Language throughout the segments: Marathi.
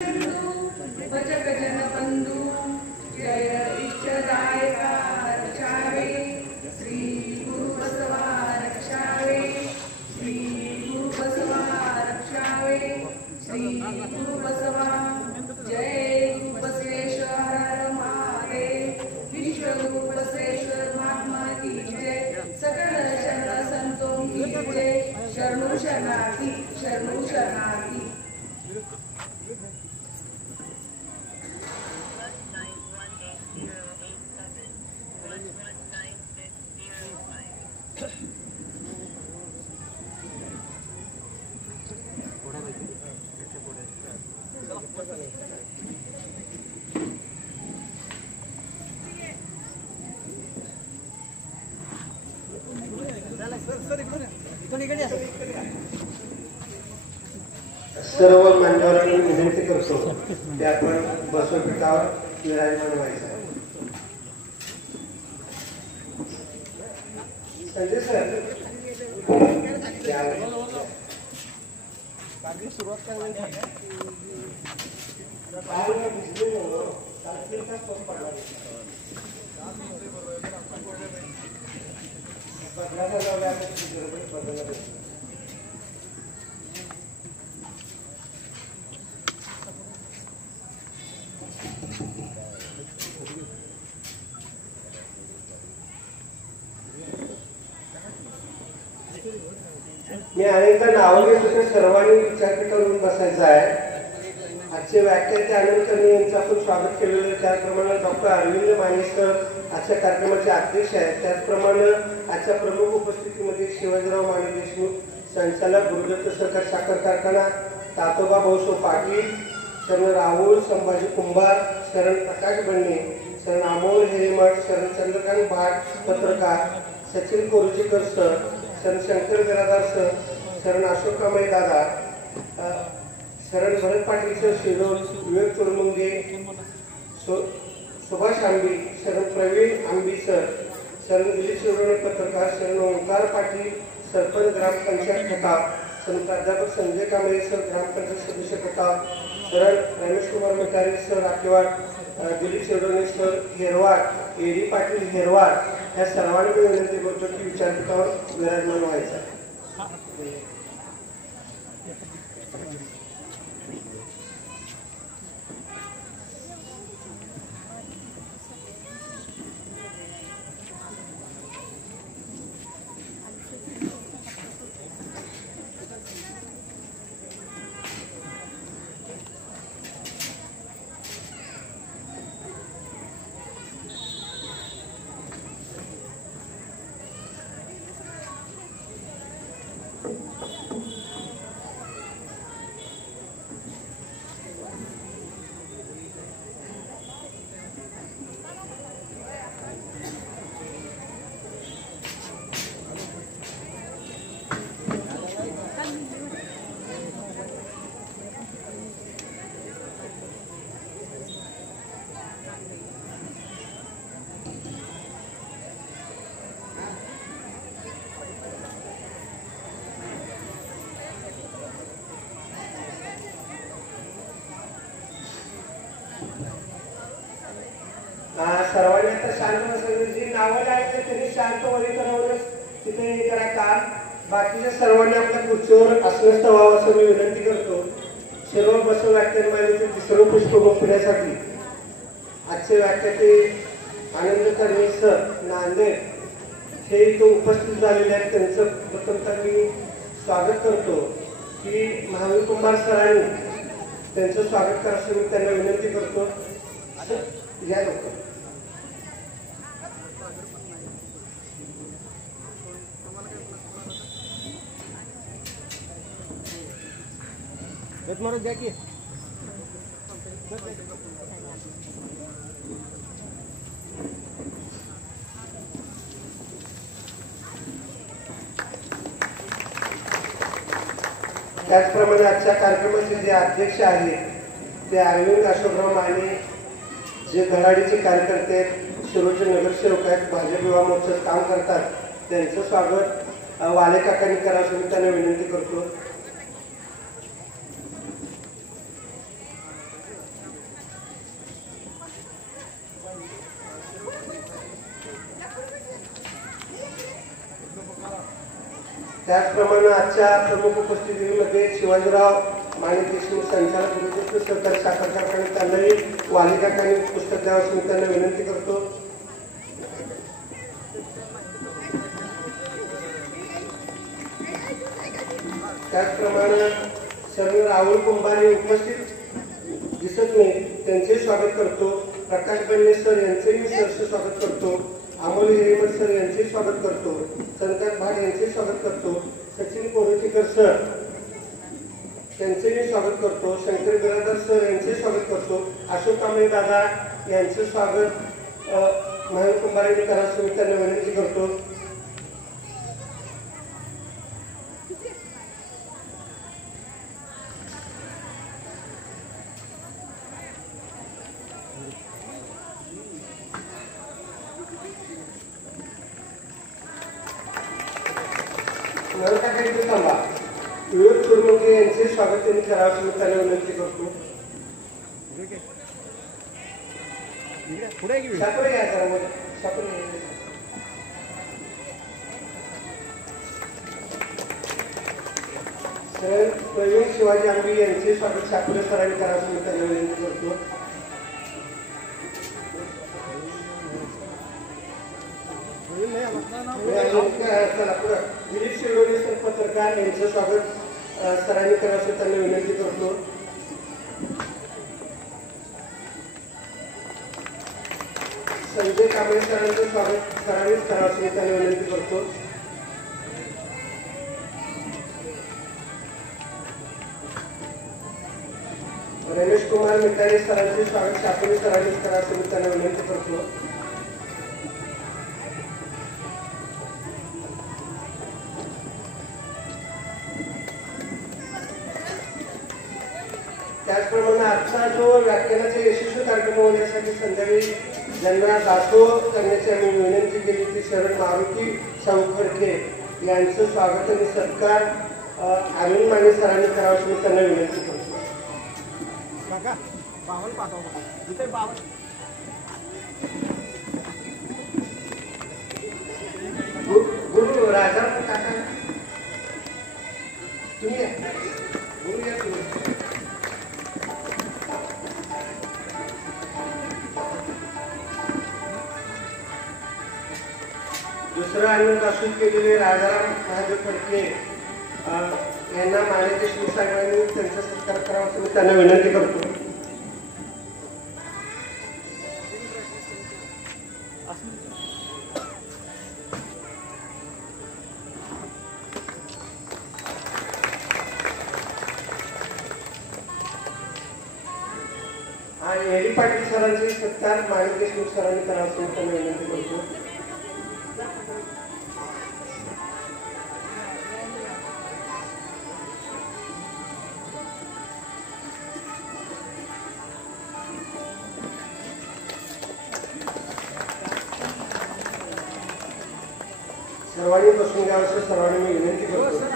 भजन बंधु जय इष्टदायका रक्षावे श्री गुरु बसवा रक्षावे श्री गुरु बसवा रक्षावे श्री गुरु बसवा जय गुरु बसवेश्वर महादेव विश्वगुरु बसवेश्वर महात्मा की जय सकल शरण संतों की जय शरणु शरणार्थी शरणु शरणार्थी। सर्व मान्यवरांनी विनंती करतो की आपण बसवपीठावर विराजमान व्हायचं। संजय सर सुरुवात मी अनेकदा नावं घेत होते, सर्वांनी विचार करून बसायचं आहे। आजचे व्याख्याते आनंद कर्णे यांचं आपण स्वागत केलेलं आहे। त्याचप्रमाणे डॉक्टर अरविंद माने सर आजच्या कार्यक्रमाचे अध्यक्ष आहेत। त्याचप्रमाणे आजच्या प्रमुख उपस्थितीमध्ये शिवाजीराव माने देशमुख, संचालक गुरुदत्त सहकार साखर कारखाना, तातोबा भाऊसो पाटील, शरण राहुल संभाजी कुंभार, शरण प्रकाश बन्ने, शरण अमोल हेरेमठ, शरण चंद्रकांत भाट पत्रकार, सचिन कोरुजीकर सर, शरण शंकर बिरादार सर, शरण अशोक कांबळे दादा, शरण भरत पाटील सर शिरोळ, विवेक चोरमुंगे, सुभाष आंबी, शरण प्रवीण आंबी सर, शरण दिलीप शिरोळे पत्रकार, शरण ओंकार पाटील सरपंच ग्रामपंचायत खटाव, शरण प्राध्यापक संजय कांबळे सर ग्रामपंचायत सदस्य Khatav, Sharan Ramesh Kumar Mithare sir Akewad, Dilip Shirole sir Herwad, A D Patil Herwad या सर्वांनी विनंती करतो की विचारपीठावर विराजमान व्हायचं। सर्वांनी आता शांत बसायचं। जी नावं लावायचं तरी शांत वरीकरणावरच तिथे हे करा का। बाकीच्या सर्वांनी आपल्या खुर्चीवर अस्वस्थ व्हावं असं मी विनंती करतो। सर्व बसव व्याख्यानमालेचे तिसरं पुष्प बघण्यासाठी आजचे व्याख्याते आनंद कर्णे सर नांदेड हे इथं उपस्थित झालेले आहेत। त्यांचं प्रथमतः मी स्वागत करतो की महावीर कुंभार सरांनी त्यांचं स्वागत करायचं मी त्यांना विनंती करतो। या लोक द्या की त्याचप्रमाणे आजच्या कार्यक्रमाचे जे अध्यक्ष आहेत ते अरविंद अशोकराव माने, जे धडाडीचे कार्यकर्ते आहेत, शिरोळचे नगरसेवक आहेत, भाजप युवा मोर्चात काम करतात, त्यांचं स्वागत वाले काकांनी करावं मी त्यांना विनंती करतो। त्याचप्रमाणे आजच्या प्रमुख उपस्थितीमध्ये शिवाजीराव माणिक देशमुख संचालक गुरुदत्त सहकारी साखर कारखाने त्यांनाही वालिकाकांनी पुस्तक द्यावं मी त्यांना विनंती करतो. त्याचप्रमाणे सर्व राहुल कुंभारे उपस्थित दिसत नाही त्यांचे स्वागत करतो. प्रकाश बन्ने सर यांचेही सहर्ष स्वागत करतो. अमोल हिरेमठ सर यांचे स्वागत करतो. संतोष भाट यांचे स्वागत करतो. सचिन कोरोचीकर सर यांचेही स्वागत करतो. शंकर बिरादर सर यांचे स्वागत करतो. अशोक कांबळे दादा यांचे स्वागत राहुल कुंभारे करावं मी त्यांना विनंती करतो. विवेक सुरमंगे यांचे स्वागत त्यांनी करावं मी त्यांना विनंती करतो. सापडे घ्या जरा सापडे. सर प्रवीण शिवाजी आंबी यांचे स्वागत सापडे सरांनी करावं मी त्यांना विनंती करतो. दिलीप शिरोडे सर पत्रकार यांचं स्वागत सरांनी करावं त्यांना विनंती करतो. संजय कांबळे सरांचं स्वागत सरांनीच करावं मी त्यांना विनंती करतो. रमेश कुमार मिठारे सरांचे स्वागत शास्त्री सरांनीच करावं मी त्यांना विनंती करतो. त्याचप्रमाणे आजचा जो व्याख्यानाचा यशस्वी कार्यक्रम होण्यासाठी संध्याकाळी ज्यांना दाखव करण्याची आम्ही विनंती केली ती शरण मारुती सावखरके यांचं स्वागत आणि सत्कार अरुण माने सरांनी करावं मी त्यांना विनंती करतो. गुरु राजा काका तुम्ही गुरु या तुम्ही. दुसरं आनंद असून केलेले राजाराम महादेव फडके यांना माने देशमुख साहेबांनी त्यांचा सत्कार करावा असं मी त्यांना विनंती करतो. आणि एडी पाटील सरांचे सत्कार माने देशमुख सरांनी करावा असं मी त्यांना विनंती करतो. सर्वांनी बसून घ्यावं असं सर्वांनी मी विनंती करतो.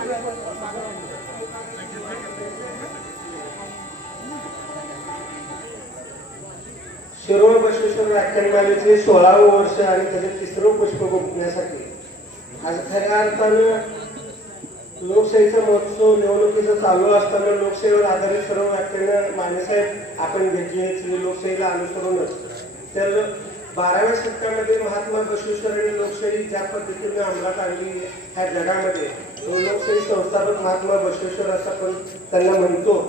शिरोळ बसवेश्वर व्याख्यानमालेचे 16वे वर्ष आणि त्याचे 3रं पुष्प गुंफण्यासाठी आज खऱ्या अर्थानं लोकशाहीचा महोत्सव निवडणुकीचा चालू असताना लोकशाहीवर आधारित सर्व व्याख्यानं मानेसाहेब आपण घेतली लोकशाहीला अनुसरूनच. तर 12व्या शतकामध्ये महात्मा बसवेश्वर आणि लोकशाही ज्या पद्धतीने अंमलात आणली ह्या जगामध्ये लोकशाही संस्थापक महात्मा बसवेश्वर असं आपण त्यांना म्हणतो.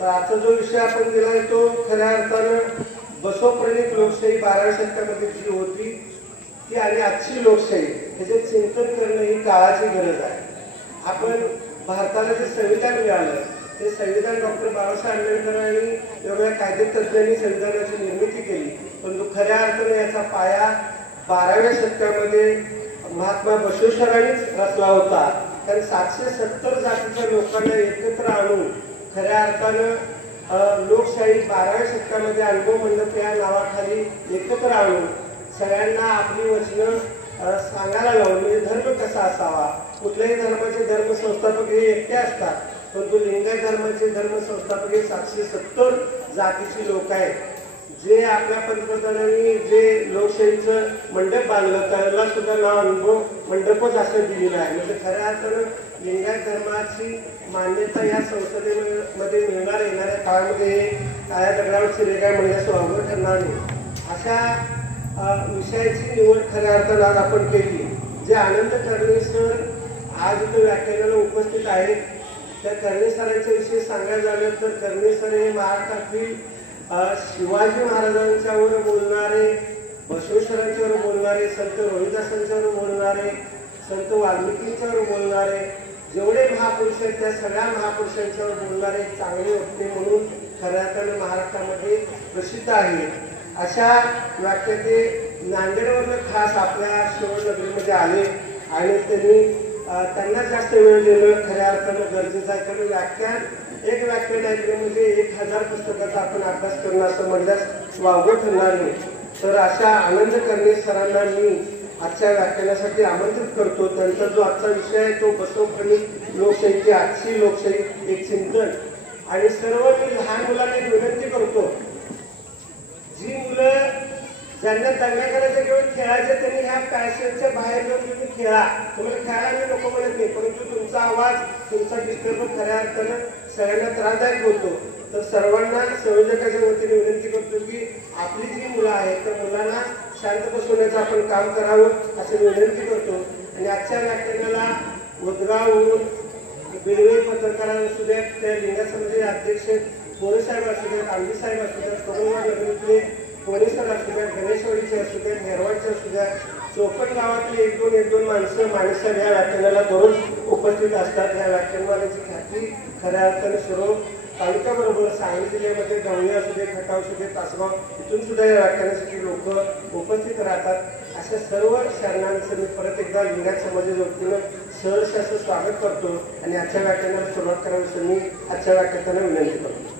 तर आजचा जो विषय आपण दिलाय तो खऱ्या अर्थानं बसवप्रणित लोकशाही 12व्या शतकामध्ये जी होती ती आणि आजची लोकशाही ह्याचे चिंतन करणं ही काळाची गरज आहे. आपण भारताला जे संविधान मिळालं ते संविधान डॉक्टर बाबासाहेब आंबेडकरांनी वेगवेगळ्या कायदेतज्ञांनी संविधानाची निर्मिती केली, परंतु खऱ्या अर्थाने याचा पाया 12व्या शतकामध्ये महात्मा बसवेश्वरांनीच रचला होता. कारण 770 जातीच्या लोकांना एकत्र आणून खऱ्या अर्थानं लोकशाही 12व्या शतकामध्ये अनुभव मंडप या नावाखाली एकत्र आणून सगळ्यांना आपली वचनं सांगायला लावून म्हणजे धर्म कसा असावा. कुठल्याही धर्माचे धर्मसंस्थापक हे एकटे असतात, परंतु लिंगायत धर्माचे धर्मसंस्थापक हे 770 जातीची लोक आहेत. जे आपल्या पंतप्रधानांनी जे लोकशाहीचं मंडप बांधलं त्याला सुद्धा नाव अनुभव मंडपच असं दिलेलं आहे. म्हणजे खऱ्या अर्थानं लिंगायत धर्माची मान्यता या संसदेमध्ये मिळणार येणाऱ्या काळामध्ये काळ्या दगडावर शिरेगाय म्हणण्यास अवघड ठरणार नाही अशा विषयाची निवड खऱ्या अर्थानं आज आपण केली. जे आनंद कर्णे सर आज इथं व्याख्यानाला उपस्थित आहेत, त्या कर्णे सरांच्या विषयी सांगायला झालं तर कर्णे सर हे महाराष्ट्रातील शिवाजी महाराजांच्यावर बोलणारे, बसवेश्वरांच्यावर बोलणारे, संत रोहिदासांच्यावर बोलणारे, संत वाल्मिकींच्यावर बोलणारे, जेवढे महापुरुष आहेत त्या सगळ्या महापुरुषांच्यावर बोलणारे चांगले वक्ते म्हणून खऱ्या अर्थानं महाराष्ट्रामध्ये प्रसिद्ध आहेत. अशा व्याख्याते नांदेडवरून खास आपल्या शिवनगरीमध्ये आले आणि त्यांना जास्त वेळ देणं खऱ्या अर्थानं गरजेचं आहे. कारण एक व्याख्यान ऐकलं म्हणजे 1000 पुस्तकाचा आपण अभ्यास करणं असं म्हणल्यास वावगं ठरणार नाही. तर अशा आनंद कर्णे सरांना मी आजच्या व्याख्यानासाठी आमंत्रित करतो. त्यांचा जो आजचा विषय आहे तो बसवप्रणित लोकशाहीची आजची लोकशाही एक चिंतन. आणि सर्व मी लहान मुलांना एक विनंती करतो, जी मुलं ज्यांना दंगा करायचं किंवा खेळायचं त्यांनी ह्या पॅशनच्या बाहेर जाऊन तुम्ही खेळा. तुम्हाला खेळायला मी नको म्हणत नाही, परंतु तुमचा आवाज, तुमचा डिस्टर्ब खऱ्या अर्थानं सगळ्यांना त्रासदायक होतो. तर सर्वांना संयोजकाच्या वतीने विनंती करतो की आपली जी मुलं आहेत त्या मुलांना शांत बसवण्याचं आपण काम करावं असं विनंती करतो. आणि आजच्या व्याख्यानाला उदगावहून बिडवे पत्रकार असू द्यात, त्या लिंगायत समाजाचे अध्यक्ष मोरे साहेब असू द्यात, आंबी साहेब असू द्यात, करुणा नगरीतले कोणी सर असू द्यात, गणेशवाडीचे असू द्यात, हेरवाडचे असू द्यात, चोपट गावातले एक दोन माणसं या व्याख्यानाला दररोज उपस्थित असतात. या व्याख्यानमालेची ख्याती खऱ्या अर्थाने सर्व तालुक्याबरोबर सांगली जिल्ह्यामध्ये गवळी असू दे, खटाव असू दे, तासगाव इथून सुद्धा या व्याख्यानासाठी लोक उपस्थित राहतात. अशा सर्व शरणांचं मी परत एकदा लिंगायत समाजाच्या वतीनं सहर्ष असं स्वागत करतो आणि आजच्या व्याख्यानाला सुरुवात करावी मी आजच्या व्याख्यानाला विनंती करतो.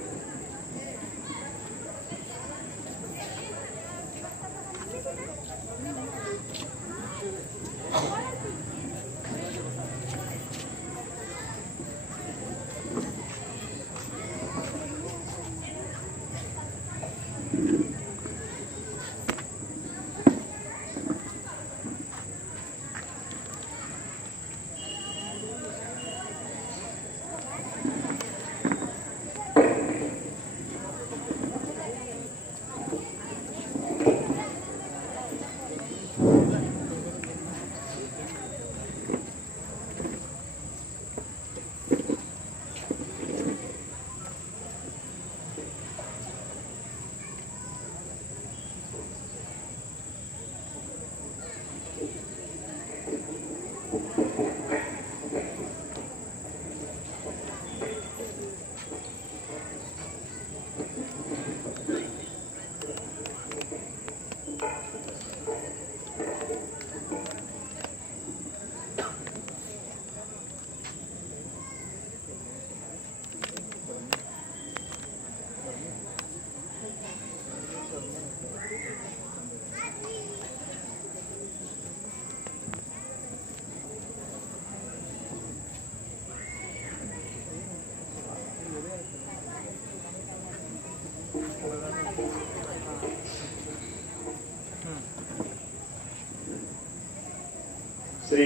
श्री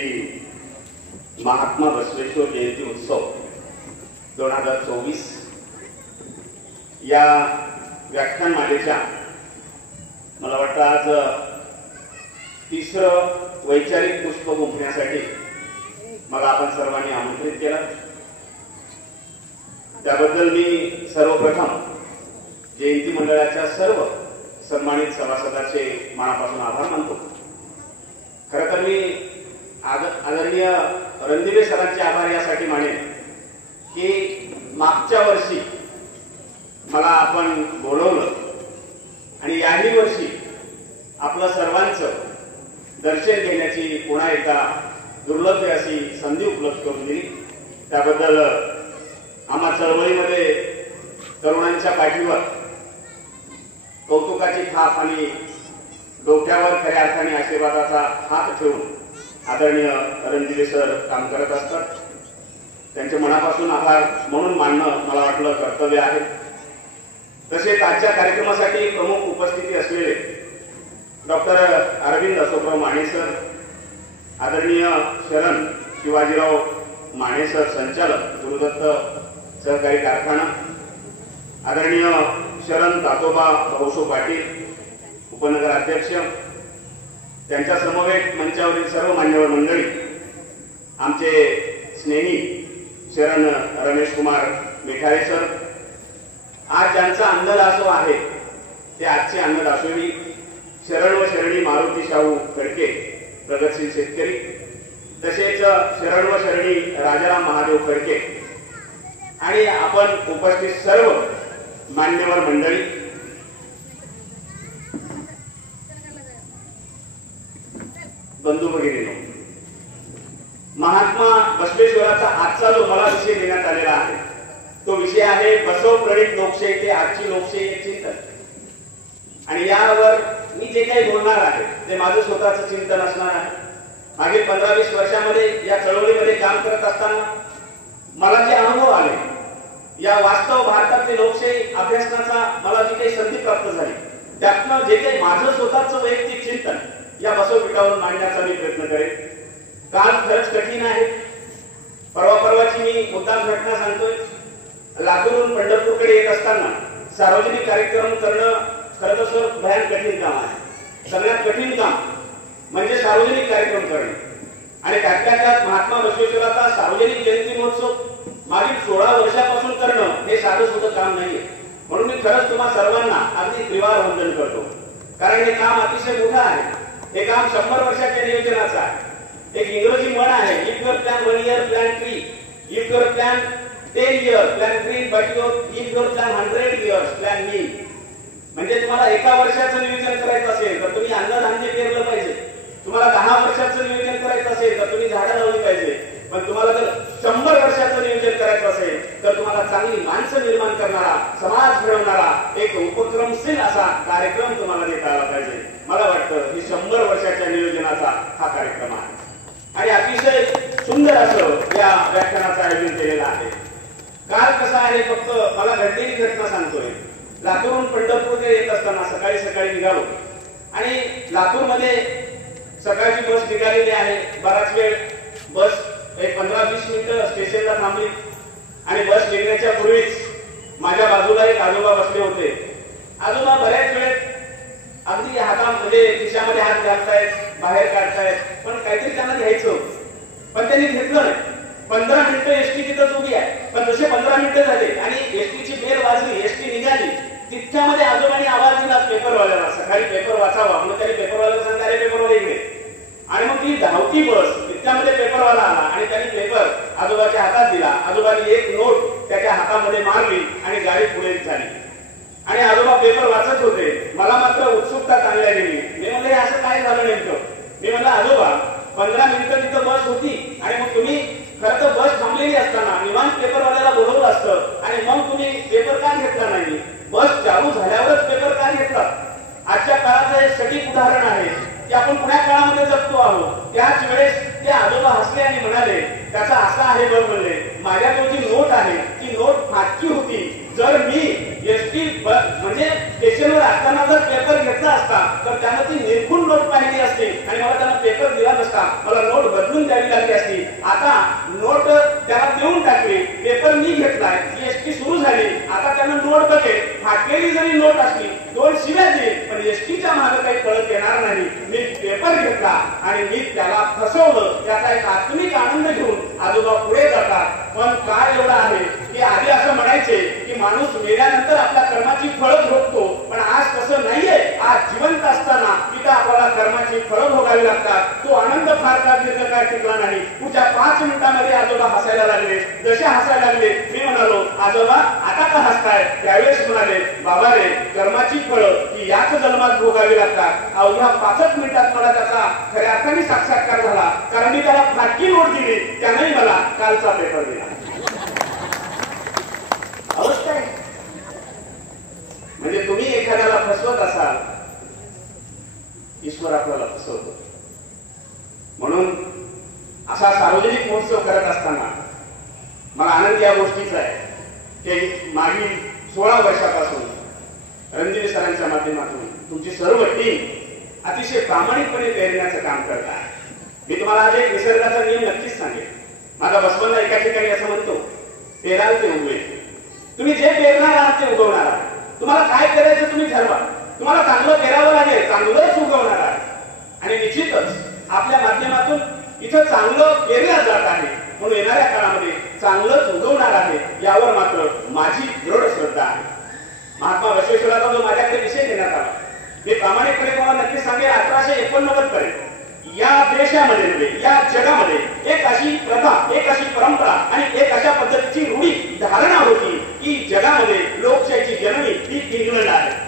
महात्मा बसवेश्वर जयंती उत्सव 2024 या व्याख्यानमालेच्या मला वाटतं आज 3रं वैचारिक पुष्प गुंफण्यासाठी मला आपण सर्वांनी आमंत्रित केलं. त्याबद्दल मी सर्वप्रथम जयंती मंडळाच्या सर्व सन्मानित सभासदांचे मनापासून आभार मानतो. खरं तर मी आदरणीय रणदिवे सरांचे आभार यासाठी मानेन की मागच्या वर्षी मला आपण बोलवलं आणि याही वर्षी आपलं सर्वांचं दर्शन घेण्याची पुन्हा एकदा दुर्लभ अशी संधी उपलब्ध करून दिली. त्याबद्दल आम्हा चळवळीमध्ये तरुणांच्या पाठीवर कौतुकाची थाप आणि डोक्यावर खऱ्या अर्थाने आशीर्वादाचा हात ठेवून आदरणीय रणदिवे सर काम करत असतात. त्यांचे मनापासून आभार म्हणून मानणं मला वाटलं कर्तव्य आहे. तसेच आजच्या कार्यक्रमासाठी प्रमुख उपस्थिती असलेले डॉक्टर अरविंद अशोकराव माने सर, आदरणीय शरण शिवाजीराव माने सर संचालक गुरुदत्त सहकारी कारखाना, आदरणीय शरण तातोबा भाऊसो पाटील उपनगर अध्यक्ष, त्यांच्या समवेत मंचावरील सर्व मान्यवर मंडळी, आमचे स्नेही शरण रमेश कुमार मिठारे सर, आज ज्यांचा अन्नदासोह आहे ते आजचे अन्नदासोही शरण व शरणी मारुती शाहू खडके प्रगतशील शेतकरी, तसेच शरण व शरणी राजाराम महादेव खडके आणि आपण उपस्थित सर्व मान्यवर मंडळी, बंधू भगिनींनो, महात्मा बसवेश्वराचा आजचा जो मला विषय देण्यात आलेला आहे तो विषय आहे बसव प्रणित लोकशाही ते आजची लोकशाही हे चिंतन. आणि यावर मी जे काही बोलणार आहे ते माझं स्वतःचं चिंतन असणार आहे. मागील 15-20 वर्षामध्ये या चळवळीमध्ये काम करत असताना मला जे अनुभव आले, या वास्तव भारतातली लोकशाही अभ्यासनाचा मला जी काही संधी प्राप्त झाली, त्यातनं जे काही माझं स्वतःचं वैयक्तिक चिंतन या बसवपीठावरून मांडण्याचा मी प्रयत्न करेन. काल खरंच कठीण आहे. परवाची मी मुद्दाम घटना सांगतोय. लातूरहून पंढरपूरकडे येत असताना सार्वजनिक कार्यक्रम करणं खरं तर सर भयान कठीण काम आहे. सगळ्यात कठीण काम म्हणजे सार्वजनिक कार्यक्रम करणे. आणि त्यातल्या त्यात महात्मा बसवेश्वराचा सार्वजनिक जयंती महोत्सव मागील 16 वर्षापासून करणं हे साधं सुद्धा काम नाहीये. म्हणून मी खरंच तुम्हा सर्वांना अगदी त्रिवार वंदन करतो, कारण हे काम अतिशय मोठं आहे. हे काम 100 वर्षाच्या नियोजनाचं आहे. एक इंग्रजी म्हण आहे, if your plan 1 year plan tree, if your plan 10 years plan green, but if your plan 100 years plan me. म्हणजे तुम्हाला 1 वर्षाचं नियोजन करायचं असेल तर तुम्ही अन्नधान्य पेरलं पाहिजे. तुम्हाला 10 वर्षाचं नियोजन करायचं असेल तर तुम्ही झाडं लावली पाहिजे. पण तुम्हाला जर 100 वर्षाचं नियोजन करायचं असेल तर तुम्हाला चांगली माणसं निर्माण करणारा, समाज घडवणारा एक उपक्रमशील असा कार्यक्रम तुम्हाला देता आला पाहिजे. मला वाटतं ही 100 वर्षाच्या नियोजनाचा हा कार्यक्रम आहे. आणि अतिशय सुंदर असं या व्याख्यानाचं आयोजन केलेलं आहे. काल कसं आहे, फक्त मला घडलेली घटना सांगतोय. लातूरहून पंढरपूरकडे येत असताना सकाळी निघालो आणि लातूरमध्ये सकाळची बस निघालेली आहे. बराच वेळ बस एक 15-20 मिनिटं स्टेशनला थांबली आणि बस निघण्याच्या पूर्वीच माझ्या बाजूला एक आजोबा बसले होते. आजोबा बऱ्याच वेळ अगदी हातामध्ये खिशामध्ये हात घालतायत, बाहेर काढतायत, पण काहीतरी त्यांना घ्यायचं, पण त्यांनी घेतलं नाही. 15 मिनिटं एसटी तिथं उभी आहे, पण जसे 15 मिनिटं झाले आणि एसटीची बेल वाजली, एसटी निघाली, तितक्यामध्ये आजोबांनी आवाज दिला पेपरवाल्याला, सकाळी पेपर वाचावा म्हणून त्यांनी पेपरवाल्याला सांगितलं, अरे पेपरवाला इकडे. आणि मग ती धावती बस, तितक्यामध्ये पेपरवाला आला आणि त्यांनी पेपर आजोबाच्या हातात दिला. आजोबांनी एक नोट त्याच्या हातामध्ये मारली आणि गाडी पुढे झाली. आणि आजोबा पेपर वाचत होते. मला मात्र उत्सुकता चालल्या गेली. मी म्हणले असं काय झालं नेमकं. मी म्हणलं आजोबा 15 मिनिटं तिथं बस होती आणि मग तुम्ही खरं तर बस थांबलेली असताना निवांत पेपरवाल्याला बोलवलं असतं आणि मग तुम्ही पेपर का घेतला नाही. बस चालू झाल्यावरच पेपर का घेतला. आजच्या काळाचं हे सटीक उदाहरण आहे की आपण पुण्या काळामध्ये जगतो आहोत. त्याच वेळेस ते आजोबा हसले आणि म्हणाले, त्याचा असा आहे बघ, म्हणले माझ्याजवळ जी नोट आहे ती नोट फाटकी होती. जर मी एसटी म्हणजे स्टेशनवर असताना जर पेपर घेतला असता तर त्यांना ती निरखून नोट पाहिली असती आणि मला त्यांना पेपर दिला नसता, मला नोट बदलून द्यावी लागली असती. आता नोट त्यांना देऊन टाकली, पेपर मी घेतलाय, एसटी सुरू झाली. आता त्यांना नोट बघे, फाटलेली जरी नोट असली 2 शिव्या देईल, पण एसटीच्या मागे काही कळत येणार नाही. मी पेपर घेतला आणि मी त्याला फसवलं, त्याचा एक आत्मिक आनंद घेऊन आजोबा पुढे जातात. पण काय एवढं आहे की आधी असं म्हणायचे की माणूस मेल्यानंतर आपल्या कर्माची फळं भोगतो, पण आज तसं नाहीये. आज जिवंत असताना तिथं आपल्याला कर्माची फळं भोगावी लागतात. तो आनंद फार काळ दीर्घकाळ टिकला नाही. पुढच्या 5 मिनिटांमध्ये आजोबा हसायला लागले. जसे हसायला लागले मी म्हणालो, आजोबा आता का हसताय. त्यावेळेस म्हणाले, बाबा रे, कर्माची फळं ही याच जन्मात भोगावी लागतात. अवघ्या 5 मिनिटात मला त्याचा खऱ्या अर्थाने साक्षात्कार झाला, कारण मी त्याला फाटकी नोट दिली, त्यानेही मला कालचा पेपर दिला. अवस्था आहे. म्हणजे तुम्ही एखाद्याला फसवत असाल, ईश्वर आपल्याला फसवतो. म्हणून असा सार्वजनिक महोत्सव करत असताना मला आनंद या गोष्टीचा आहे की मागील 16 वर्षापासून रणजित सरांच्या माध्यमातून तुमची सर्व टीम अतिशय प्रामाणिकपणे पेरण्याचं काम करत आहे. मी तुम्हाला आज एक निसर्गाचा नियम नक्कीच सांगेन. माझा बसवंत एका ठिकाणी असं म्हणतो, पेराल ते उगवेल. तुम्ही जे पेरणार आहात ते उगवणार आहात. तुम्हाला काय करायचं तुम्ही ठरवा. तुम्हाला चांगलं पेरावं लागेल, चांगलंच उगवणार आहे. आणि निश्चितच आपल्या माध्यमातून इथं चांगलं पेरलं जात आहे, म्हणून येणाऱ्या काळामध्ये चांगलंच उगवणार आहे यावर मात्र माझी दृढ श्रद्धा आहे. महात्मा बसवेश्वराचा जो माझ्याकडे विषय देण्यात आला, मी प्रामाणिकपणे तुम्हाला नक्की सांगेल, 1889 पर्यंत या देशामध्ये या जगामध्ये एक अशी प्रथा, एक अशी परंपरा आणि एक अशा पद्धतीची रूढी धारणा होती की जगामध्ये लोकशाहीची जननी ही इंग्लंड आहे.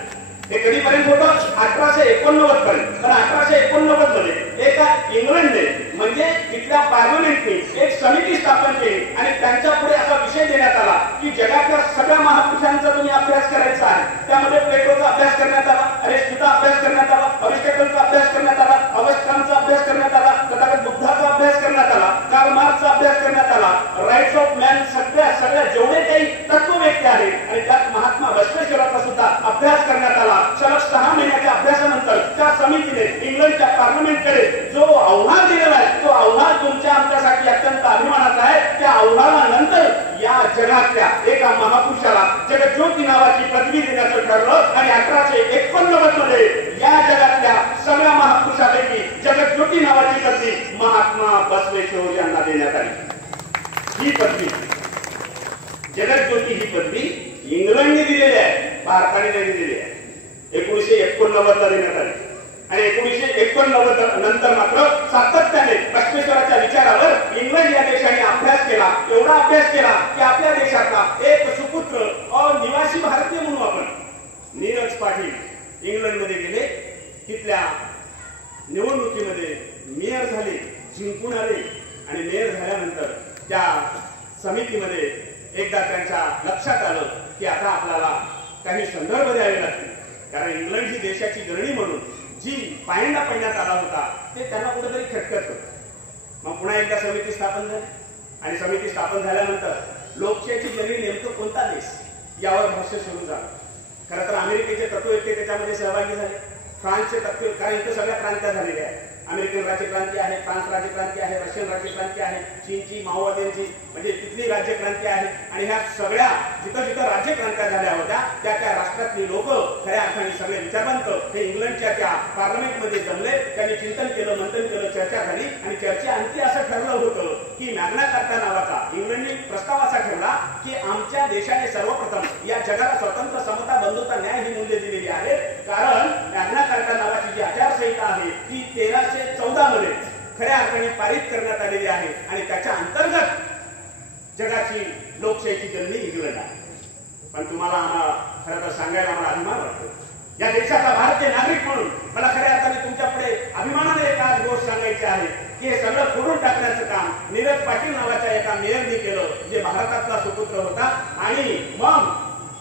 हे कधीपर्यंत होतं? 1889 पर्यंत. पण 1889 मध्ये एका इंग्लंडने म्हणजे तिथल्या पार्लमेंटने एक समिती स्थापन केली आणि त्यांच्या पुढे असा विषय देण्यात आला की जगातल्या सगळ्या महापुरुषांचा तुम्ही अभ्यास करायचा आहे. त्यामध्ये प्लेटोचा अभ्यास करण्यात आला, अरिस्टोचा अभ्यास करण्यात आला, अरिस्टॉटलचा अभ्यास करण्यात आला, अगस्टाचा अभ्यास करण्यात आला, तथागत बुद्धाचा अभ्यास करण्यात आला, कार्ल मार्क्सचा अभ्यास करण्यात आला, राईट्स ऑफ मॅन, सगळ्या जेवढे काही तत्वव्यक्ती आहेत आणि त्यात महात्मा बसवेश्वराचा सुद्धा अभ्यास करण्यात आला. सलग 6 महिन्याच्या अभ्यासानंतर त्या समितीने इंग्लंडच्या पार्लमेंटकडे जो आव्हान दिलेला आहे, तो आव्हान तुमच्या आमच्यासाठी अत्यंत अभिमानाचा आहे. त्या आव्हानानंतर या जगातल्या एका महापुरुषाला जगज्योती नावाची पदवी देण्याचं ठरलं आणि 1889 मध्ये या जगातल्या सगळ्या महापुरुषापैकी जगज्योती नावाची पदवी महात्मा बसवेश्वर यांना देण्यात आली. ही पदवी जगज्योती, ही पदवी इंग्लंडने दिलेली आहे, भारताने नाही दिलेली आहे. 1989 ला देण्यात आली आणि 1989 नंतर मात्र सातत्याने बसवेश्वराच्या विचारावर इंग्लंड या देशाने अभ्यास केला. एवढा अभ्यास केला की आपल्या देशातला एक सुपुत्र निवासी भारतीय म्हणून आपण नीरज पाटील इंग्लंडमध्ये गेले. तिथल्या निवडणुकीमध्ये मेयर झाले, जिंकून आले आणि मेयर झाल्यानंतर त्या समितीमध्ये एकदा त्यांच्या लक्षात आलं की आता आपल्याला काही संदर्भ द्यावे लागतील, कारण इंग्लंड ही देशाची जननी म्हणून जी पायंडा पडण्यात आला होता ते त्यांना कुठेतरी खटकत होतं. मग पुन्हा एकदा समिती स्थापन झाली आणि समिती स्थापन झाल्यानंतर लोकशाहीची जननी नेमकं कोणता देश यावर भाष्य सुरू झालं. खरं तर अमेरिकेचे तत्ववेत्ते त्याच्यामध्ये सहभागी झाले, फ्रान्सचे तत्व, कारण इथं सगळ्या क्रांत्या झालेल्या आहेत. अमेरिकन राज्यक्रांती आहे, फ्रान्स राज्यक्रांती आहे, रशियन राज्यक्रांती आहे, चीनची, माओवाद्यांची म्हणजे तिथली राज्यक्रांती आहे. आणि ह्या सगळ्या जिथं जिथं राज्यक्रांत्या झाल्या होत्या त्या राष्ट्रातली लोक खऱ्या अर्थाने सगळे विचारवंत हे इंग्लंडच्या त्या पार्लमेंटमध्ये जमले. त्यांनी चिंतन केलं, मंथन केलं, चर्चा झाली आणि चर्चेअंती असं ठरलं होतं की मॅग्ना कार्टा नावाचा इंग्लंडने प्रस्ताव असा ठेवला की आमच्या देशाने सर्वप्रथम या जगाला स्वतंत्र, समता, बंधुता, न्याय ही मूल्य दिलेली आहेत. कारण मॅग्ना कार्टा नावाची जी आचारसंहिता आहे ती 1314 मध्ये खऱ्या अर्थाने पारित करण्यात आलेली आहे आणि त्याच्या अंतर्गत जगाची लोकशाहीची जननी इंग्लंड आहे. पण तुम्हाला आम्हाला खरं तर सांगायला मला अभिमान वाटतो, या देशाचा भारतीय नागरिक म्हणून मला खऱ्या अर्थाने तुमच्या पुढे अभिमानाने एक आज गोष्ट सांगायची आहे की हे सगळं फोडून टाकण्याचं काम नीरज पाटील नावाच्या एका मेयरनी केलं, जे भारतातला सुपुत्र होता. आणि मग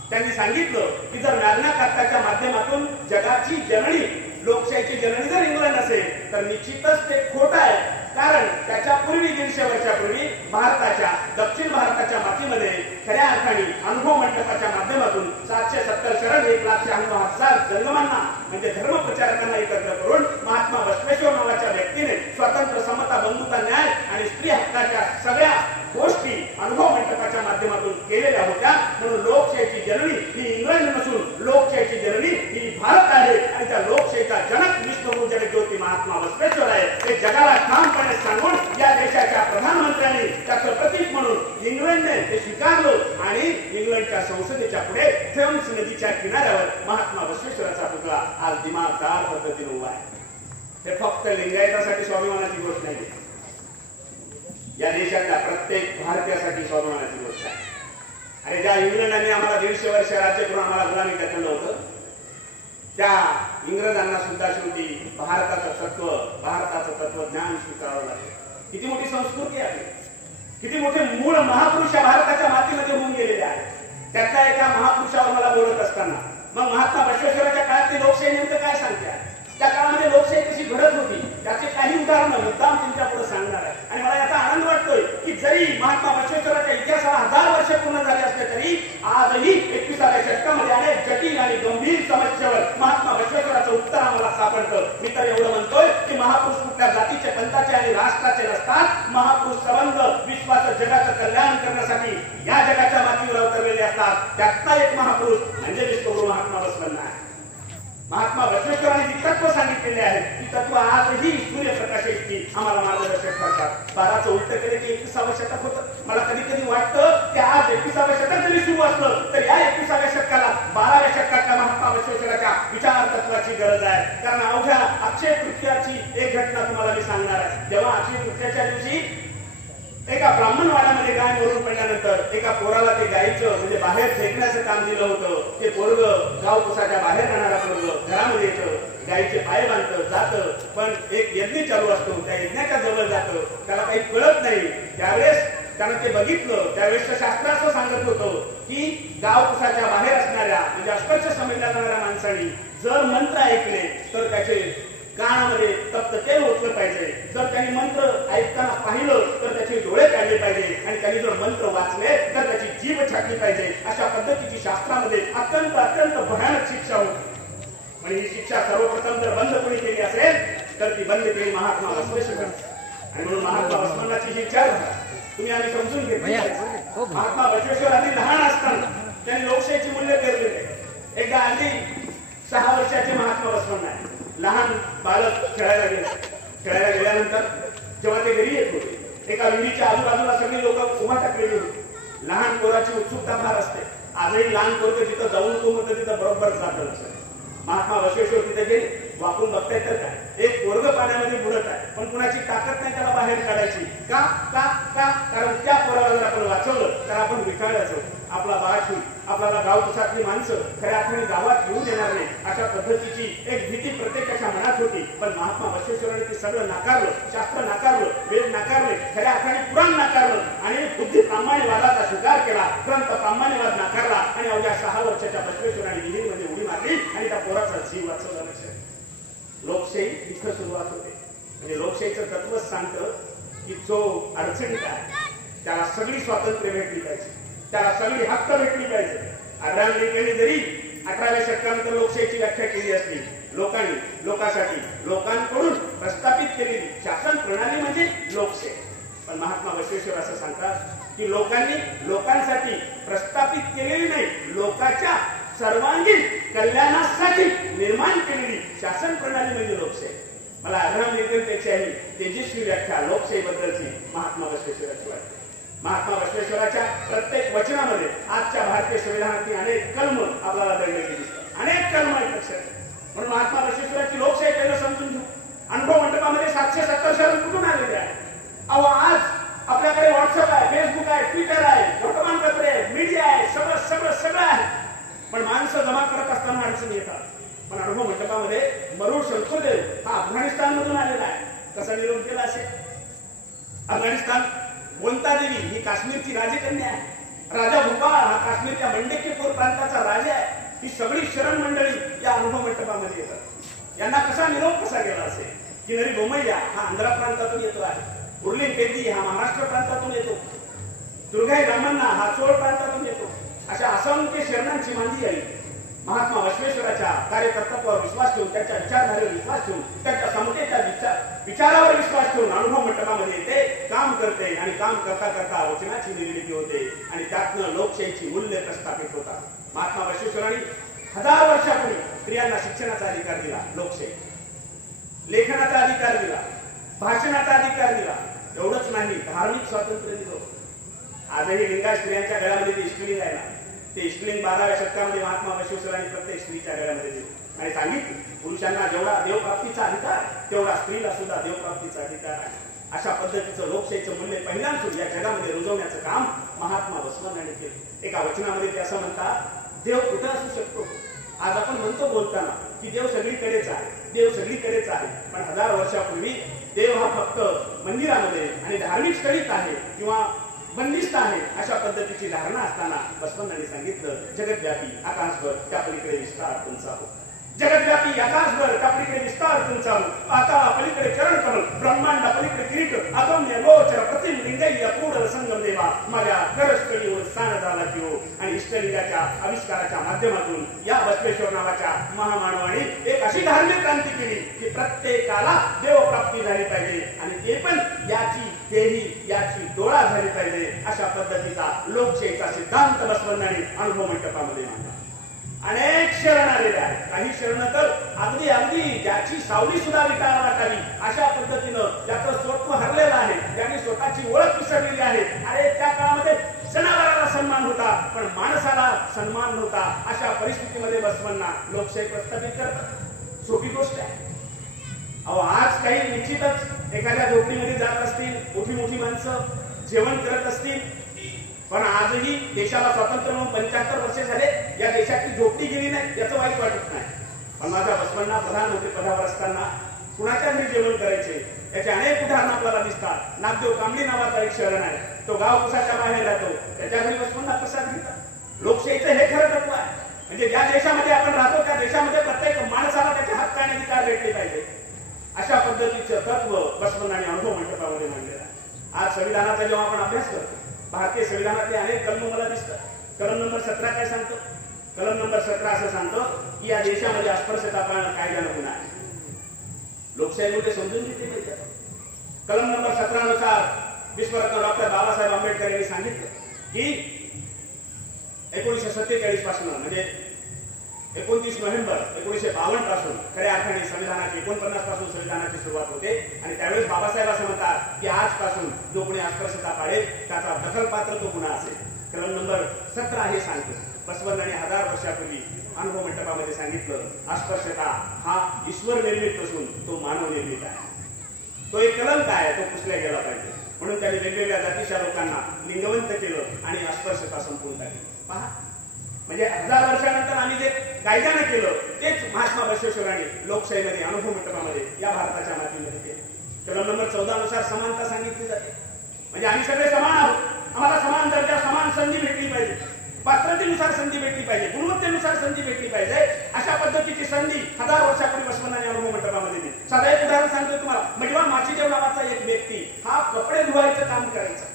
त्यांनी सांगितलं की जर मॅग्ना कार्टाच्या माध्यमातून जगाची जननी, लोकशाहीची जननी जर इंग्लंड असेल तर निश्चितच ते खोटं आहे. कारण त्याच्या पूर्वी 150 वर्षापूर्वी भारताच्या, दक्षिण भारताच्या मातीमध्ये खऱ्या अर्थाने अनुभव मंडपाच्या माध्यमातून 770 शरण 1,96,000 जंगमांना म्हणजे धर्मप्रचारकांना एकत्र करून महात्मा बसवेश्वर नावाच्या व्यक्तीने स्वतंत्र, समता, बंधुता, न्याय आणि स्त्री हक्काच्या सगळ्या गोष्टी अनुभव मंडपाच्या माध्यमातून केलेल्या होत्या. म्हणून लोकशाहीची जननी ही इंग्लंड नसून लोकशाहीची जननी ही भारत आहे आणि त्या लोकशाहीचा जनक विष्णू जगज्योती महात्मा बसवेश्वर आहे. हे जगाला ठामपणे सांगून या देशाच्या प्रधानमंत्र्यांनी त्याचं प्रतीक म्हणून इंग्लंडने ते स्वीकारलं आणि इंग्लंडच्या संसदेच्या पुढे थेम्स नदीच्या किनाऱ्यावर महात्मा बसवेश्वराचा पुतळा आज दिमागदार पद्धतीने उभा आहे. हे फक्त लिंगायतासाठी स्वाभिमानाची गोष्ट नाही, या देशातल्या प्रत्येक भारतीयासाठी स्वाभिमानाची गोष्ट आहे. आणि ज्या इंग्लंडने आम्हाला 150 वर्ष राज्य करून आम्हाला गुलामी टाकलं होतं, त्या इंग्रजांना सुद्धा शेवटी भारताचं तत्वज्ञान स्वीकारावं लागलं. किती मोठी संस्कृती आहे, किती मोठे मूळ महापुरुष भारताच्या मातीमध्ये होऊन गेलेले आहेत. त्यातल्या एका महापुरुषावर मला बोलत असताना मग महात्मा बसवेश्वराच्या काळातली लोकशाही नेमकं काय सांगते, त्या काळामध्ये लोकशाही कशी घडत होती त्याचे काही उदाहरणं मुद्दाम तुमच्या पुढे सांगणार आहे. आणि मला याचा आनंद वाटतोय की जरी महात्मा बसवेश्वराच्या इतिहासाला 1000 वर्ष पूर्ण झाले असले तरी आजही 21व्या शतकामध्ये अनेक जटिल आणि गंभीर समस्येवर महात्मा बसवेश्वराचं उत्तर आम्हाला सापडतं. मी तर एवढं म्हणतोय की महापुरुष कुठल्या जातीचे, पंथाचे आणि राष्ट्राचे नसतात. महापुरुष संबंध विश्वास त्यातला एक महापुरुष म्हणजे विश्वगुरु महात्मा बसवांना आहे. महात्मा बसवेश्वरांनी जी तत्व सांगितलेली आहेत ती तत्व आजही सूर्यप्रकाशाची आम्हाला मार्गदर्शक करतात. 12चं उलट केले की 21व्या शतक होतं. मला कधी कधी वाटतं की आज 21व्या शतक जरी सुरू असलं तर या 21व्या शतकाला 12व्या शतकाच्या महात्मा बसवेश्वराच्या विचार तत्वाची गरज आहे. कारण अवघ्या अक्षय तृतीयाची एक घटना तुम्हाला मी सांगणार आहे. जेव्हा अक्षय तृतीयाच्या दिवशी एका ब्राह्मणवाड्यामध्ये गाय मरून पडल्यानंतर एका पोराला ते गायीचं म्हणजे बाहेर फेकण्याचं काम दिलं होतं. ते पोरग गाव कुसाच्या बाहेर राहणारा पोरग घरामध्ये येतं, गायीचे पाय बांधतं जातं, पण एक यज्ञ चालू असतो. त्या यज्ञाच्या जवळ जातं, त्याला काही कळत नाही. त्यावेळेस त्यानं ते बघितलं. त्यावेळेस शास्त्र असं सांगत होतं की गाव कुसाच्या बाहेर असणाऱ्या म्हणजे अस्पर्श समजल्या जाणाऱ्या माणसांनी जर मंत्र ऐकले तर त्याचे कानामध्ये तप्त तेल ओतलं पाहिजे. जर त्यांनी मंत्र ऐकताना पाहिलं तर त्याचे डोळे काढले पाहिजे आणि त्यांनी जर मंत्र वाचले तर त्याची जीभ छाटली पाहिजे. अशा पद्धतीची शास्त्रामध्ये अत्यंत अत्यंत भयानक शिक्षा होती. आणि ही शिक्षा सर्वप्रथम जर बंद कोणी केली असेल तर ती बंद केली महात्मा बसवेश्वर. आणि म्हणून महात्मा बसवण्याची ही विचारधारा तुम्ही आम्ही समजून घेतली. महात्मा बसवेश्वर आधी लहान असताना त्यांनी लोकशाहीची मूल्य पेरलेले. एकदा आधी 6 वर्षाचे महात्मा बसवण्ण आहे. लहान बालक खेळायला गेल्यानंतर जेव्हा ते घरी येत होते एका विहिरीच्या आजूबाजूला सगळी लोक उभा टाकलेली होती. लहान पोराची उत्सुकता फार असते. आजही लहान पोरग जिथं जाऊन तो म्हणतं तिथं बरोबर जातं असं. महात्मा बसवेश्वर तिथे गेले. वाकून बघताय तर काय एक पोरग पाण्यामध्ये बुडत आहे पण कुणाची ताकद नाही त्याला बाहेर काढायची. का का का कारण त्या पोराला जर आपण वाचवलं तर आपण विकायलाच आपला बाळ होईल. आपल्याला गाव कुसातली माणसं खऱ्या अर्थाने गावात येऊ देणार नाही अशा पद्धतीची एक भीती प्रत्येकाच्या मनात होती. पण महात्मा बसवेश्वरांनी ते सगळं नाकारलं. शास्त्र नाकारलं, वेद नाकारले, खऱ्या अर्थाने पुराण नाकारलं आणि बुद्धी प्रामाण्यवादाचा स्वीकार केला. ग्रंथ प्रामाण्यवाद नाकारला आणि अवघ्या 6 वर्षाच्या बसवेश्वरांनी विहिरीमध्ये उडी मारली आणि त्या पोराचा जीव वाचवला. लक्षात लोकशाही इथं सुरुवात होते. म्हणजे लोकशाहीचं तत्वच सांगतं की जो अडचणीत आहे त्याला सगळी स्वातंत्र्य भेटली पाहिजे, त्याला सगळी हक्क भेटली पाहिजे. अब्राहम लिंकनने जरी 18व्या शतकानंतर लोकशाहीची व्याख्या केली असली लोकांनी लोकांसाठी लोकांकडून प्रस्थापित केलेली शासन प्रणाली म्हणजे लोकशाही. पण महात्मा बसवेश्वर असं सांगतात की लोकांनी लोकांसाठी प्रस्थापित केलेली नाही, लोकांच्या सर्वांगीण कल्याणासाठी निर्माण केलेली शासन प्रणाली म्हणजे लोकशाही. मला अब्राहम लिंकन पेक्षाही तेजस्वी व्याख्या लोकशाहीबद्दलची महात्मा बसवेश्वराची वाटते. महात्मा बसवेश्वराच्या प्रत्येक वचनामध्ये आजच्या भारतीय संविधानातली अनेक कलम आपल्याला दडलेली दिसतात. अनेक कलम आहेत लक्षात. म्हणून महात्मा बसवेश्वराची लोकशाही पहिलं समजून घेऊ. अनुभव मंडपामध्ये 770 शरण कुठून आलेले आहे. अहो आज आपल्याकडे व्हॉट्सअप आहे, फेसबुक आहे, ट्विटर आहे, वर्तमानपत्रे आहे, मीडिया आहे, सगळं सगळं सगळं आहे. पण माणसं जमा करत असताना अडचणी येतात. पण अनुभव मंडपामध्ये मरुड शंकरदेव हा अफगाणिस्तान मधून आलेला आहे. कसा निरोप केला असेल. अफगाणिस्तान वंता देवी ही काश्मीरची राजकन्या आहे. राजा भूपाळ हा काश्मीरच्या मंडेकेपूर प्रांताचा राजा आहे. ही सगळी शरण मंडळी या अनुभव मंडपामध्ये येतात. यांना कसा निरोप कसा गेला असेल. किनरी बोमय्या हा आंध्रा प्रांतातून येतो आहे. उर्लिन पेद्दी हा महाराष्ट्र प्रांतातून येतो. दुर्गाई रामण्णा हा चोळ प्रांतातून येतो. अशा असंख्य शरणांची मांदी आई महात्मा बसवेश्वराच्या कार्यकर्तृत्वावर विश्वास ठेवून, त्यांच्या विचारधारेवर विश्वास ठेवून, त्यांच्या समतेच्या विचारावर विश्वास ठेवून अनुभव मंडपामध्ये येते, काम करते आणि काम करता करता वचनाची निर्मिती होते आणि त्यातनं लोकशाहीची मूल्य प्रस्थापित होतात. महात्मा बसवेश्वरांनी 1000 वर्षापूर्वी स्त्रियांना शिक्षणाचा अधिकार दिला, लोकशाही, लेखनाचा अधिकार दिला, भाषणाचा अधिकार दिला. एवढंच नाही, धार्मिक स्वातंत्र्य दिलं. आजही लिंगायत स्त्रियांच्या गळ्यामध्ये ते इष्टलिंग आहे ना, ते इष्टलिंग 12व्या शतकामध्ये महात्मा बसवेश्वरांनी प्रत्येक स्त्रीच्या गळ्यामध्ये दिले आणि सांगितले पुरुषांना जेवढा देवप्राप्तीचा अधिकार तेवढा स्त्रीला सुद्धा देवप्राप्तीचा अधिकार आहे. अशा पद्धतीचं लोकशाहीचं मूल्य पहिल्यांदा या जगामध्ये रुजवण्याचं काम महात्मा बसवांनी केलं. एका वचनामध्ये ते असं म्हणतात, देव कुठं असू शकतो. आज आपण म्हणतो बोलताना की देव सगळीकडेच आहे, देव सगळीकडेच आहे. पण 1000 वर्षापूर्वी देव हा फक्त मंदिरामध्ये आणि धार्मिक स्थळीच आहे किंवा बंदिस्त आहे अशा पद्धतीची धारणा असताना बसवण्णांनी सांगितलं, जगतव्यापी आकाशभर त्या पलीकडे विस्तार तुमचा हो. जगतव्यापी आकाशभर त्या पलीकडे विस्तार तुमचा हो. आता पलीकडे चरण कमल, ब्रह्मांडा पलीकडे किरीट, अगम्य गोचर प्रतिम लिंगय्य पूर्ण संगम देवा माझ्या करस्थळीवर स्थान झाला की हो. आणि इष्टलिंगाच्या आविष्काराच्या माध्यमातून या बसवेश्वर नावाच्या महामानवाने एक अशी धार्मिक क्रांती केली की प्रत्येकाला देवप्राप्ती झाली पाहिजे आणि ते पण याची देही याची डोळा झाली पाहिजे. अशा पद्धतीचा लोकशाहीचा सिद्धांत बसवंतांनी अनुभव मंडपामध्ये मांडला. अनेक शरण आलेले आहेत. काही शरण तर अगदी अगदी ज्याची सावली सुद्धा विटायला वाटावी अशा पद्धतीनं ज्याचं स्वत्व हरलेलं आहे, ज्यांनी स्वतःची ओळख विसरलेली आहे. अरे त्या काळामध्ये जनावराला सन्मान होता पण माणसाला सन्मान नव्हता. अशा परिस्थितीमध्ये बसवांना लोकशाही प्रस्थापित करतात. सोपी गोष्ट आहे. अहो आज काही निश्चितच एखाद्या झोपडीमध्ये जात असतील, मोठी मोठी माणसं जेवण करत असतील, पण आजही देशाला स्वातंत्र्य म्हणून 75 वर्षे झाले, या देशाची झोपडी गेली नाही याचं वाईट वाटत नाही. पण माझ्या बसवांना प्रधानमंत्री पदावर असताना कुणाच्या घरी जेवण करायचे याचे अनेक उदाहरणं आपल्याला दिसतात. नागदेव कांबळी नावाचा एक शरण आहे, तो गाव कुसाच्या बाहेर राहतो, त्याच्या घरी बसवांना प्रसाद घेतात. लोकशाहीचं हे खरं तत्व आहे. म्हणजे ज्या देशामध्ये आपण राहतो त्या देशामध्ये प्रत्येक माणसाला त्याचे हक्क आणि अधिकार भेटले पाहिजे. अशा पद्धतीचं तत्व बसवंतांनी अनुभव मंडपामध्ये मांडलेलं आहे. आज संविधानाचा जेव्हा आपण अभ्यास करतो, भारतीय संविधानातले अनेक कलम मला दिसतात. कलम नंबर 17 काय सांगतो? कलम नंबर 17 असं सांगतो की या देशामध्ये अस्पृश्यता पाळणं कायद्यानं गुन्हा आहे. लोकशाहीमध्ये समजून घेतली पाहिजे. कलम नंबर 17 नुसार विश्वरत्न डॉक्टर बाबासाहेब आंबेडकर यांनी सांगितलं की 1947 पासून म्हणजे 29 नोव्हेंबर 1952 पासून खऱ्या अर्थाने संविधानाची 49 पासून संविधानाची सुरुवात होते. आणि त्यावेळेस बाबासाहेब असं म्हणतात की आजपासून जो कोणी अस्पृश्यता पाळेल त्याचा दखलपात्र तो गुन्हा असेल. कलम नंबर 17 हे सांगतो. बसवंतांनी 1000 वर्षापूर्वी अनुभव मंडपामध्ये सांगितलं अस्पृश्यता हा ईश्वर निर्मित असून तो मानव निर्मित आहे. तो एक कलंक आहे, तो पुसला गेला पाहिजे. म्हणून त्यांनी वेगवेगळ्या जातीच्या लोकांना लिंगवंत केलं आणि अस्पृश्यता संपूर्ण टाकली. पहा, म्हणजे 1000 वर्षानंतर आम्ही जे कायद्यानं केलं तेच महात्मा बसवेश्वरांनी लोकशाहीमध्ये अनुभव मंडपामध्ये या भारताच्या मातीमध्ये केलं. कलम नंबर 14 नुसार समानता सांगितली जाते. म्हणजे आम्ही सगळे समान आहोत, आम्हाला समान दर्जा समान संधी भेटली पाहिजे, पात्रतेनुसार संधी भेटली पाहिजे, गुणवत्तेनुसार संधी भेटली पाहिजे. अशा पद्धतीची संधी 1000 वर्षापूर्वी बसवंतांनी अनुभव मंडपामध्ये दिली. साधा एक उदाहरण सांगतो तुम्हाला. मडिवाळ माचीदेव नावाचा एक व्यक्ती हा कपडे धुवायचं काम करायचा.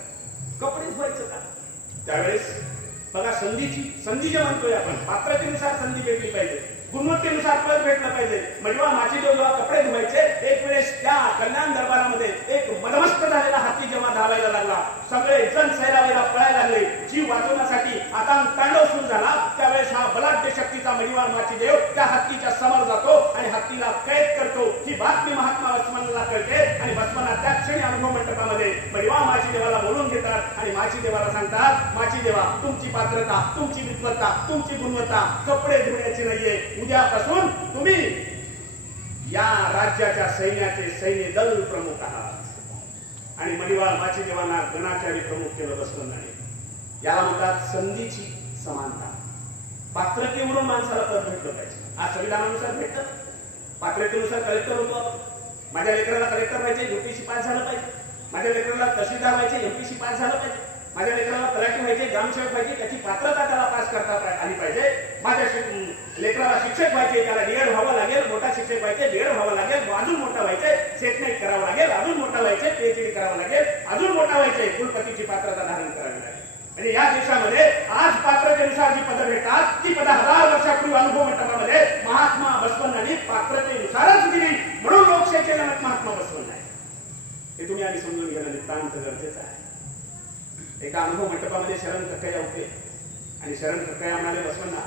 कपडे धुवायचं काम. त्यावेळेस बघा संधी जे म्हणतोय आपण, पात्रतेनुसार संधी भेटली पाहिजे, गुणवत्तेनुसार पद भेटलं पाहिजे. मडिवाळ माचीदेव जेव्हा कपडे धुवायचे एक वेळेस त्या कल्याण दरबारामध्ये एक मदमस्त झालेला हाती जेव्हा धावायला लागला, सगळे जण सैरावैरा पळायला लागले. जीव वाचवण्यासाठी आता तांडव सुरू झाला. त्यावेळेस हा बलाढ्य शक्तीचा मडिवाळ माचीदेव त्या हत्तीच्या समोर जातो आणि हत्तीला कैद करतो. ही बातमी महात्मा बसवंतांना कळते आणि बसवंत त्या क्षणी अनुभव मंडपामध्ये मडिवाळ माचीदेवाला बोलून घेतात आणि माचीदेवाला सांगतात, माचीदेवा तुमची पात्रता, तुमची विद्वत्ता, तुमची गुणवत्ता कपडे धुण्याची नाहीये. उद्यापासून तुम्ही या राज्याच्या सैन्याचे सैन्य दल प्रमुख आहात. आणि मडिवाळ माचीदेवांना गणाचारी प्रमुख केलं बसवंतांनी. याला म्हणतात संधीची समानता. पात्रतेवरून माणसाला पद भेटलं पाहिजे. आज संविधानानुसार भेटतं. पात्रतेनुसार कलेक्टर होतो. माझ्या लेकराला कलेक्टर व्हायचे, UPSC पास झालं पाहिजे. माझ्या लेकराला तहसीलदार व्हायचे, MPSC पास झालं पाहिजे. माझ्या लेकराला तलाठी व्हायचे, ग्रामसेवक व्हायचे, त्याची पात्रता त्याला पास करता आली पाहिजे. माझ्या लेकराला शिक्षक व्हायचे, त्याला DED व्हावं लागेल. मोठा शिक्षक व्हायचे, DED व्हावं लागेल. अजून मोठा व्हायचे, सेटनेट करावं लागेल. अजून मोठा व्हायचे, PhD करावं लागेल. अजून मोठा व्हायचे, कुलपतीची पात्रता धारण करावी लागेल. आणि या देशामध्ये आज पात्रतेनुसार जी पदं भेटतात ती पदं 1000 वर्षापूर्वी अनुभव मंडपामध्ये महात्मा बसवंतांनी पात्रतेनुसारच दिली. म्हणून लोकशाहीचे जनक महात्मा बसवंत आहे. हे तुम्ही आधी समजून घेणं नितांत गरजेचं आहे. एका अनुभव मंडपामध्ये शरण कक्कय्या होते आणि शरण कक्कय्या म्हणाले, बसवंता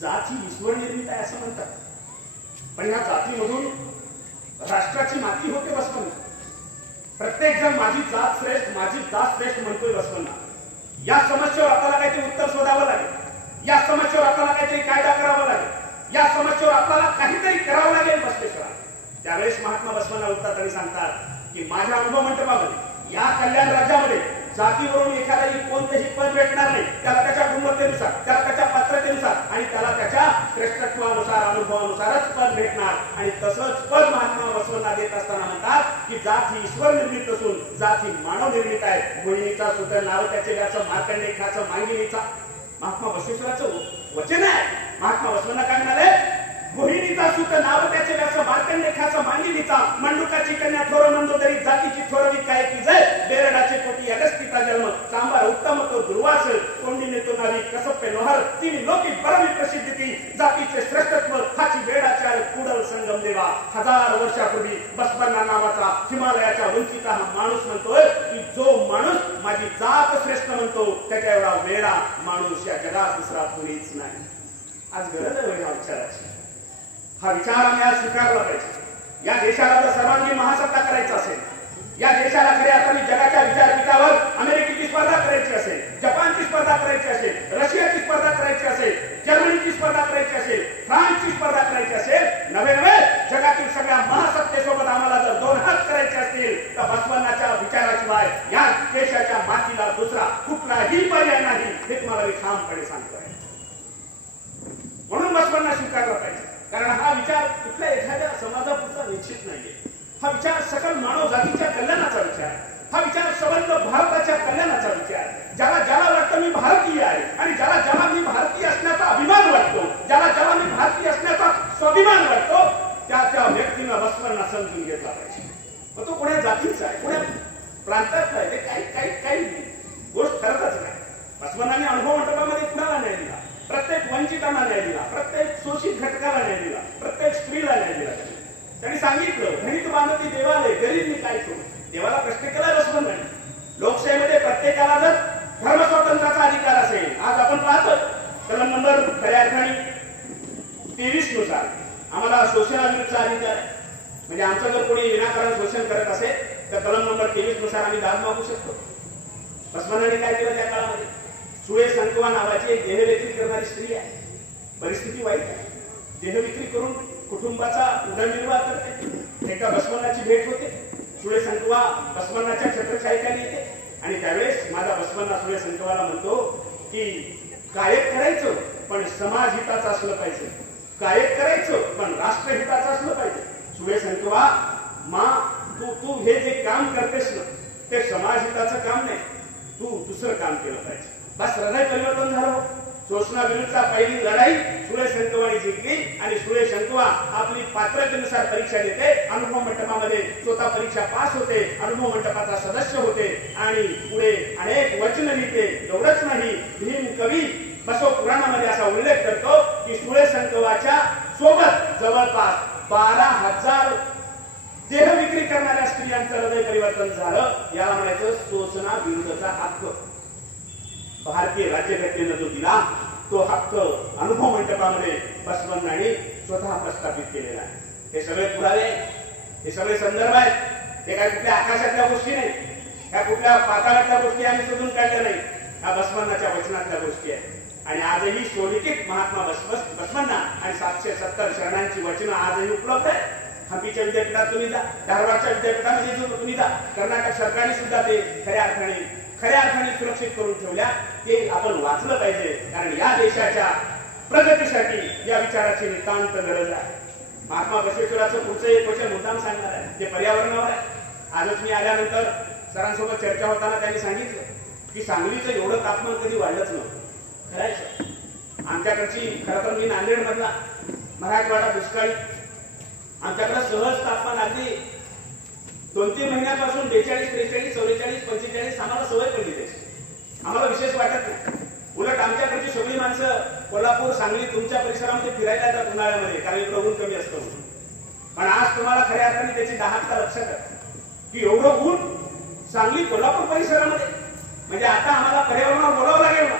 जात ही ईश्वर निर्मित आहे असं म्हणतात, पण या जातीमधून राष्ट्राची माती होते बसवंत. प्रत्येक जण माझी जात श्रेष्ठ, माझी जात श्रेष्ठ म्हणतोय बसवंता. या समस्येवर आपल्याला काहीतरी उत्तर शोधावं लागेल. या समस्येवर आपल्याला काहीतरी कायदा करावा लागेल. या समस्येवर आपल्याला काहीतरी करावं लागेल बसवेश्वरा. त्यावेळेस महात्मा बसवंत उठतात आणि सांगतात की माझ्या अनुभव मंडपामध्ये या कल्याण राज्यामध्ये जातीवरून एखाद्याला कोणतेही पद भेटणार नाही. त्याला त्याच्या गुणवत्तेनुसार, त्याला त्याच्या पात्रतेनुसार आणि त्याला त्याच्या श्रेष्ठत्वानुसार, अनुभवानुसारच पद भेटणार. आणि तसंच पद महात्मा बसवंत देत असताना म्हणतात की जात ही ईश्वर निर्मित असून जात ही मानव निर्मित आहे. मोहिनीचा सुद्धा नाव त्याचे व्याचं, मार्कंडेयाचं मांगिनीचा महात्मा बसवेश्वराचं वचन आहे. महात्मा बसवंत काय म्हणाले, मोहिनीचा सुत नाव त्याचे व्याचं, मार्कंडेयाचं मांगिनीचा, मंडुकाची कन्या थोर मंदोदरी, जातीची थोरवी काय की जय, बेरडाचे पोटी अगस्तिता जन्म, सांबार उत्तम तो दुर्वास, कोंडिने तो नावी कसप्पे नोहर, तिने लोकी परमी प्रसिद्धी ती, जातीचे श्रेष्ठत्व हाची बेडाचार कुडल संगम देवा. 1000 वर्षापूर्वी बसवण्णा नावाचा हिमालयाच्या वंचित हा माणूस म्हणतोय की जो माणूस माझी जात श्रेष्ठ म्हणतो त्याच्या एवढा वेळ हा विचार आम्ही आज स्वीकारला पाहिजे। या देशाला जर सर्वांगीण महासत्ता करायचा असेल, या देशाला खऱ्या अर्थाने जगाच्या विचारपीठावर अमेरिकेची स्पर्धा करायची असेल, जपानची स्पर्धा करायची असेल, रशियाची स्पर्धा करायची असेल, जर्मनीची स्पर्धा करायची असेल, फ्रान्सची स्पर्धा करायची असेल, नवे जगातील सगळ्या महासत्तेसोबत आम्हाला जर दोन हात करायचे असतील तर बसवण्णाच्या विचाराशिवाय या देशाच्या मातीला दुसरा कुठलाही पर्याय नाही, हे तुम्हाला मी ठामपणे सांगतोय। म्हणून बसवण्णा स्वीकारला पाहिजे, कारण हा विचार कुठल्या एखाद्या समाजापुरता निश्चित नाहीये। हा विचार सकल मानव जातीच्या कल्याणाचा विचार, हा विचार सबंध भारताच्या कल्याणाचा विचार। ज्याला वाटतं मी भारतीय आहे आणि ज्याला मी भारतीय असण्याचा अभिमान वाटतो, ज्याला मी भारतीय असण्याचा स्वाभिमान वाटतो, त्या व्यक्तीनं बसवण्णा समजून घेतला पाहिजे। मग तो कोण्या जातीचा आहे, कोण्या प्रांतातला आहे, ते काही गोष्ट ठरतच नाही। बसवण्णाने अनुभव मंडपामध्ये कुणाला न्याय दिला, प्रत्येक वंचितांना न्याय दिला, प्रत्येक शोषित घटकाला न्याय दिला, प्रत्येक स्त्रीला न्याय दिला। त्यांनी सांगितलं धनिक बांधती देवालय, गरीब मी काय करू। देवाला प्रश्न केला बसवण्णाने। लोकशाहीमध्ये प्रत्येकाला जर धर्मस्वातंत्र्याचा अधिकार असेल, आज आपण पाहतो कलम नंबर खऱ्या अर्थाने 23 नुसार आम्हाला शोषणाविरुद्धचा अधिकार आहे। म्हणजे आमचं जर कोणी विनाकारण शोषण करत असेल तर कलम नंबर 23 नुसार आम्ही दाद मागू शकतो। बसवण्णाने काय केलं त्या काळामध्ये, सुळे संकवा नावाची एक देहविक्री करणारी स्त्री आहे। परिस्थिती वाईट आहे, देहविक्री करून कुटुंबाचा उदरनिर्वाह करते। एका बसवण्णाची भेट होते, सुळे संकवा बसवण्णाच्या छत्रछायेखाली येते आणि त्यावेळेस माझा बसवण्णा सुळे संकवाला म्हणतो की कायक करायचं पण समाज हिताचं असलं पाहिजे, कायक करायचं पण राष्ट्रहिताचं असलं पाहिजे। सुळे संकवा मा तू हे जे काम करतेस ना ते समाज हिताचं काम नाही, तू दुसरं काम केलं पाहिजे। बस हृदय परिवर्तन झालं। शोषणाविरुद्धचा पहिली लढाई सुळे संकवाने जिंकली आणि सुळे संकवा आपली पात्रतेनुसार परीक्षा देते, अनुभव मंडपामध्ये स्वतः परीक्षा पास होते, अनुभव मंडपाचा सदस्य होते आणि पुढे अनेक वचन लिहिते। एवढंच नाही, भीम कवी बसव पुराणामध्ये असा उल्लेख करतो की सुळे संकवाच्या सोबत जवळपास 12,000 देहविक्री करणाऱ्या स्त्रियांचं हृदय परिवर्तन झालं। याला म्हणायचं शोषणा विरुद्धचा हक्क। भारतीय राज्यघटनेनं जो दिला तो हक्क अनुभव मंडपामध्ये बसवण्णाने स्वतः प्रस्थापित केलेला आहे। हे सगळे पुरावे, हे सगळे संदर्भ आहेत, हे काय कुठल्या आकाशातल्या गोष्टी नाही, ह्या कुठल्या पाताळातल्या गोष्टी आम्ही शोधून काढल्या नाही, ह्या बसवण्णाच्या वचनातल्या गोष्टी आहेत। आणि आजही सोलिटिक महात्मा बसवण्णा आणि 770 शरणांची वचनं आजही उपलब्ध आहेत। हंपीच्या विद्यापीठात तुम्ही जा, धारवाडच्या विद्यापीठामध्ये तुम्ही जा, कर्नाटक सरकारने सुद्धा ते खऱ्या अर्थाने सुरक्षित करून ठेवल्या। ते आपण वाचलं पाहिजे, कारण या देशाच्या प्रगतीसाठी या विचाराची नितांत गरज आहे। महात्मा बसवेश्वराचं पुढचं एक वचन मुद्दाम सांगणार आहे, ते पर्यावरणावर आहे। आजच मी आल्यानंतर सरांसोबत चर्चा होताना त्यांनी सांगितलं की सांगलीचं एवढं तापमान कधी वाढलंच नव्हतं। खरंच आमच्याकडची, खरं तर मी नांदेड मधला, मराठवाडा दुष्काळी, आमच्याकडे सहज तापमान अगदी 2-3 महिन्यापासून 42, 43, 44, 45 आम्हाला सवय पडली त्याची, आम्हाला विशेष वाटत नाही। उलट आमच्याकडची सगळी माणसं कोल्हापूर, सांगली तुमच्या परिसरामध्ये फिरायला येतात उन्हाळ्यामध्ये, कारण इकडे ऊन कमी असतं म्हणून। पण आज तुम्हाला खऱ्या अर्थाने त्याची दाहकता लक्षात आहे की एवढं ऊन सांगली कोल्हापूर परिसरामध्ये, म्हणजे आता आम्हाला पर्यावरणावर बोलावं लागेल ना।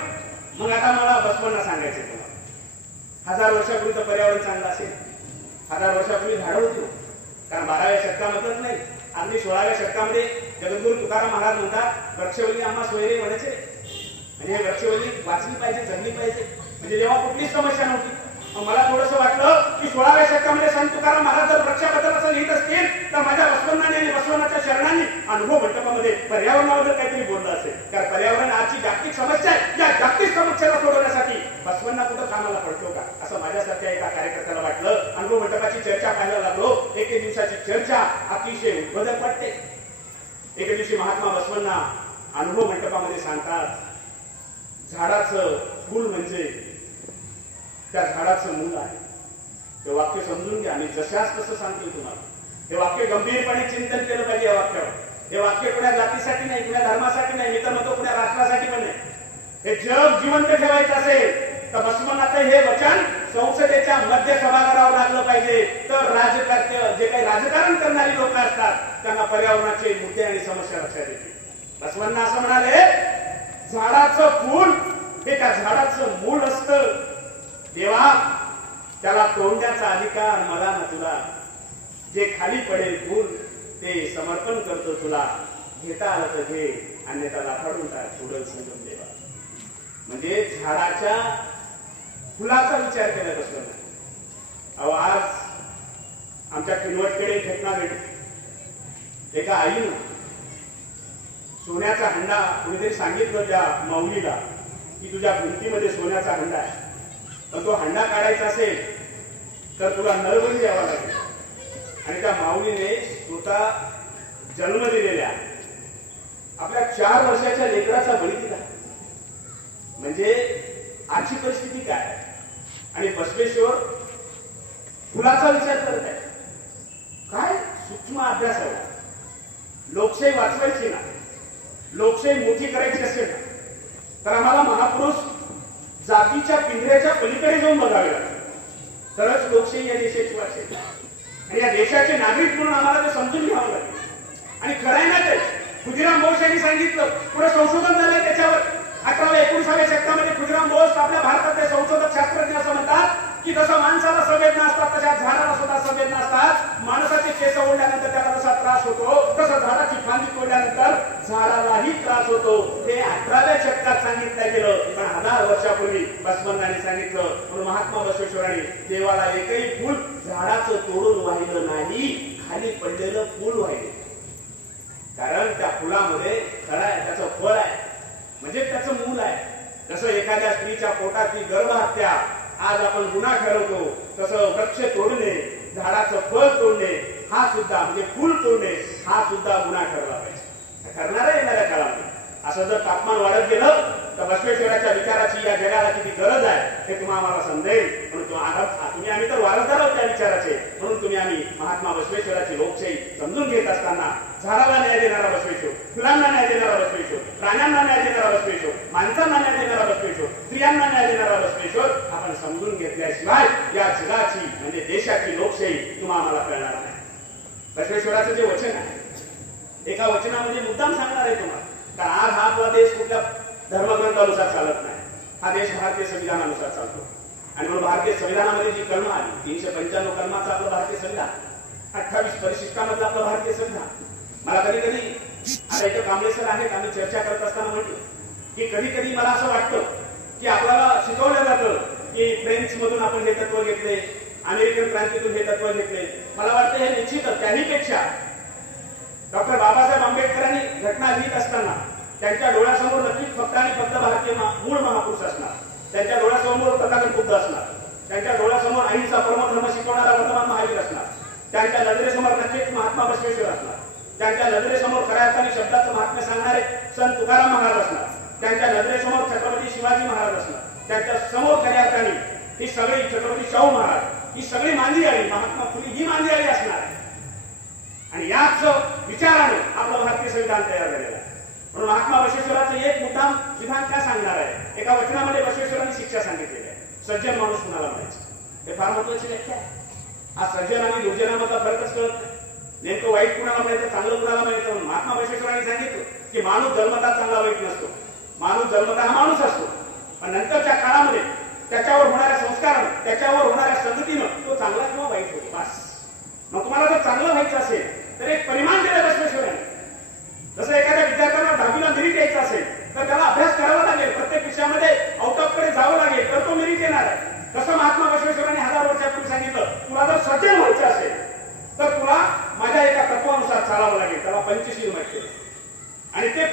मग आता मला बसवण्णा सांगायचे तुम्हाला, 1000 वर्षापूर्वीचं पर्यावरण चांगलं असेल, 1000 वर्षापूर्वी झाडं होती, कारण 12व्या शतकामधलंच नाही, अगदी 16व्या शतकामध्ये जगद्गुरु तुकाराम महाराज म्हणतात वृक्षवल्ली आम्हा सोयरे म्हणायचे, आणि हे वृक्षवल्ली वाचली पाहिजे, जगली पाहिजे, म्हणजे जेव्हा कुठलीच समस्या नव्हती। मला थोडंसं वाटलं की 16व्या शतकामध्ये संत तुकाराम महाराज जर वृक्षाबद्दल असं लिहित असतील तर माझ्या बसवण्णाने आणि बसवण्णाच्या शरणांनी अनुभव मंडपामध्ये पर्यावरणाबद्दल काहीतरी बोललं असेल, कारण पर्यावरण आजची जागतिक समस्या आहे। या जागतिक समस्येला सोडवण्यासाठी बसवण्णा कुठं कामाला पडतो का, असं माझ्यासारख्या एका कार्यकर्त्याला वाटलं। अनुभव मंडपाची चर्चा पाहायला लागलो, एके दिवसाची चर्चा अतिशय उद्बोधक वाटते। एके दिवशी महात्मा बसवण्णा अनुभव मंडपामध्ये सांगतात, झाडाचं फूल म्हणजे त्या झाडाचं मूल आहे। हे वाक्य समजून घ्या, आणि जशाच तसं सांगतोय तुम्हाला। हे वाक्य गंभीरपणे चिंतन केलं पाहिजे या वाक्यावर। हे वाक्य कुण्या जातीसाठी नाही, कुण्या धर्मासाठी नाही, मी तर म्हणतो कुण्या राष्ट्रासाठी पण नाही। हे जग जिवंत ठेवायचं असेल तर बसवण्णाचं हे वचन संसदेच्या मध्य सभागृहावर लागलं पाहिजे, तर राजकारते जे काही राजकारण करणारी लोक असतात त्यांना पर्यावरणाचे मुद्दे आणि समस्या लक्षात येतील। बसवण्णा असं म्हणाले, झाडाचं फूल हे त्या झाडाचं मूळ असतं, देवा त्याला तोडण्याचा अधिकार मला ना तुला, जे खाली पडेल फूल ते समर्पण करतो तुला, घेता आलं तर घे अन्यथा लाथाडून टाक सोडल सोडून देवा. म्हणजे झाडाच्या फुलाचा विचार केला बसला नाही. अहो आज आमच्या किनवटकडे घटना घडली. एका आईनं सोन्याचा हंडा कुणीतरी सांगितलं त्या माऊलीला की तुझ्या भिंतीमध्ये सोन्याचा हंडा आहे, पण तो हंडा काढायचा असेल तर तुला नळबळी द्यावा लागेल. आणि त्या माऊलीने स्वतः जन्म दिलेल्या आपल्या 4 वर्षाच्या लेकराचा बळी दिला. म्हणजे आजची परिस्थिती काय. आणि बसवेश्वर फुलाचा विचार करत आहे. काय सूक्ष्म अभ्यास आहे. लोकशाही वाचवायची ना, लोकशाही मोठी करायची असेल ना, तर आम्हाला महापुरुष जातीच्या पिंजऱ्याच्या पलीकडे जाऊन बघावे लागेल, तरच लोकशाही या देशाची वाचेल. आणि या देशाचे नागरिक म्हणून आम्हाला ते समजून घ्यावं लागेल. आणि खरंय ना ते खुदिराम बोस यांनी सांगितलं, पुढे संशोधन झालंय त्याच्यावर. 18व्या 19व्या शतकामध्ये खुदिराम बोस आपल्या भारतातले संशोधक शास्त्रज्ञ असं म्हणतात की जसं माणसाला संवेदना असतात तशा झाडाला सुद्धा संवेदना असतात. माणसाचे केस ओढल्यानंतर त्याला जसा त्रास होतो तसं झाडाची फांदी तोडल्यानंतर झाडालाही त्रास होतो. हे 18व्या शतकात सांगितलं गेलं, पण 1000 वर्षापूर्वी बसवण्णांनी सांगितलं. म्हणून महात्मा बसवेश्वरांनी देवाला एकही फूल झाडाचं तोडून वाहिलं नाही, खाली पडलेलं फूल वाहिले. कारण त्या फुलामध्ये खरं आहे, त्याचं फळ आहे, म्हणजे त्याचं मूल आहे. जसं एखाद्या स्त्रीच्या पोटातली गर्भहत्या आज आपण गुन्हा ठरवतो, तसं वृक्ष तोडणे, झाडाचं फळ तोडणे हा सुद्धा, म्हणजे फूल तोडणे हा सुद्धा गुन्हा ठरला पाहिजे. ठरणार आहे येणाऱ्या काळामध्ये. असं जर तापमान वाढत गेलं तर बसवेश्वराच्या विचाराची या जगाला किती गरज आहे हे तुम्हाला समजेल. म्हणून तुम्ही आम्ही तर वारसदार आहोत त्या विचाराचे. म्हणून तुम्ही आम्ही महात्मा बसवेश्वराची लोकशाही समजून घेत असताना झाडाला न्याय देणारा बसवेश्वर, फुलांना न्याय देणारा बसवेश्वर, प्राण्यांना न्याय देणारा बसवेश्वर, माणसांना न्याय देणारा बसवेश्वर, स्त्रियांना न्याय देणारा बसवेश्वर आपण समजून घेतल्याशिवाय या जगाची म्हणजे देशाची लोकशाही तुम्हाला आम्हाला कळणार नाही. बसवेश्वराचं जे वचन आहे एका वचनामध्ये मुद्दाम सांगणार आहे तुम्हाला. कारण आज हा आपला देश कुठल्या धर्मग्रंथानुसार चालत नाही, हा देश भारतीय संविधानानुसार चालतो. आणि म्हणून भारतीय संविधानामध्ये जी कलम आली 395 कलमाचं आपलं भारतीय संविधान, 28 परिशिष्टामधलं आपलं भारतीय संविधान. मला कधी कधी आता इथं कांबळे सर आहेत, आम्ही चर्चा करत असताना म्हटलं की कधी कधी मला असं वाटतं की आपल्याला शिकवलं जातं की फ्रेंच मधून आपण हे तत्व घेतले, अमेरिकन क्रांतीतून हे तत्व घेतले. मला वाटतं हे निश्चितच त्याहीपेक्षा डॉक्टर बाबासाहेब आंबेडकरांनी घटना लिहित असताना त्यांच्या डोळ्यासमोर नक्कीच फक्त आणि फक्त भारतीय मूळ महापुरुष असणार, त्यांच्या डोळ्यासमोर तथागत बुद्ध असणार, त्यांच्या डोळ्यासमोर अहिंसा परमधर्म शिकवणारा वर्तमान महावीर असणार, त्यांच्या नजरेसमोर नक्कीच महात्मा बसवेश्वर असणार, त्यांच्या नजरेसमोर खऱ्या अर्थाने शब्दाचं महात्म्य सांगणारे संत तुकाराम महाराज असणार, त्यांच्या नजरेसमोर छत्रपती शिवाजी महाराज असणार, त्यांच्या समोर खऱ्या अर्थाने ही सगळी छत्रपती शाहू महाराज, ही सगळी मांदी आली, महात्मा फुले ही मांदी आली असणार. आणि याच विचाराने आपलं भारतीय संविधान तयार झालेलं आहे. म्हणून महात्मा बसवेश्वराचं एक मुद्दाम विधान काय सांगणार आहे. एका वचनामध्ये बसवेश्वरांनी शिक्षा सांगितलेली आहे. सज्जन माणूस कुणाला म्हणायचं, हे फार महत्वाची व्याख्या आहे. आज सज्जन आणि दुर्जनामधला फरकच कळत नाही. नेमकं वाईट कुणाला म्हणायचं, चांगलं कुणाला म्हणायचं. म्हणून महात्मा बसवेश्वरांनी सांगितलं की माणूस जन्मता चांगला वाईट नसतो, माणूस जन्मता हा माणूस असतो, पण नंतरच्या काळामध्ये त्याच्यावर होणाऱ्या संस्कारानं, त्याच्यावर होणाऱ्या संगतीनं तो चांगला किंवा वाईट होतो. बस. मग तुम्हाला जर चांगलं व्हायचं असेल तर एक परिमाण दिला बसवेश्वरांनी. जसं एखाद्या विद्यार्थ्यांना 10वीला मेरिट यायचं असेल तर त्याला अभ्यास करावा लागेल, प्रत्येक विषयामध्ये आउट ऑफ कडे जावं लागेल, तर तो मेरिट येणार आहे. तसं महात्मा बसवेश्वरांनी 1000 वर्षापूर्वी सांगितलं, तुला जर सज्जन व्हायचं असेल तर तुला माझ्या एका तत्वानुसार चालावं लागेल, त्याला पंचशील म्हटले. आणि ते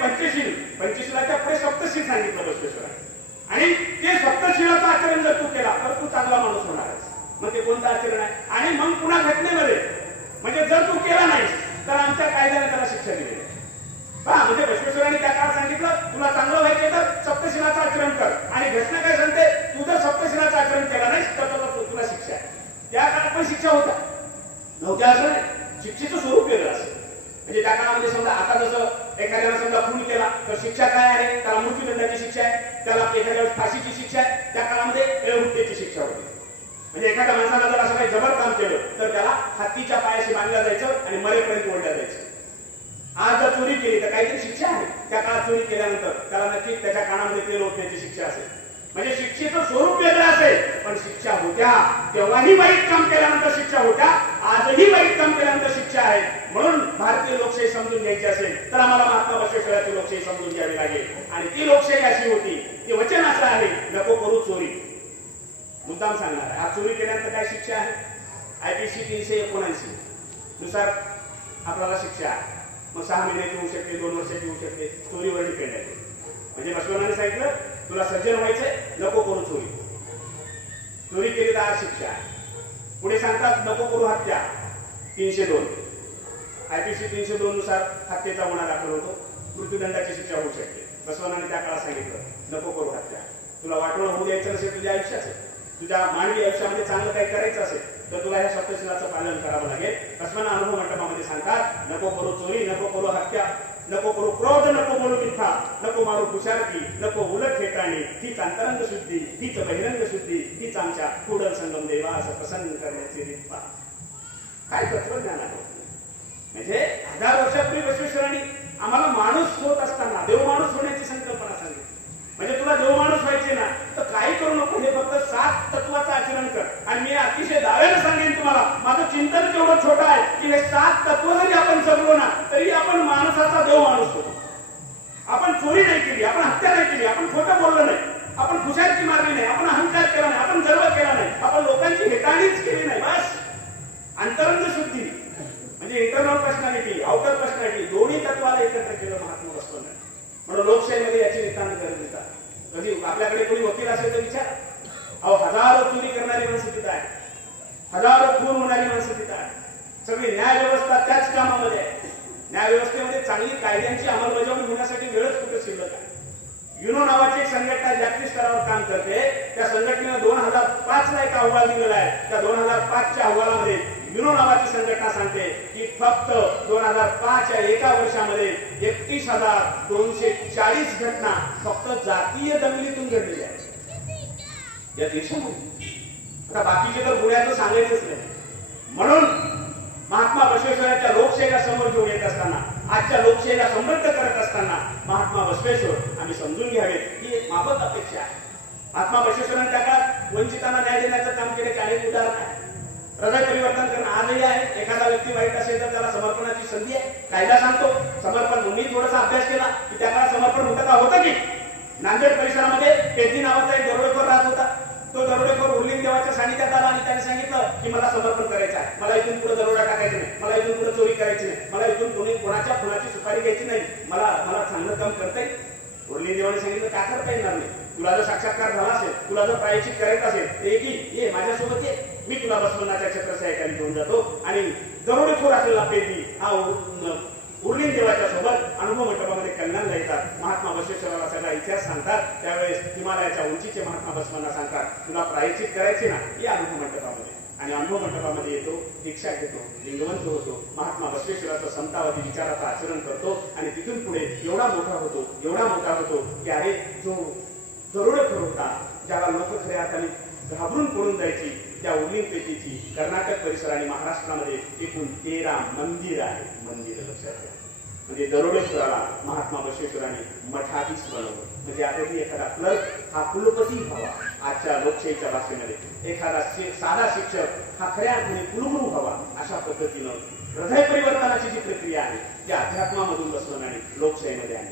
पंचशीलाच्या पुढे सप्तशील सांगितलं बसवेश्वरांनी. आणि ते सप्तशीलाचं आचरण जर तू केला तर तू चांगला माणूस होणार आहेस. मग ते कोणतं आचरण आहे. आणि मग पुन्हा घटनेमध्ये म्हणजे जर तू केला नाहीस तर आमच्या कायद्याने त्याला शिक्षा दिली. म्हणजे बसवेश्वरांनी त्या काळात सांगितलं तुला चांगलं व्हायचं तर सप्तशिलाचं आचरण कर. आणि घटना काय सांगते, तू जर सप्तशिलाचं आचरण केला नाहीस तर तुला शिक्षा आहे. त्या काळात पण शिक्षा होत्या, नव्हत्या असं नाही. शिक्षेचं स्वरूप वेगळं असं. म्हणजे त्या काळामध्ये समजा आता जसं एखाद्याला समजा खून केला तर शिक्षा काय आहे, त्याला मृत्यूदंडाची शिक्षा आहे, त्याला एखाद्या फाशीची शिक्षा आहे. त्या काळामध्ये हत्येची शिक्षा होती. म्हणजे एखाद्या माणसाला जर असं काही जबर काम केलं तर त्याला हत्तीच्या पायाशी बांधलं जायचं आणि मरेपर्यंत ओढल्या जायचं. आज जर चोरी केली तर काहीतरी शिक्षा आहे. त्या काळात चोरी केल्यानंतर त्याला नक्कीच त्याच्या कानामध्ये तेल ओतण्याची शिक्षा असेल. म्हणजे शिक्षेचं स्वरूप वेगळं असेल, पण शिक्षा होत्या तेव्हाही वाईट काम केल्यानंतर शिक्षा होत्या, आजही वाईट काम केल्यानंतर शिक्षा आहे. म्हणून भारतीय लोकशाही समजून घ्यायची असेल तर आम्हाला महात्मा बसवेश्वराची लोकशाही समजून घ्यावी लागेल. आणि ती लोकशाही अशी होती, ते वचन असं आहे, नको करू चोरी. मुद्दाम सांगणार आहे, आज चोरी केल्यानंतर काय शिक्षा आहे? IPC 379 नुसार आपल्याला शिक्षा आहे. मग 6 महिन्याची होऊ शकते, 2 वर्षाची होऊ शकते, चोरीवर डिपेंड आहे. म्हणजे बसवनाने सांगितलं तुला सज्जन व्हायचंय, नको करू चोरी. चोरी केली तर आज शिक्षा आहे. पुढे सांगतात नको करू हत्या. 302 IPC 302 नुसार हत्येचा गुन्हा दाखल होतो, मृत्यूदंडाची शिक्षा होऊ शकते. बसवनाने त्या काळात सांगितलं नको करू हत्या. तुला वाटोळ होऊ द्यायचं नसेल तुझ्या आयुष्याचं, तुझ्या मानवी आयुष्यामध्ये चांगलं काही करायचं असेल तर तुला ह्या सप्तशिलाचं पालन करावं लागेल. बसवना अनुभव मंडपामध्ये सांगतात नको करू चोरी, नको करू हत्या, नको करू क्रोध, नको बोलू मिथ्या, नको मारू कुशारकी, नको उलट ठेकाणी. हीच अंतरंग शुद्धी, हीच बहिरंग शुद्धी, हीच आमच्या कुडल संगम देवास प्रसन्न करण्याची रीत. काय तत्वज्ञान आहे. म्हणजे 1000 वर्षापूर्वी बसवेश्वरांनी आम्हाला माणूस होत असताना देव माणूस होण्याची संकल्पना सांगितली. म्हणजे तुला देव माणूस व्हायचे ना तर काही करू नको, हे फक्त 7 तत्वाचं आचरण कर. आणि मी अतिशय दाव्याने सांगेन तुम्हाला, माझं चिंतन तेवढं छोटं आहे की हे 7 तत्व जरी आपण जगलो ना तरी आपण माणसाचा देव माणूस होतो. आपण चोरी नाही केली, आपण हत्या नाही केली, आपण खोटं बोललो नाही, आपण खुशालकी मारली नाही, आपण अहंकार केला नाही, आपण गर्व केला नाही, आपण लोकांची हेटाळणीच केली नाही. बस अंतरंग शुद्धी म्हणजे इंटरनल पर्सनॅलिटी, आउटर पर्सनॅलिटी, दोन्ही तत्वाला एकत्र केलं महात्मा बसवनाने. म्हणून लोकशाहीमध्ये याची नितांत गरज आहे. कधी आपल्याकडे कोणी वकील असेल तर विचार. अहो, हजारो चोरी करणारी माणसं तिथं आहे, हजारो खून होणारी माणसं तिथं आहे. सगळी न्याय व्यवस्था त्याच कामामध्ये आहे. न्याय व्यवस्थेमध्ये चांगली कायद्यांची अंमलबजावणी होण्यासाठी वेळच कुठे शिल्लक आहे. युनो नावाची एक संघटना जागतिक स्तरावर काम करते. त्या संघटनेनं 2005ला एक अहवाल दिलेला आहे. त्या 2005च्या अहवालामध्ये युनो नावाची संघटना सांगते की फक्त 2005 या एका वर्षामध्ये 31,240 घटना फक्त जातीय दंगलीतून घडलेल्या आहेत या देशामध्ये. आता बाकीचे तर गुन्ह्याचं सांगायचंच नाही. म्हणून महात्मा बसवेश्वरांच्या लोकशाहीला समोर घेऊन येत असताना, आजच्या लोकशाहीला समृद्ध करत असताना महात्मा बसवेश्वर आम्ही समजून घ्यावेत ही एक माफक अपेक्षा आहे. महात्मा बसवेश्वरांनी त्या काळात वंचितांना न्याय देण्याचं काम केल्याचे अनेक उदाहरण आहे. हृदय परिवर्तन करणं आजही आहे. एखादा व्यक्ती वाईट असेल तर त्याला समर्पणाची संधी आहे. कायदा सांगतो समर्पण. मी थोडासा अभ्यास केला की त्या काळात समर्पण होतं का? होतं की नांदेड परिसरामध्ये पेद्दी नावाचा एक दरोडेखोर राहत होता. तो दरोडेखोर उर्लिंग देवाच्या सानिध्यात आला आणि त्याने सांगितलं की मला समर्पण करायचं आहे, मला इथून पुढे दरोडा टाकायचा नाही, मला इथून पुढे चोरी करायची नाही, मला इथून कोणाच्या खुनाची सुपारी घ्यायची नाही, मला चांगलं काम करता येईल. उर्लिंग देवाने सांगितलं का करता येणार नाही, तुला जर साक्षात्कार झाला असेल, तुला जर प्रायश्चित करायचं असेल तर ये माझ्यासोबत ये, मी तुला बसवनाच्या छत्रसाहेबांनी घेऊन जातो. आणि दरोडेखोर असलेला पेद्दी हा उर्लिंग देवाच्या सोबत अनुभव मंडपामध्ये कल्याणला येतात. महात्मा बसवेश्वराला सगळा इतिहास सांगतात. त्यावेळेस हिमालयाच्या उंचीचे महात्मा बसवांना सांगतात तुला प्रायश्चित करायचे ना, या अनुभव मंडपामध्ये. आणि अनुभव मंडपामध्ये येतो, दीक्षा घेतो, लिंगवंत होतो, महात्मा बसवेश्वराचं समतावादी विचाराचं आचरण करतो. आणि तिथून पुढे एवढा मोठा होतो की अरे जो दरोडेखोर होता, ज्याला लोक खऱ्या अर्थाने घाबरून पडून जायची, त्या उर्लिंग पेटीची कर्नाटक परिसर आणि महाराष्ट्रामध्ये एकूण 13 मंदिर आहे. मंदिर लक्षात घ्या. म्हणजे दरोडेखोराला महात्मा बसवेश्वरांनी मठाधीश बनवलं. म्हणजे आधी एखादा क्लर्क हा कुलपती व्हावा. आजच्या लोकशाहीच्या भाषेमध्ये एखादा साधा शिक्षक हा खऱ्या अर्थाने कुलगुरू व्हावा. अशा पद्धतीनं हृदय परिवर्तनाची जी प्रक्रिया आहे ती अध्यात्मामधून बसवणारी लोकशाहीमध्ये आहे.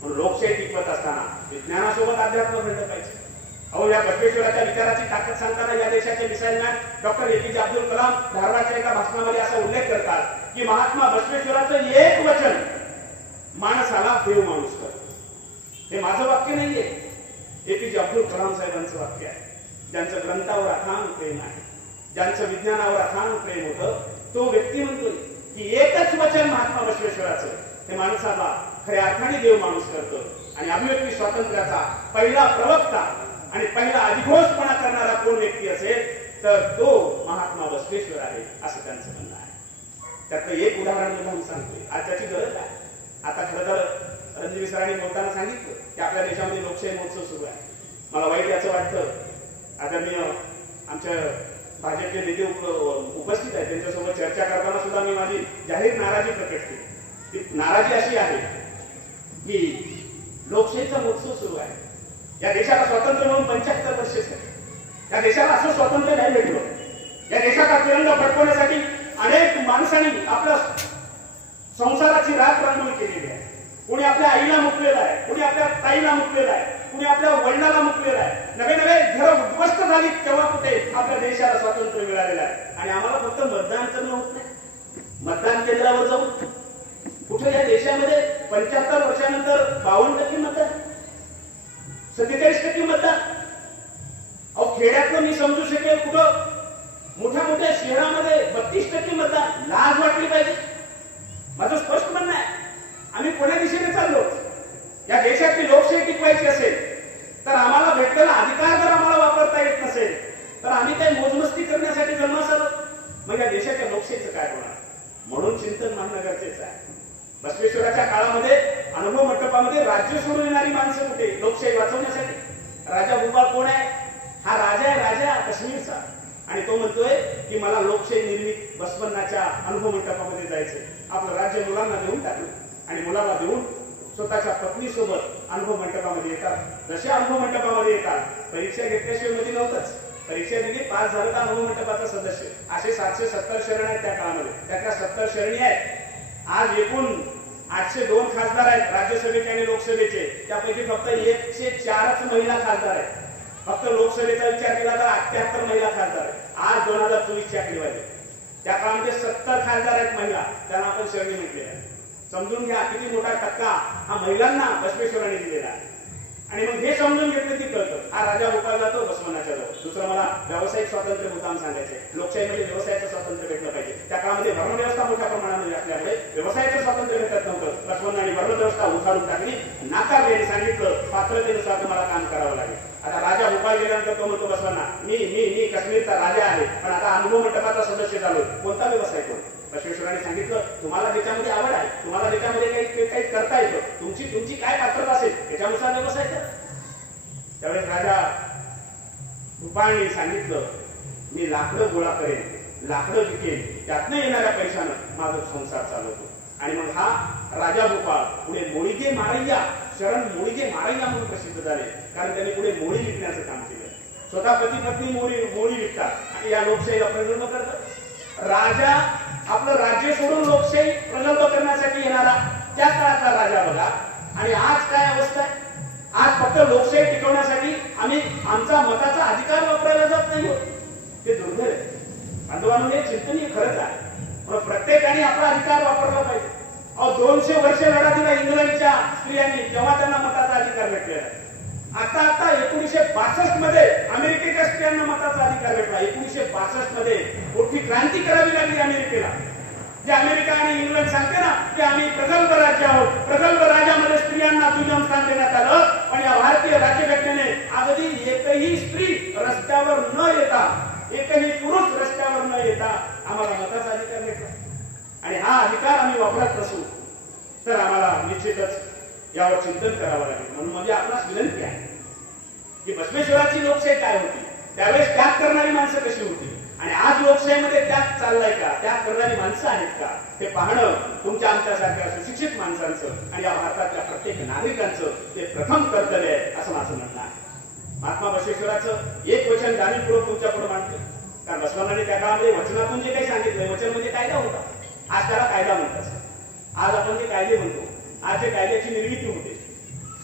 म्हणून लोकशाही टिकवत असताना विज्ञानासोबत अध्यात्म घडलं पाहिजे. अहो, या बसवेश्वराच्या विचाराची ताकद सांगताना या देशाचे missile man doctor APJ Abdul Kalam धारवाडच्या एका भाषणामध्ये असा उल्लेख करतात की महात्मा बसवेश्वराचं एक वचन माणसाला देव माणूस करतं. हे माझं वाक्य नाहीये, APJ अब्दुल कलाम साहेबांचं वाक्य आहे. ज्यांचं ग्रंथावर अथांग प्रेम आहे, ज्यांचं विज्ञानावर अथांग प्रेम होतं, तो व्यक्ती म्हणतोय की एकच वचन महात्मा बसवेश्वराचं हे माणसाला खऱ्या अर्थाने देव माणूस करतं. आणि अभिव्यक्ती स्वातंत्र्याचा पहिला प्रवक्ता आणि पहिला अधिघोषपणा करणारा कोण व्यक्ती असेल तर तो महात्मा बसवेश्वर आहे, असं त्यांचं म्हणणं आहे. त्यातलं एक उदाहरण मी सांगतोय. आज त्याची गरज आहे. आता खरं तर रणजित सरांनी बोलताना सांगितलं की आपल्या देशामध्ये लोकशाही महोत्सव सुरू आहे. मला वाईट याचं वाटतं, आदरणीय आमच्या भाजपचे नेते उपस्थित आहेत, त्यांच्यासोबत चर्चा करताना सुद्धा मी माझी जाहीर नाराजी प्रकट केली. ती नाराजी अशी आहे की लोकशाहीचा महोत्सव सुरू आहे. या देशाला स्वातंत्र्य मिळून 75 तिरंगा फडकवण्यासाठी अनेक माणसांनी आपल्या संसाराची राख रांगोळी केलेली आहे. कोणी आपल्या आईला मुकलेला आहे, कोणी आपल्या ताईला मुकलेला आहे, कुणी आपल्या वडिलाला मुकलेला आहे. नवे नवे घरं उद्ध्वस्त झाली तेव्हा कुठे आपल्या देशाला स्वातंत्र्य मिळालेलं आहे. आणि आम्हाला फक्त मतदान करणं होत नाही. मतदान केंद्रावर जाऊन कुठे या देशामध्ये 75 वर्षानंतर 52% मतदान, 47% मतदान. अहो खेड्यातलं मी समजू शकेल, कुठं मोठ्या मोठ्या शहरामध्ये 32% मतदान. लाज वाटली पाहिजे. माझं स्पष्ट म्हणणं आहे, आम्ही कोण्या दिशेने चाललो? या देशातली लोकशाही टिकवायची असेल तर आम्हाला भेटलेला अधिकार जर आम्हाला वापरता येत नसेल तर आम्ही काही मोजमस्ती करण्यासाठी जन्मास आलो? मग या देशाच्या लोकशाहीचं काय होणार? म्हणून चिंतन मानणं गरजेचं आहे. बसवेश्वराच्या काळामध्ये अनुभव मंडपामध्ये राज्य सोडून येणारी माणसं कुठे लोकशाही वाचवण्यासाठी? राजा भूपाळ कोण आहे? हा राजा आहे, राजा काश्मीरचा. आणि तो म्हणतोय की मला लोकशाही निर्मित बसवन्नाच्या अनुभव मंडपामध्ये जायचंय. आपलं राज्य मुलांना देऊन टाकलं आणि मुलाला देऊन स्वतःच्या पत्नीसोबत अनुभव मंडपामध्ये येतात. जसे अनुभव मंडपामध्ये येतात, परीक्षा घेतल्याशिवाय मध्ये नव्हतंच. परीक्षा दिली, पास झालं तर अनुभव मंडपाचा सदस्य. असे 770 शरण आहेत त्या काळामध्ये. त्यातल्या 70 शरणी आहेत. आज एकूण 802 खासदार आहेत राज्यसभेचे आणि लोकसभेचे. त्यापैकी फक्त 104च महिला खासदार आहेत. फक्त लोकसभेचा विचार केला तर 78 महिला खासदार आहेत. आज 2024ची आकडेवारी. त्या काळामध्ये 70 खासदार आहेत महिला, त्यांना आपण शरणी म्हटले आहे. समजून घ्या किती मोठा टक्का हा महिलांना बसवेश्वरांनी दिलेला आहे. आणि मग हे समजून घेतलं की कळतं. हा राजा भोपाळ जातो बसवन्नाच्या जवळ. दुसरं मला व्यावसायिक स्वातंत्र्य मुद्दाम सांगायचे. लोकशाहीमध्ये व्यवसायाचं स्वातंत्र्य भेटलं पाहिजे. त्या काळामध्ये वर्णव्यवस्था मोठ्या प्रमाणामध्ये असल्यामुळे व्यवसायाचं स्वातंत्र्य भेटत नव्हतं. बसवण्णांनी वर्णव्यवस्था उखाडून टाकली, नाकारली आणि सांगितलं पात्रतेनुसार तुम्हाला काम करावं लागेल. आता राजा भोपाळ गेल्यानंतर तो म्हणतो बसवण्णा मी काश्मीरचा राजा आहे, पण आता अनुभव मंडपाचा सदस्य झालो. कोणता व्यवसाय करू? बसवेश्वरांनी सांगितलं तुम्हाला ज्याच्यामध्ये आवड आहे, तुम्हाला ज्याच्यामध्ये काही करता येतं, तुमची काय पात्रता असेल त्याच्यानुसार व्यवसाय करा. त्यावेळेस राजा भूपाळनी सांगितलं मी लाकडं गोळा करेन, लाकडं विकेन, त्यातनं येणाऱ्या पैशानं माझा संसार चालवतो. आणि मग हा राजा भूपाळ पुढे मोळीगे मारैया, शरण मोळीगे मारैया म्हणून प्रसिद्ध झाले. कारण त्यांनी पुढे मोळी विकण्याचं काम केलं. स्वतः पती पत्नी मोळी विकतात आणि या लोकशाहीला प्रगल्भ करतात. राजा आपलं राज्य सोडून लोकशाही प्रगल्भ करण्यासाठी येणारा त्या काळातला राजा बघा. आणि आज काय अवस्था आहे? आज फक्त लोकशाही टिकवण्यासाठी आम्ही आमचा मताचा अधिकार वापरायला जात नाही. ते दुर्दैव आहे. बांधवांनो, हे चिंतनीय खरंच आहे. म्हणून प्रत्येकाने आपला अधिकार वापरला पाहिजे. 200 वर्ष लढा दिला इंग्लंडच्या स्त्रियांनी, तेव्हा त्यांना मताचा अधिकार भेटलेला. आता 1962 मध्ये अमेरिकेच्या स्त्रियांना मताचा अधिकार भेटला. 1962 मध्ये मोठी क्रांती करावी लागली अमेरिकेला. जे अमेरिका आणि इंग्लंड सांगते ना की आम्ही प्रगल्भ राज्य आहोत, प्रगल्भ राज्यामध्ये स्त्रियांना दुय्यम स्थान देण्यात आलं. पण या भारतीय राज्यघटनेने अगदी एकही स्त्री रस्त्यावर न येता, एकही पुरुष रस्त्यावर न येता आम्हाला मताचा अधिकार भेटला. आणि हा अधिकार आम्ही वापरत नसू तर आम्हाला निश्चितच यावर चिंतन करावं लागेल. म्हणून म्हणजे आपणास विनंती आहे की बसवेश्वराची लोकशाही काय होती, त्यावेळेस त्याग करणारी माणसं कशी होती, आणि आज लोकशाहीमध्ये त्याग चाललाय का, त्याग करणारी माणसं आहेत का, हे पाहणं तुमच्या आमच्यासारख्या सुशिक्षित माणसांचं आणि या भारतातल्या प्रत्येक नागरिकांचं ते प्रथम कर्तव्य आहे असं माझं म्हणणं आहे. महात्मा बसवेश्वराचं एक वचन जाणीवपूर्वक तुमच्या पुढे मांडतो. कारण बसवण्णांनी त्या काळामध्ये वचनातून जे काही सांगितलंय, वचन म्हणजे कायदा होता. आज त्याला कायदा म्हणतात. आज आपण जे कायदे म्हणतो, आज जे कायद्याची निर्मिती होते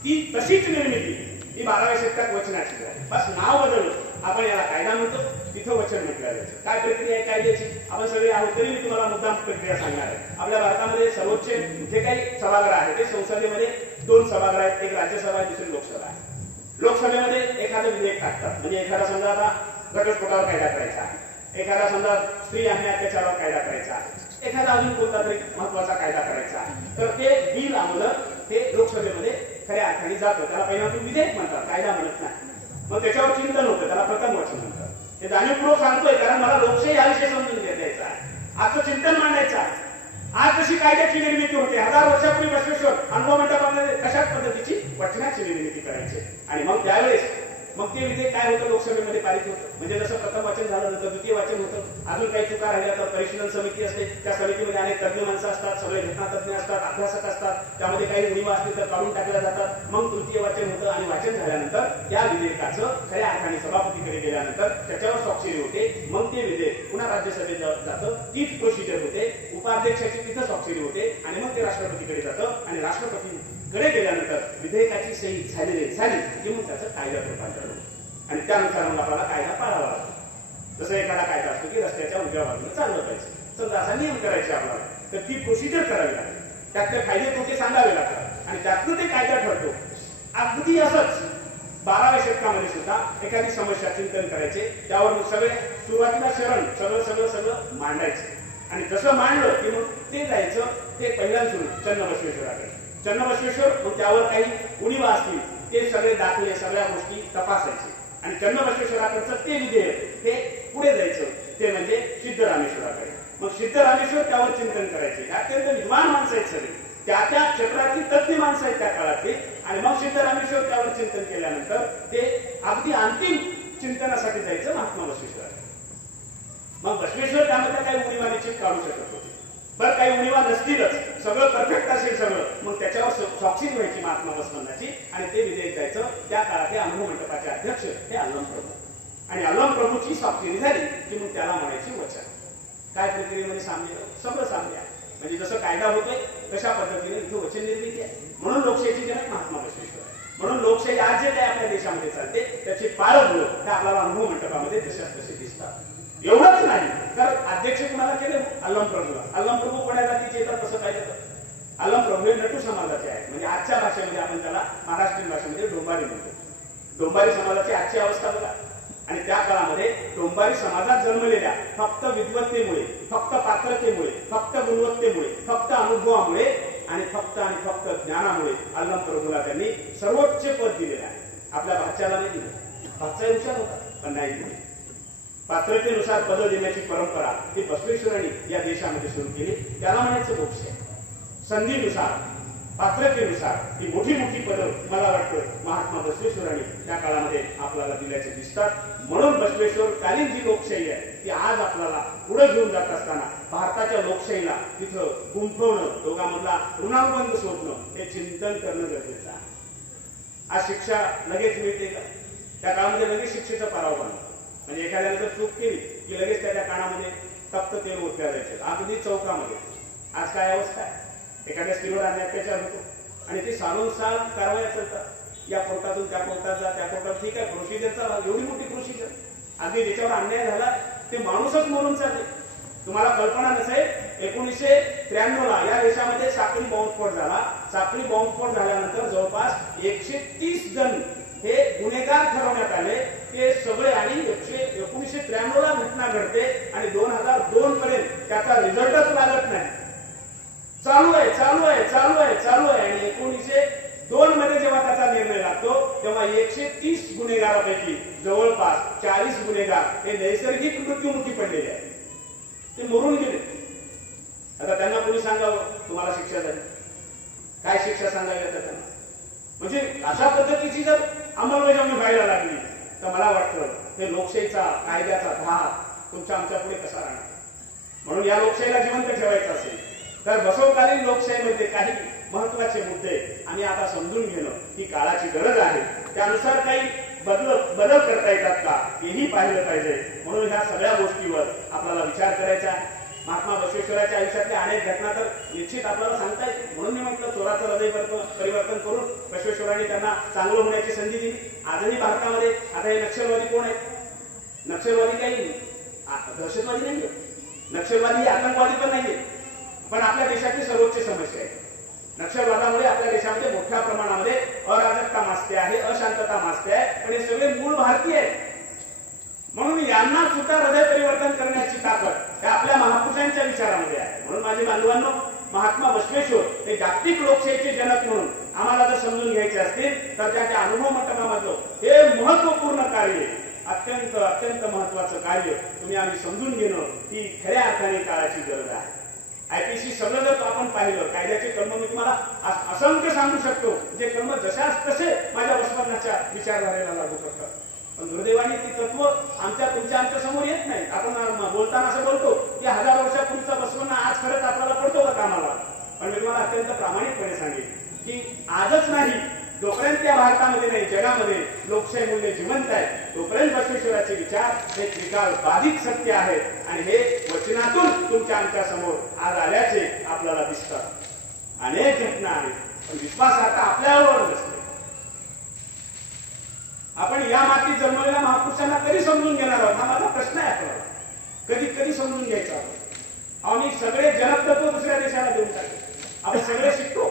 ती तशीच निर्मिती ती 12व्या शतकात वचनाची आहे. बस नाव बदललं, आपण याला कायदा म्हणतो, तिथं वचन म्हटलं जायचं. काय प्रक्रिया आहे कायद्याची? आपण सगळे आहोत तरी मी तुम्हाला मुद्दाम प्रक्रिया सांगणार आहे. आपल्या भारतामध्ये सर्वोच्च जे काही सभागृह आहे ते संसदेमध्ये 2 सभागृह आहेत. एक राज्यसभा आहे, दुसरी लोकसभा आहे. लोकसभेमध्ये एखादं विधेयक टाकतात. म्हणजे एखादा समजा आता घटस्फोटावर कायदा करायचा आहे, एखादा समजा स्त्री आणि अत्याचारावर कायदा करायचा आहे, एखादा अजून कोणता तरी महत्वाचा कायदा करायचा आहे, तर ते बिल आम्हाला ते लोकसभेमध्ये खऱ्या अर्थाने जातं. त्याला पहिल्यांदा विधेयक म्हणतात, कायदा म्हणत नाही. मग त्याच्यावर चिंतन होतं, त्याला प्रथम वचन म्हणतात. हे जाणीवपूर्वक सांगतोय कारण मला लोकशाही हा विषय समजून द्यायचा आहे, आजचं चिंतन मांडायचं आहे. आज जशी कायद्याची निर्मिती होते, 1000 वर्षापूर्वी बसवेश्वर अनुभव मंडपामध्ये कशाच पद्धतीची वचनाची निर्मिती करायची. आणि मग त्यावेळेस मग ते विधेयक काय होतं, लोकसभेमध्ये पारित होतं. म्हणजे जसं प्रथम वाचन झालं नंतर द्वितीय वाचन होतं. अजून काही चुका राहिल्या तर परिशीलन समिती असते, त्या समितीमध्ये अनेक तज्ञ माणसं असतात, सगळे घटनातज्ञ असतात, अभ्यासक असतात, त्यामध्ये काही उणीवा असतील तर काढून टाकल्या जातात. मग तृतीय वाचन होतं आणि वाचन झाल्यानंतर त्या विधेयकाचं खऱ्या अर्थाने सभापतीकडे गेल्यानंतर त्याच्यावर स्वाक्षरी होते. मग ते विधेयक पुन्हा राज्यसभेत तीच प्रोसिजर होते. उपाध्यक्षाची तिथं स्वाक्षरी होते आणि मग ते राष्ट्रपतीकडे जातं आणि राष्ट्रपतीकडे गेल्यानंतर विधेयकाची सही झाली की मग त्याचं कायद्यात रूपांतर होतं आणि त्यानुसार मग आपल्याला कायदा पाळावा लागतो. जसं एखादा कायदा असतो की रस्त्याच्या उजव्या बाजूने चाललं पाहिजे, समजा असा नियम करायचे आपल्याला, तर ती प्रोसिजर करावी लागते, त्यातले फायदे तोटे सांगावे लागतात आणि त्यातनं ते कायदा ठरतो. अगदी असंच 12व्या शतकामध्ये सुद्धा एखादी समस्या चिंतन करायचे, त्यावर मग सगळे सुरुवातीला शरण सगळं मांडायचे आणि जसं मांडलं की मग ते जायचं ते पहिल्यांदा चन्नबसवेश्वराकडे. चन्नबसवेश्वर मग त्यावर काही उणिवा असतील ते सगळे दाखले सगळ्या गोष्टी तपासायचे आणि चन्नबसवेश्वराकडचं ते विधेयक ते पुढे जायचं ते म्हणजे सिद्धरामेश्वराकडे. मग सिद्धरामेश्वर त्यावर चिंतन करायचे. अत्यंत विद्वान माणसं आहेत सगळे, त्या क्षेत्रातली तज्ञ माणसं आहेत त्या काळातली आणि मग सिद्धरामेश्वर त्यावर चिंतन केल्यानंतर ते अगदी अंतिम चिंतनासाठी जायचं महात्मा बसवेश्वर. मग बसवेश्वर त्यामध्ये काही उणिवा निश्चित काढू शकत होते, बरं काही उणिवा नसतीलच, सगळं परफेक्ट असेल सगळं, मग त्याच्यावर स्वाक्षरी व्हायची महात्मा बसवंताची आणि ते विधेयक जायचं. त्या काळात अनुभव मंडपाचे अध्यक्ष हे अलम प्रभू आणि अलम प्रभूची स्वाक्षरी झाली की मग त्याला म्हणायची वचन. काय प्रक्रियेमध्ये साम्य, सगळं साम्य आहे. म्हणजे जसं कायदा होतोय तशा पद्धतीने इथे वचन निर्मिती आहे. म्हणून लोकशाहीची जनक महात्मा बसवेश्वर आहे. म्हणून लोकशाही आज जे काही आपल्या देशामध्ये चालते त्याची पाळंमुळं हे आपल्याला अनुभव मंडपामध्ये तशाच तसे दिसतात. एवढंच नाही तर अध्यक्ष कुणाला केले, अलम प्रभूला. अलम प्रभू कोण्या जातीचे येतात तसं पाहिलं तर अलम प्रभू हे नटू समाजाचे आहेत. म्हणजे आजच्या भाषेमध्ये आपण त्याला महाराष्ट्रीयन भाषेमध्ये डोंबारी म्हणतो. डोंबारी समाजाची आजची अवस्था बघा. आणि त्या काळामध्ये डोंबारी समाजात जन्मलेल्या फक्त विद्वत्तेमुळे, फक्त पात्रतेमुळे, फक्त गुणवत्तेमुळे, फक्त अनुभवामुळे आणि फक्त ज्ञानामुळे अलम प्रभूला त्यांनी सर्वोच्च पद दिलेलं आहे. आपल्या भाच्याला नाही दिलं, भाचा हुशार होता पण नाही दिले. पात्रतेनुसार पद देण्याची परंपरा ही बसवेश्वरांनी या देशामध्ये सुरू केली. त्याला म्हणायचं लोकशाही. संधीनुसार पात्रतेनुसार ही मोठी पदं मला वाटतं महात्मा बसवेश्वरांनी त्या काळामध्ये आपल्याला दिल्याचे दिसतात. म्हणून बसवेश्वरकालीन जी लोकशाही आहे ती आज आपल्याला पुढे घेऊन जात असताना भारताच्या लोकशाहीला तिथं गुंफवणं, दोघांमधला ऋणानुबंध शोधणं हे चिंतन करणं गरजेचं आहे. आज शिक्षा लगेच मिळते का? त्या काळामध्ये लगेच शिक्षेचं परावधान, म्हणजे एखाद्याने जर चूक केली की लगेच त्याच्या कानामध्ये तप्त तेल ओतल्या जायचे, अगदी चौकामध्ये. आज काय अवस्था आहे? एखाद्या स्त्रीवर अत्याचार होतो आणि ती साल कारवाया चालतात. या कोर्टातून त्या कोर्टात जा, त्या कोर्टात, ठीक आहे प्रोसिजरचा एवढी मोठी प्रोसिजर. अगदी ज्याच्यावर अन्याय झाला ते माणूसच मरून चालले. तुम्हाला कल्पना नसेल 1993 या देशामध्ये साखळी बॉम्बस्फोट झाला. साखळी बॉम्बस्फोट झाल्यानंतर जवळपास 130 जण हे गुन्हेगार ठरवण्यात आले. ते सगळे आणि 1993 घटना घडते आणि 2002 पर्यंत त्याचा रिझल्टच लागत नाही. चालू आहे आणि 1902 मध्ये जेव्हा त्याचा निर्णय लागतो तेव्हा 130 गुन्हेगारांपैकी जवळपास 40 गुन्हेगार हे नैसर्गिक मृत्युमुखी पडलेले आहेत. ते मरून गेले. आता त्यांना कोणी सांगावं तुम्हाला शिक्षा झाली, काय शिक्षा सांगावी आता त्यांना? म्हणजे अशा पद्धतीची जर अंमलबजावणी व्हायला लागली तर मला वाटतं हे लोकशाहीचा कायद्याचा धाक तुमच्या आमच्या पुढे कसा राहणार. म्हणून या लोकशाहीला जिवंत ठेवायचं असेल तर बसवकालीन लोकशाहीमध्ये काही महत्वाचे मुद्दे आम्ही आता समजून घेणं ही काळाची गरज आहे. त्यानुसार काही बदल करता येतात का हेही पाहिलं पाहिजे. म्हणून ह्या सगळ्या गोष्टीवर आपल्याला विचार करायचा आहे. महात्मा बसवेश्वराच्या आयुष्यातल्या अनेक घटना तर निश्चित आपल्याला सांगता येईल. म्हणून मी म्हटलं चोराचं हृदय परिवर्तन करून बसवेश्वरांनी त्यांना चांगलं होण्याची संधी दिली. आजही भारतामध्ये आता हे नक्षलवादी कोण आहेत? नक्षलवादी काही दहशतवादी नाहीये, नक्षलवादी आतंकवादी पण नाहीये, पण आपल्या देशाची सर्वोच्च समस्या आहे. नक्षलवादामुळे आपल्या देशामध्ये मोठ्या प्रमाणामध्ये अराजकता माजते आहे, अशांतता माजते आहे, पण हे सगळे मूळ भारतीय आहेत. म्हणून यांना सुद्धा हृदय परिवर्तन करण्याची ताकद आपल्या महापुरुषांच्या विचारामध्ये आहे. म्हणून माझे बांधवांनो, महात्मा बसवेश्वर हे जागतिक लोकशाहीचे जनक म्हणून आम्हाला जर समजून घ्यायचे असतील तर त्याच्या अनुभव मंडपामधलं हे महत्वपूर्ण कार्य, अत्यंत महत्वाचं कार्य तुम्ही आम्ही समजून घेणं ही खऱ्या अर्थाने काळाची गरज आहे. आयपीसी सगळं जर आपण पाहिलं, कायद्याचे कर्म मी तुम्हाला असंख्य सांगू शकतो जे कर्म जशाच तसे माझ्या बसवण्याच्या विचारधारेला लागू करतात. पण दुर्दैवाने ती तत्व तुमच्या समोर येत नाही. आपण बोलताना असं बोलतो की 1000 वर्षापूर्वीचा बसवणं आज खरंच आपल्याला पडतो का कामाला. पण मी तुम्हाला अत्यंत प्रामाणिकपणे सांगेन की आजच नाही, जोपर्यंत या भारतामध्ये नाही जगामध्ये लोकशाही मूल्य जिवंत आहे तोपर्यंत बसवेश्वराचे विचार हे त्रिकाळ बाधित सत्य आहेत आणि हे वचनातून तुमच्या आमच्या समोर आज आल्याचे आपल्याला दिसतात. अनेक घटना आहेत, पण विश्वासार्हता आपल्यावर नसते. आपण या मातीत जन्मलेल्या महापुरुषांना कधी समजून घेणार आहोत हा माझा प्रश्न आहे आपल्याला. कधी कधी समजून घ्यायचा आहोत. आम्ही सगळे जनकतत्व दुसऱ्या देशाला देऊन टाकले. आपण सगळे शिकतो.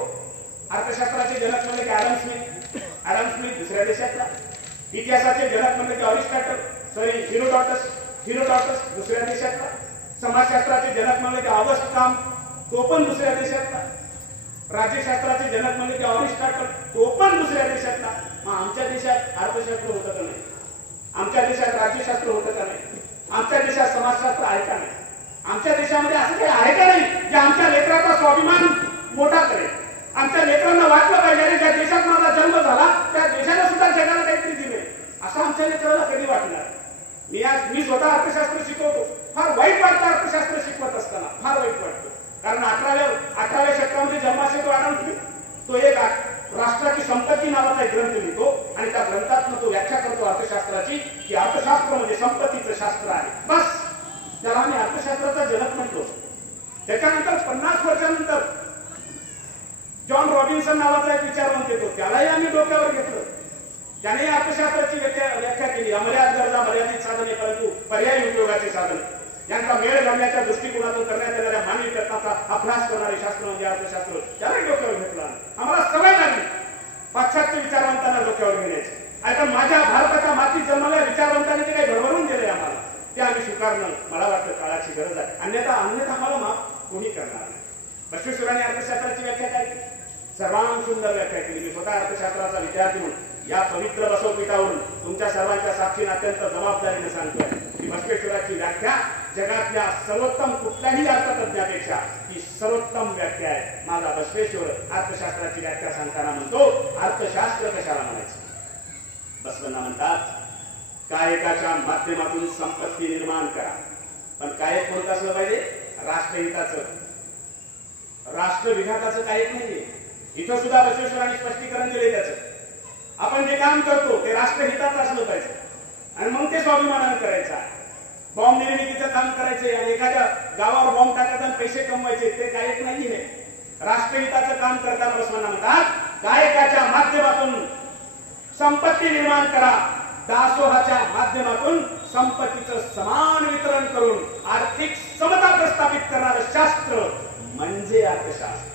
अर्थशास्त्राचे जनक म्हणले की ॲडम स्मिथ दुसऱ्या देशातला. इतिहासाचे जनक म्हणले की हिरोडॉटस दुसऱ्या देशातला. समाजशास्त्राचे जनक म्हणले की ऑगस्ट काम तो पण दुसऱ्या देशातला. राज्यशास्त्राचे जनक म्हणले की अरिस्टॉटल तो पण दुसऱ्या देशातला. मग आमच्या देशात अर्थशास्त्र होतं का नाही? आमच्या देशात राज्यशास्त्र होतं का नाही? आमच्या देशात समाजशास्त्र आहे का नाही? आमच्या देशामध्ये असं काही आहे का नाही जे आमच्या लेकराचा स्वाभिमान मोठा करेल? आमच्या लेकरांना वाटलं पाहिजे अरे ज्या देशात माझा जन्म झाला त्या देशाला सुद्धा जगाला काहीतरी दिले असं आमच्या लेकराला कधी वाटणार? मी स्वतः अर्थशास्त्र शिकवतो. फार वाईट वाटतं अर्थशास्त्र शिकवत असताना, फार वाईट वाटतं. कारण 18व्या शतकामध्ये जन्माशय ॲडम स्मिथ तो एक राष्ट्राची संपत्ती नावाचा एक ग्रंथ लिहितो आणि त्या ग्रंथातून तो व्याख्या करतो अर्थशास्त्राची की अर्थशास्त्र म्हणजे संपत्तीचं शास्त्र आहे. बस त्याला आम्ही अर्थशास्त्राचा जनक म्हणतो. त्याच्यानंतर 50 वर्षानंतर जॉन रॉबिन्सन नावाचा एक विचारवंत येतो. त्यालाही आम्ही डोक्यावर घेतलं. त्याने अर्थशास्त्राची व्याख्या केली. अमर्याद गरजा मर्यादित साधने परंतु पर्यायी उपयोगाचे साधने यांचा मेळ घालण्याच्या दृष्टिकोनातून करण्यात येणाऱ्या मानवी प्रयत्नाचा अभ्यास करणारे शास्त्र म्हणजे अर्थशास्त्र. त्यालाही डोक्यावर घेतलं. आम्हाला सवय लागली पाश्चात्य विचारवंतांना डोक्यावर घेण्याची. आता माझ्या भारताच्या मातीत जन्मलेल्या विचारवंतांनी ते काही भरभरून दिले आम्हाला. ते आम्ही स्वीकारणं मला वाटतं काळाची गरज आहे. अन्यथा आम्हाला माफ कोणी करणार नाही. बसवेश्वरांनी अर्थशास्त्राची व्याख्या काय केली? सर्वांत सुंदर व्याख्या केली. मी स्वतः अर्थशास्त्राचा विद्यार्थी म्हणून या पवित्र बसवपीठावरून तुमच्या सर्वांच्या साक्षीने अत्यंत जबाबदारीने सांगतोय की बसवेश्वराची व्याख्या जगातल्या सर्वोत्तम कुठल्याही अर्थतज्ञापेक्षा ही सर्वोत्तम व्याख्या आहे. माझा बसवेश्वर अर्थशास्त्राची व्याख्या सांगताना म्हणतो अर्थशास्त्र कशाला म्हणायचं? बसवण्णा म्हणतात कायकाच्या माध्यमातून संपत्ती निर्माण करा. पण कायक कोणतं असलं पाहिजे? राष्ट्रहिताचं, राष्ट्रविघाताचं कायक नाहीये. इथं सुद्धा बसवेश्वरांनी स्पष्टीकरण दिले त्याचं. आपण जे काम करतो ते राष्ट्रहिताचं असलं पाहिजे आणि मग ते स्वाभिमानानं करायचं आहे. बॉम्ब निर्मितीचं काम करायचंय आणि एखाद्या गावावर बॉम्ब टाकायचा आणि पैसे कमवायचे ते कायक नाहीये. राष्ट्रहिताचं काम करताना बसवण्णा म्हणतात कायकाच्या माध्यमातून संपत्ती निर्माण करा. दासोहाच्या माध्यमातून संपत्तीचं समान वितरण करून आर्थिक समता प्रस्थापित करणारं शास्त्र म्हणजे अर्थशास्त्र.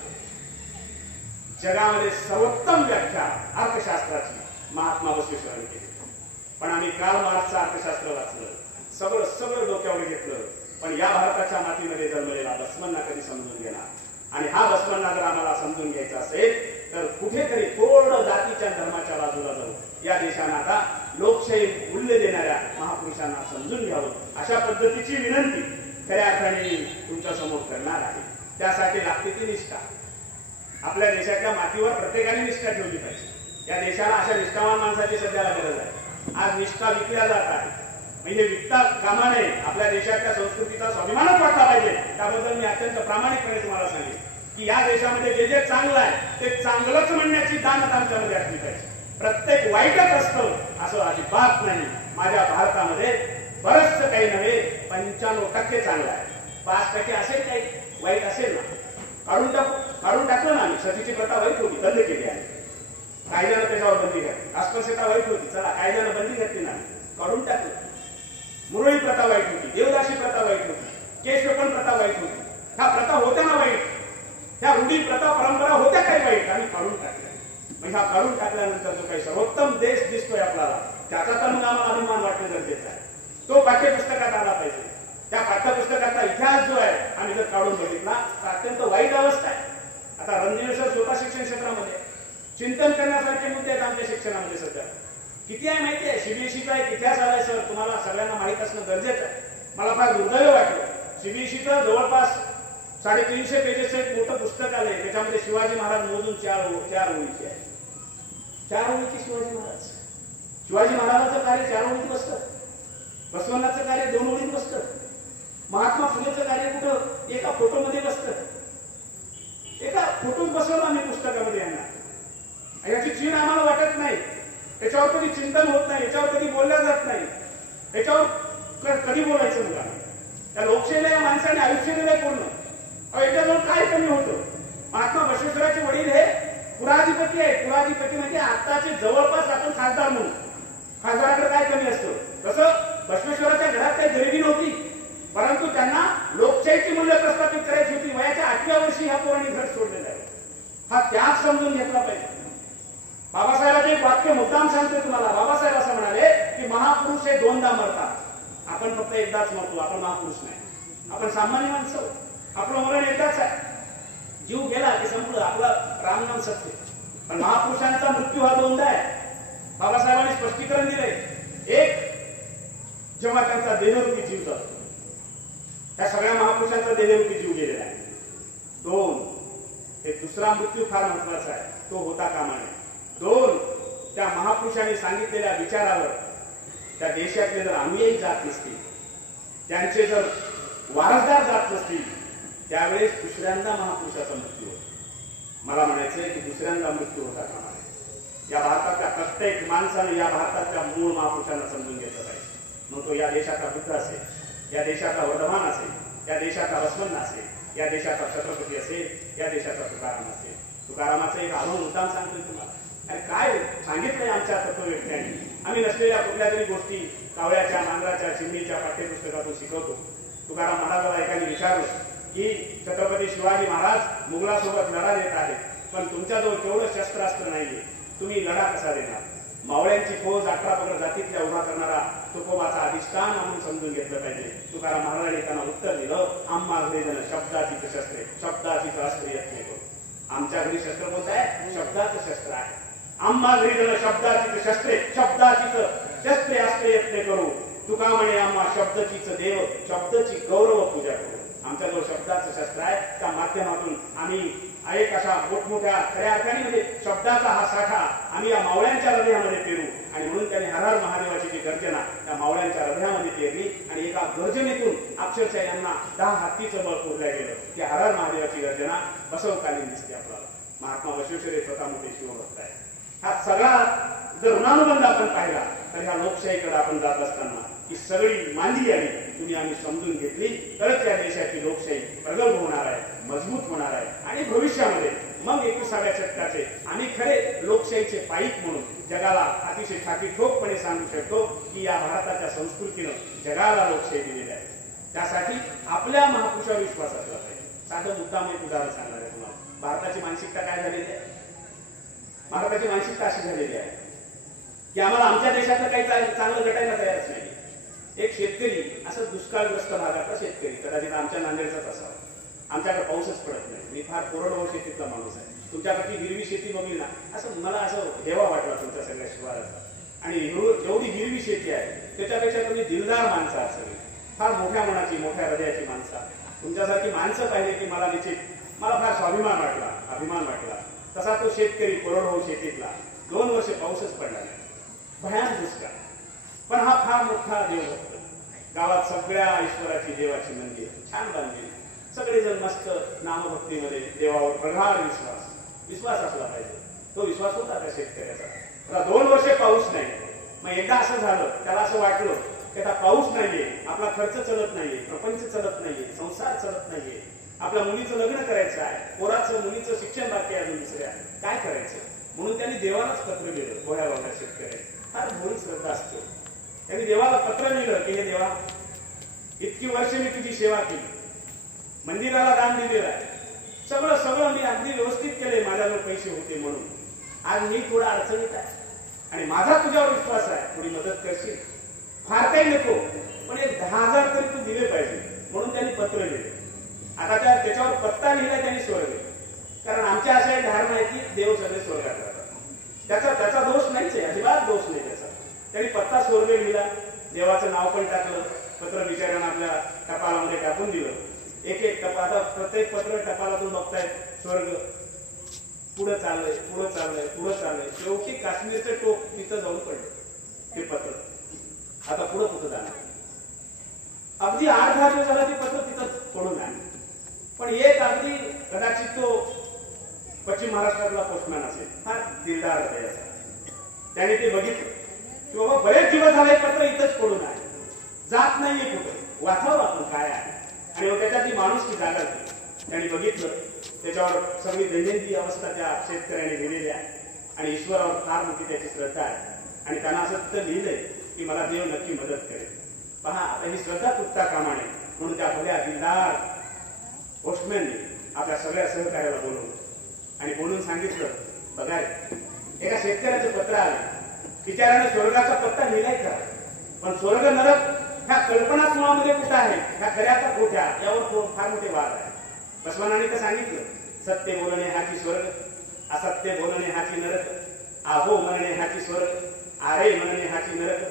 जगामध्ये सर्वोत्तम व्याख्या अर्थशास्त्राची महात्मा बसवेश्वरांनी केली. पण आम्ही कार्ल मार्क्सचं अर्थशास्त्र वाचलं, सगळं डोक्यावर घेतलं. पण या भारताच्या मातीमध्ये जन्मलेला बसवण्णा कधी समजून घेणार? आणि हा बसवण्णा जर आम्हाला समजून घ्यायचा असेल तर कुठेतरी थोडं जातीच्या धर्माच्या बाजूला जाऊ. या देशानं आता लोकशाही मूल्य देणाऱ्या महापुरुषांना समजून घ्यावं अशा पद्धतीची विनंती खऱ्या अर्थाने तुमच्या समोर करणार आहे. त्यासाठी लागते ती निष्ठा. आपल्या देशाच्या मातीवर प्रत्येकाने निष्ठा ठेवली पाहिजे. या देशाला अशा निष्ठावान माणसाची सध्याला गरज आहे. आज निष्ठा विकल्या जात आहे, म्हणजे विकता कामा नये. आपल्या देशाच्या संस्कृतीचा स्वाभिमानच वाटला पाहिजे. त्याबद्दल मी अत्यंत प्रामाणिकपणे तुम्हाला सांगेन की या देशामध्ये जे जे चांगलं आहे ते चांगलंच म्हणण्याची दानत आमच्यामध्ये असली पाहिजे. प्रत्येक वाईटच असतं असं अजिबात नाही. माझ्या भारतामध्ये बरंचसं काही नव्हे 95% चांगलं आहे. 5% असेल काही वाईट असेल ना, काढून टाकलं ना. आम्ही सतीची प्रथा वाईट होती, बंद केली आहे. कायद्यानं त्याच्यावर बंदी घातली. अस्पृश्यता वाईट होती, चला कायद्यानं बंदी घातली ना, काढून टाकलं. मुरळी प्रथा वाईट होती, देवदासी प्रथा वाईट होती, केशवपन प्रथा वाईट होती. ह्या प्रथा होत्या ना वाईट, ह्या रूढी प्रथा परंपरा होत्या काही वाईट, आम्ही काढून टाकल्या. मग ह्या काढून टाकल्यानंतर जो काही सर्वोत्तम देश दिसतोय आपल्याला त्याचा तर मग आम्हाला अभिमान वाटणं गरजेचं आहे. तो पाठ्यपुस्तकात आला पाहिजे. त्या पाठ्यपुस्तकाचा इतिहास जो आहे आम्ही जर काढून बघितला तर अत्यंत वाईट अवस्था आहे. आता रणजित सर स्वतः शिक्षण क्षेत्रामध्ये चिंतन करण्यासारखे मुद्दे आहेत आमच्या शिक्षणामध्ये सध्या. किती आहे माहिती आहे? सीबीएसईचा एक इतिहास आलाय सर, तुम्हाला सगळ्यांना माहित असणं गरजेचं आहे. मला फार दुर्दैव वाटलं. सीबीएसईचं जवळपास 350 पेजेसचं एक मोठं पुस्तक आलंय. त्याच्यामध्ये शिवाजी महाराज मोजून चार ओळीचे आहे. 4 ओळीचे शिवाजी महाराज. शिवाजी महाराजांचं कार्य 4 ओळीत बसतं. बसवण्णाचं कार्य 2 ओळीत बसतं. महात्मा फुलेचं कार्य कुठं एका फोटोमध्ये बसतं. एका फोटोत बसवलं आम्ही पुस्तकामध्ये यांना. याची चीण आम्हाला वाटत नाही. याच्यावर कधी चिंतन होत नाही, याच्यावर कधी बोलल्या जात नाही. याच्यावर कधी बोलायचं मुलांना? त्या लोकशाहीला या माणसाने आयुष्य दिलंय समजून घेतला पाहिजे. बाबासाहेबांचे एक वाक्य मुद्दाम सांगते तुम्हाला. बाबासाहेब असं म्हणाले की महापुरुष हे दोनदा मरतात. आपण फक्त एकदाच मरतो. आपण महापुरुष नाही, आपण सामान्य माणसं. आपलं मरण एकदाच आहे. जीव गेला की संपलं. आपलं रामनाम सत्य. पण महापुरुषांचा मृत्यू हा दोनदा आहे. बाबासाहेबांनी स्पष्टीकरण दिले. एक जेव्हा त्यांचा देहरूपी जीव जातो, त्या सगळ्या महापुरुषांचा देहरूपी जीव गेलेला आहे. दोन, हे दुसरा मृत्यू फार महत्वाचा आहे, तो होता कामा नये. दोन, त्या महापुरुषांनी सांगितलेल्या विचारावर त्या देशातले जर अनुयायी जात नसतील, त्यांचे जर वारसदार जात नसतील, त्यावेळेस दुसऱ्यांदा महापुरुषाचा मृत्यू होतो. मला म्हणायचंय की दुसऱ्यांदा मृत्यू होता कामा नये. या भारताच्या प्रत्येक माणसाने या भारताच्या मूळ महापुरुषांना समजून घेतलं पाहिजे. मग तो या देशाचा बुद्ध असेल, या देशाचा वर्धमान असेल, या देशाचा वसवण्ण असेल, या देशाचा छत्रपती असेल, या देशाचा तुकाराम असेल. तुकारामाचं एक अनुभव मुद्दाम सांगतोय तुम्हाला. आणि काय सांगितलंय आमच्या तत्वव्यक्त्यांनी. आम्ही नसलेल्या कुठल्या तरी गोष्टी कावळ्याच्या, मांजराच्या, चिमणीच्या पाठ्यपुस्तकातून शिकवतो. तुकाराम महाराजाला एकाने विचारलं की छत्रपती शिवाजी महाराज मुघलासोबत लढा देत आहेत, पण तुमच्याजवळ तेवढं शस्त्रास्त्र नाहीये, तुम्ही लढा कसा देणार? मावळ्यांची फौज 18 पगड जातीतल्या उभा करणारा तुकोबाचा अधिष्ठान म्हणून समजून घेतलं पाहिजे. तुकाराम महाराजांनी त्यांना उत्तर दिलं, आम्हा घरी जण शब्दाचीच शस्त्रे, शब्दाचीच अस्त्र यत्न करू. आमच्या घरी शस्त्र कोणतं आहे? शब्दाचं शस्त्र आहे. आम्हा घरी जण शब्दाचीच शस्त्रे, शब्दाचीच शस्त्रे अस्त्र यत्न करू. तुका म्हणे आम्हा शब्दचीच देव, शब्दची गौरव पूजा करू. आमच्याजवळ शब्दाचं शस्त्र आहे. त्या माध्यमातून आम्ही एक अशा मोठमोठ्या खऱ्या अर्थाने म्हणजे शब्दाचा हा साठा आम्ही या मावळ्यांच्या हृदयामध्ये पेरू. आणि म्हणून त्याने हर हर महादेवाची जी गर्जना त्या मावळ्यांच्या हृदयामध्ये पेरली. आणि एका गर्जनेतून अक्षरशः यांना 10 हत्तीचं बळ पुरलं गेलं. की हर हर महादेवाची गर्जना बसवकालीन दिसते आपल्याला. महात्मा बसवेश्वर स्वतः मोठे शिवभक्त आहे. हा सगळा जर ऋणानुबंध आपण पाहिला तर ह्या लोकशाहीकडे आपण जात असताना ही सगळी मांदी आली तुम्ही आम्ही समजून घेतली तरच या देशाची लोकशाही प्रगल्भ होणार आहे, मजबूत होणार आहे. आणि भविष्यामध्ये मग 21व्या शतकाचे आम्ही खरे लोकशाहीचे पाईक म्हणून जगाला अतिशय छाती ठोकपणे सांगू शकतो की या भारताच्या संस्कृतीनं जगाला लोकशाही दिलेली आहे. त्यासाठी आपल्या महापुरुषावर विश्वास असला पाहिजे. साधं मुद्दाम एक उदाहरण सांगणार आहे तुम्हाला. भारताची मानसिकता काय झालेली आहे? भारताची मानसिकता अशी झालेली आहे की आम्हाला आमच्या देशातलं काही चांगलं घटायला तयारच नाही. एक शेतकरी, असं दुष्काळग्रस्त भागातला शेतकरी, कदाचित आमच्या नांदेडचाच असावा, आमच्याकडे पाऊसच पडत नाही. मी फार कोरडवाहू शेतीतला माणूस आहे. तुमच्याकडची हिरवी शेती बघली ना, असं मला असं देवा वाटला तुमच्या सगळ्या शिवाराचा. आणि जेवढी हिरवी शेती आहे त्याच्यापेक्षा तुम्ही दिलदार माणसं आहात सगळी. फार मोठ्या मनाची, मोठ्या हृदयाची माणसं. तुमच्यासारखी माणसं पाहिजे की मला निश्चित मला फार स्वाभिमान वाटला, अभिमान वाटला. तसा तो शेतकरी कोरडवाहू शेतीतला 2 वर्ष पाऊसच पडला नाही, भयान दुष्काळ. पण हा फार मोठा देवभक्त. गावात सगळ्या ईश्वराची देवाची मंदिर छान बांधली. सगळेजण मस्त नामभक्तीमध्ये देवावर प्रगाढ विश्वास असला पाहिजे. तो विश्वास होता त्या शेतकऱ्याचा. 2 वर्षे पाऊस नाही. मग एकदा असं झालं, त्याला असं वाटलं की आता पाऊस नाहीये, आपला खर्च चलत नाहीये, प्रपंच चलत नाहीये, संसार चलत नाहीये, आपल्या मुलीचं लग्न करायचं आहे, पोराचं मुलीचं शिक्षण बाकी आहे, अजून दुसऱ्या काय करायचं. म्हणून त्यांनी देवालाच पत्र लिहिलं. गोळ्या बाबा शेतकरी फार भोळी श्रद्धा असतो. त्यांनी देवाला पत्र लिहिलं की हे देवा, इतकी वर्ष मी तुझी सेवा केली, मंदिराला दान दिलेलं आहे, सगळं मी अगदी व्यवस्थित केलंय, माझ्याजवळ पैसे होते म्हणून. आज मी थोडा अडचणीत आहे आणि माझा तुझ्यावर विश्वास आहे, थोडी मदत करशील. फार काही नको, पण एक 10,000 तरी तू दिले पाहिजे. म्हणून त्यांनी पत्र लिहिले. आता त्याच्यावर पत्ता लिहिला त्यांनी स्वर्ग. कारण आमच्या अशा एक धारणा आहे की देव सगळे स्वर्गात राहतात. त्याचा दोष नाहीच आहे, अजिबात दोष नाही त्याचा. त्यांनी पत्ता स्वर्ग लिहिला, देवाचं नाव पण टाकलं, पत्र बिचाऱ्यानं आपल्या टपालामध्ये टाकून दिलं. एक आता प्रत्येक पत्र टपालातून बघतायत स्वर्ग पुढे चाललंय, पुढे चाललंय. शेवटी काश्मीरचं टोक तिथं जाऊन पडलं ते पत्र. आता पुढे कुठं जाणार? अगदी 8-10 दिवस झाला ते पत्र तिथं पडून आहे. पण एक अगदी कदाचित तो पश्चिम महाराष्ट्रातला पोस्टमॅन असेल, फार दिलदार हृदयाचा. त्याने ते बघितलं की बाबा बरेच दिवस झाले पत्र इथंच पडून आहे, जात नाहीये कुठं, वाचावं आपण काय आहे. आणि त्याच्यात ती माणूस ती जागा झाली. त्यांनी बघितलं, त्याच्यावर सगळी दैनंदिन अवस्था त्या शेतकऱ्याने लिहिलेली आहे आणि ईश्वरावर फार मोठी त्याची श्रद्धा आहे. आणि त्यांना असं तिथं लिहिलंय की मला देव नक्की मदत करेल. पहा, आता ही श्रद्धा तुटता कामा नये म्हणून त्या भल्या दिलदार पोस्टमॅनने आपल्या सगळ्या सहकार्याला बोलवलं आणि बोलून सांगितलं, बघा एका शेतकऱ्याचं पत्र आलं, बिचाऱ्याने स्वर्गाचा पत्ता लिहिलाय का, पण स्वर्ग नरक ह्या कल्पनात्मामध्ये कुठं आहे, ह्या खऱ्याचा खोट्या यावर फार मोठे वाद आहे. बसवनाने तर सांगितलं, सत्य बोलणे हाची स्वर्ग, असत्य बोलणे हाची नरक, आहो म्हणणे हाची स्वर्ग, आरे म्हणणे हाची नरक,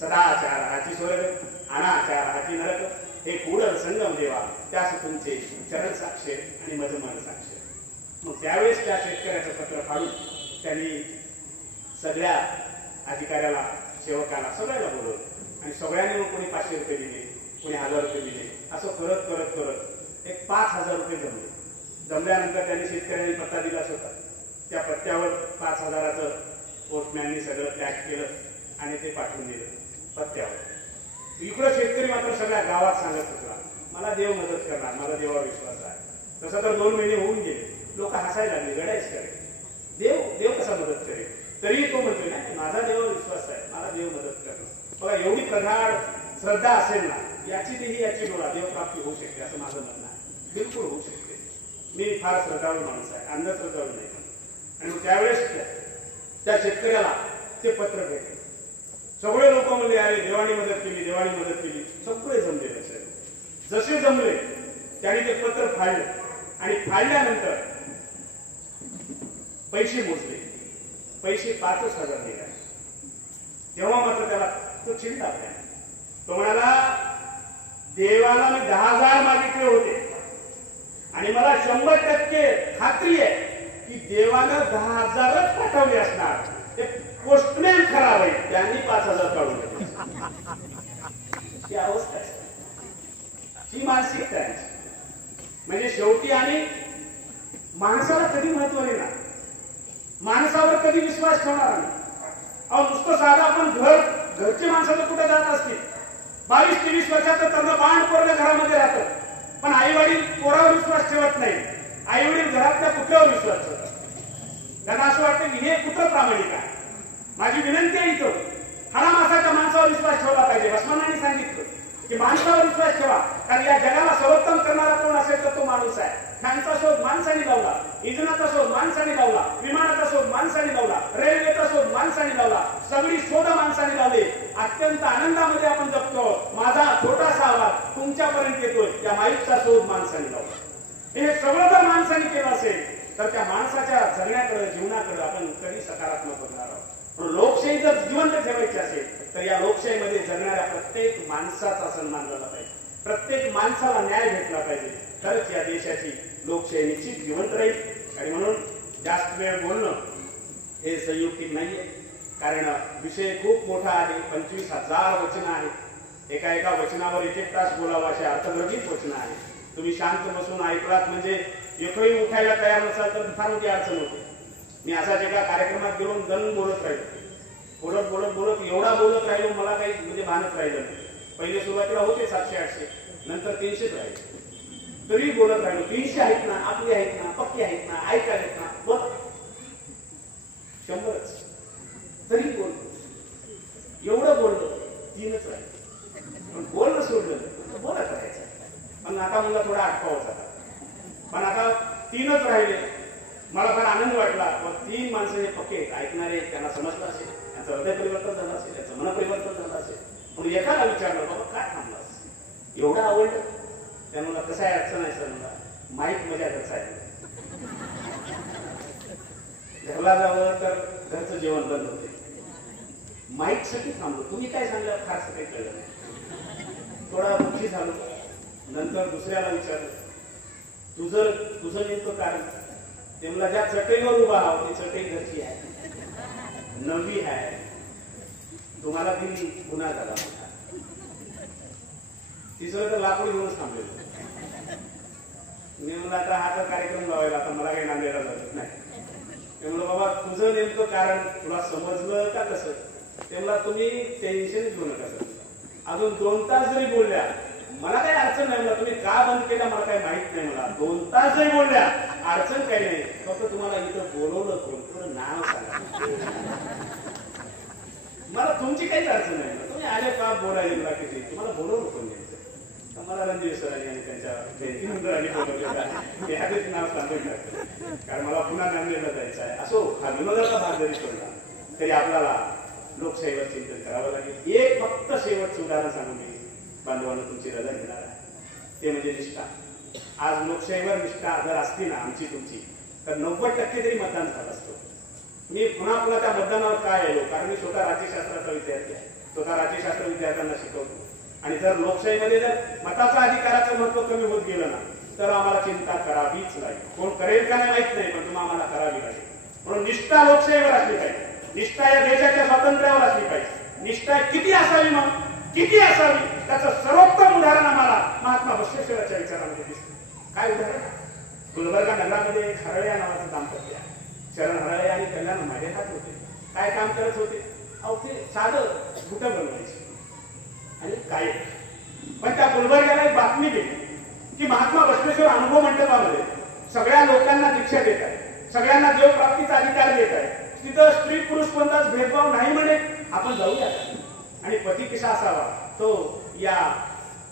सदाचार हाची स्वर्ग, अनाचार हाची नरक, हे पूर्ण संगम देवा, त्यास तुमचे चरण साक्ष आणि मज मन साक्ष. मग त्यावेळेस त्या शेतकऱ्याचं पत्र फाडून त्यांनी सगळ्या अधिकाऱ्याला, सेवकाला, सगळ्याला बोलवलं आणि सगळ्यांनी मग कोणी 500 रुपये दिले, कोणी 1000 रुपये दिले, असं करत करत करत एक 5000 रुपये जमले. जमल्यानंतर त्यांनी शेतकऱ्यांनी पत्ता दिलाच होता, त्या पत्त्यावर 5000चं पोस्टमॅननी सगळं पॅक केलं आणि ते पाठवून दिलं पत्त्यावर. इकडं शेतकरी मात्र सगळ्या गावात सांगत होता, मला देव मदत करणार, मला देवावर विश्वास आहे. तसं तर 2 महिने होऊन गेले, लोक हसायला लागले, गडायच करे, देव कसा मदत करेल. तरीही तो म्हणतोय ना, माझा देवावर विश्वास आहे, मला देव मदत करणार. बघा एवढी प्रगाढ श्रद्धा असेल ना, याची देही याची डोळा देव प्राप्ती होऊ शकते असं माझं म्हणणं आहे. बिलकुल होऊ शकते. मी फार श्रद्धाळू माणूस आहे, अंधश्रद्धाळू नाही. आणि त्यावेळेस त्या शेतकऱ्याला ते पत्र भेटले. सगळे लोक म्हणले, अरे देवानी मदत केली, देवानी मदत केली. सगळे जमले. जसे जमले त्याने ते पत्र फाडलं आणि फाडल्यानंतर पैसे मोजले. पैसे 5000 निघाले. तेव्हा मात्र त्याला तो चिंता झाला. तो म्हणाला, देवाला मी 10,000 मागितले होते आणि मला 100% खात्री आहे की देवानं 10,000च पाठवले असणार. ते पोस्टमॅन खराब आहे, त्यांनी 5000 काढून घेतले. ही अवस्था आहे, ही मानसिकता आहे. म्हणजे शेवटी आम्ही माणसाला कधी महत्व देणार, माणसावर कधी विश्वास ठेवणार नाही. अहो नुसतं साधं आपण घरचे माणसाचं कुठे जात असतील, 22-23 वर्षाचं त्यांना बाण पोरलं घरामध्ये राहतं, पण आई वडील पोरावर विश्वास ठेवत नाही. आई वडील घरातल्या कुत्र्यावर विश्वास ठेवतात. त्यांना असं वाटतं की हे कुत्र प्रामाणिक आहे. माझी विनंती आहे इथं, हरामासाच्या माणसावर विश्वास ठेवला पाहिजे. बसवनांनी सांगितलं की माणसावर विश्वास ठेवा, कारण या जगाला सर्वोत्तम करणारा कोण असेल तर तो माणूस आहे. फॅनचा शोध माणसाने लावला, इंजिनाचा शोध माणसाने लावला, विमानाचा शोध माणसाने लावला, रेल्वेचा शोध माणसाने लावला, सगळी शोध माणसाने लावले. अत्यंत आनंदामध्ये आपण जगतो. माझा छोटासा आवाज तुमच्यापर्यंत येतोय, त्या माईकचा शोध माणसाने लावला. हे सगळं जर माणसाने केलं असेल तर त्या माणसाच्या जगण्याकडे, जीवनाकडे आपण कधी सकारात्मक बघणार आहोत. पण लोकशाही जर जिवंत ठेवायची असेल तर या लोकशाहीमध्ये जगणाऱ्या प्रत्येक माणसाचा सन्मान झाला पाहिजे, प्रत्येक माणसाला न्याय भेटला पाहिजे, तरच या देशाची लोकशाही निश्चित जिवंत राहील. आणि म्हणून जास्त वेळ बोलणं हे संयुक्तिक नाहीये, कारण विषय खूप मोठा आहे. 25,000 वचनं आहेत. एका वचनावर 1 तास बोलावं अशा अर्थगर्भित वचनं आहेत. तुम्ही शांत बसून ऐकलात म्हणजे एकही उठायला तयार नसाल तर फार मोठी अडचण होते. मी असाच एका कार्यक्रमात गेलो, दन बोलत राहिलो, बोलत बोलत बोलत एवढा बोलत राहिलो, मला काही म्हणजे भानच राहिलं नाही. पहिले सुरुवातीला होते 700-800, नंतर 300 राहिले. तरी बोलत राहिलो. 300 आहेत ना, आपली आहेत ना, पक्की आहेत ना, ऐका आहेत ना, बोल 100च तरी बोलतो. एवढं बोललो, 3च राहिले. पण बोलणं सोडलं, बोलत राहायचं. पण आता मला थोडा आटपावच आता, पण आता 3च राहिले. मला फार आनंद वाटला. 3 माणसं हे पक्के आहेत, ऐकणारे, त्यांना समजलं असेल, त्यांचं हृदय परिवर्तन झालं असेल, त्यांचं मन परिवर्तन झालं असेल. म्हणून एकाला विचारलं, बाबा काय थांबलास, एवढं आवडलं? त्यामुळे कसं आहे, अडचण आहे सर, मला माईक मजा घरचा आहे. घरला जावं तर घरचं जेवण बंद होते. माईक साठी थांबलो. तुम्ही काय सांगलं फारसं काही कळलं नाही. थोडा दुःखी झालो. नंतर दुसऱ्याला विचारलं, तुझं नेमकं कारण? ते मला ज्या चटईवर उभा आहोत ती चटई घरची आहे, नवी आहे, तुम्हाला दिली गुन्हा झाला. तिसरं तर लाकूड घेऊनच थांबलेलं. मी म्हणलं आता हा तर कार्यक्रम लावायला, आता मला काही नांदेडला जात नाही. ते म्हणलं बाबा तुझं नेमकं कारण तुला समजलं का कसं? ते मला तुम्ही टेन्शन घेऊ नका सर. अजून 2 तास जरी बोलल्या मला काही अडचण नाही. मला तुम्ही का बंद केला मला काही माहित नाही. मला 2 तास जरी बोलल्या अडचण काही नाही. फक्त तुम्हाला इथं बोलवलं कोण, नाव सांगा. मला तुमची काहीच अडचण नाही. तुम्ही आले का बोलायला मला किती, तुम्हाला बोलवलं कोण द्यायचं. मला रणजित सरांनी आणि त्यांच्या जयंती मंडळाने बोलवलेलं आहे. ते आधीच नाव सांगून टाकतं, कारण मला पुन्हा नांदेडला जायचं आहे. असो, हा विनोदाचा भाग जरी सोडला तरी आपल्याला लोकशाहीवर चिंतन करावं लागेल. एक फक्त शेवटचं उदाहरण सांगून मी बांधवांना तुमची रजा घेणार आहे, ते म्हणजे निष्ठा. आज लोकशाहीवर निष्ठा जर असती ना आमची तुमची, तर 90% तरी मतदान झालं असतं. मी पुन्हा त्या मतदानावर काय आलो, कारण मी स्वतः राज्यशास्त्राचा विद्यार्थी आहे, स्वतः राज्यशास्त्र विद्यार्थ्यांना शिकवतो. आणि जर लोकशाहीमध्ये जर मताचा अधिकाराचं महत्व कमी होत गेलं ना, तर आम्हाला चिंता करावीच लागेल. कोण करेल का नाही माहित नाही, पण तुम्हाला आम्हाला करावी लागेल. म्हणून निष्ठा लोकशाहीवर असली पाहिजे, निष्ठा या देशाच्या स्वातंत्र्यावर असली पाहिजे. निष्ठा किती असावी, मग किती असावी, त्याचं सर्वोत्तम उदाहरण आम्हाला महात्मा बसवेश्वराच्या विचारामध्ये दिसतं. काय उदाहरण? गुलबर्गा नगरामध्ये एक हरळे या नावाचं दाम्पत्य आहे. शरण हरळे आणि कल्याण माझे हात होते. काय काम करत होते? अहो, ते साधं घुटं बनवायचे आणि काय. पण त्या गुलबर्ग्याला एक बातमी गेली की महात्मा बसवेश्वर अनुभव मंडपामध्ये सगळ्या लोकांना दीक्षा देत आहे, सगळ्यांना देव प्राप्तीचा अधिकार देत आहे. तिथं स्त्री पुरुष कोणताच भेदभाव नाही म्हणे. आपण जाऊया. आणि पती कसा असावा, तो या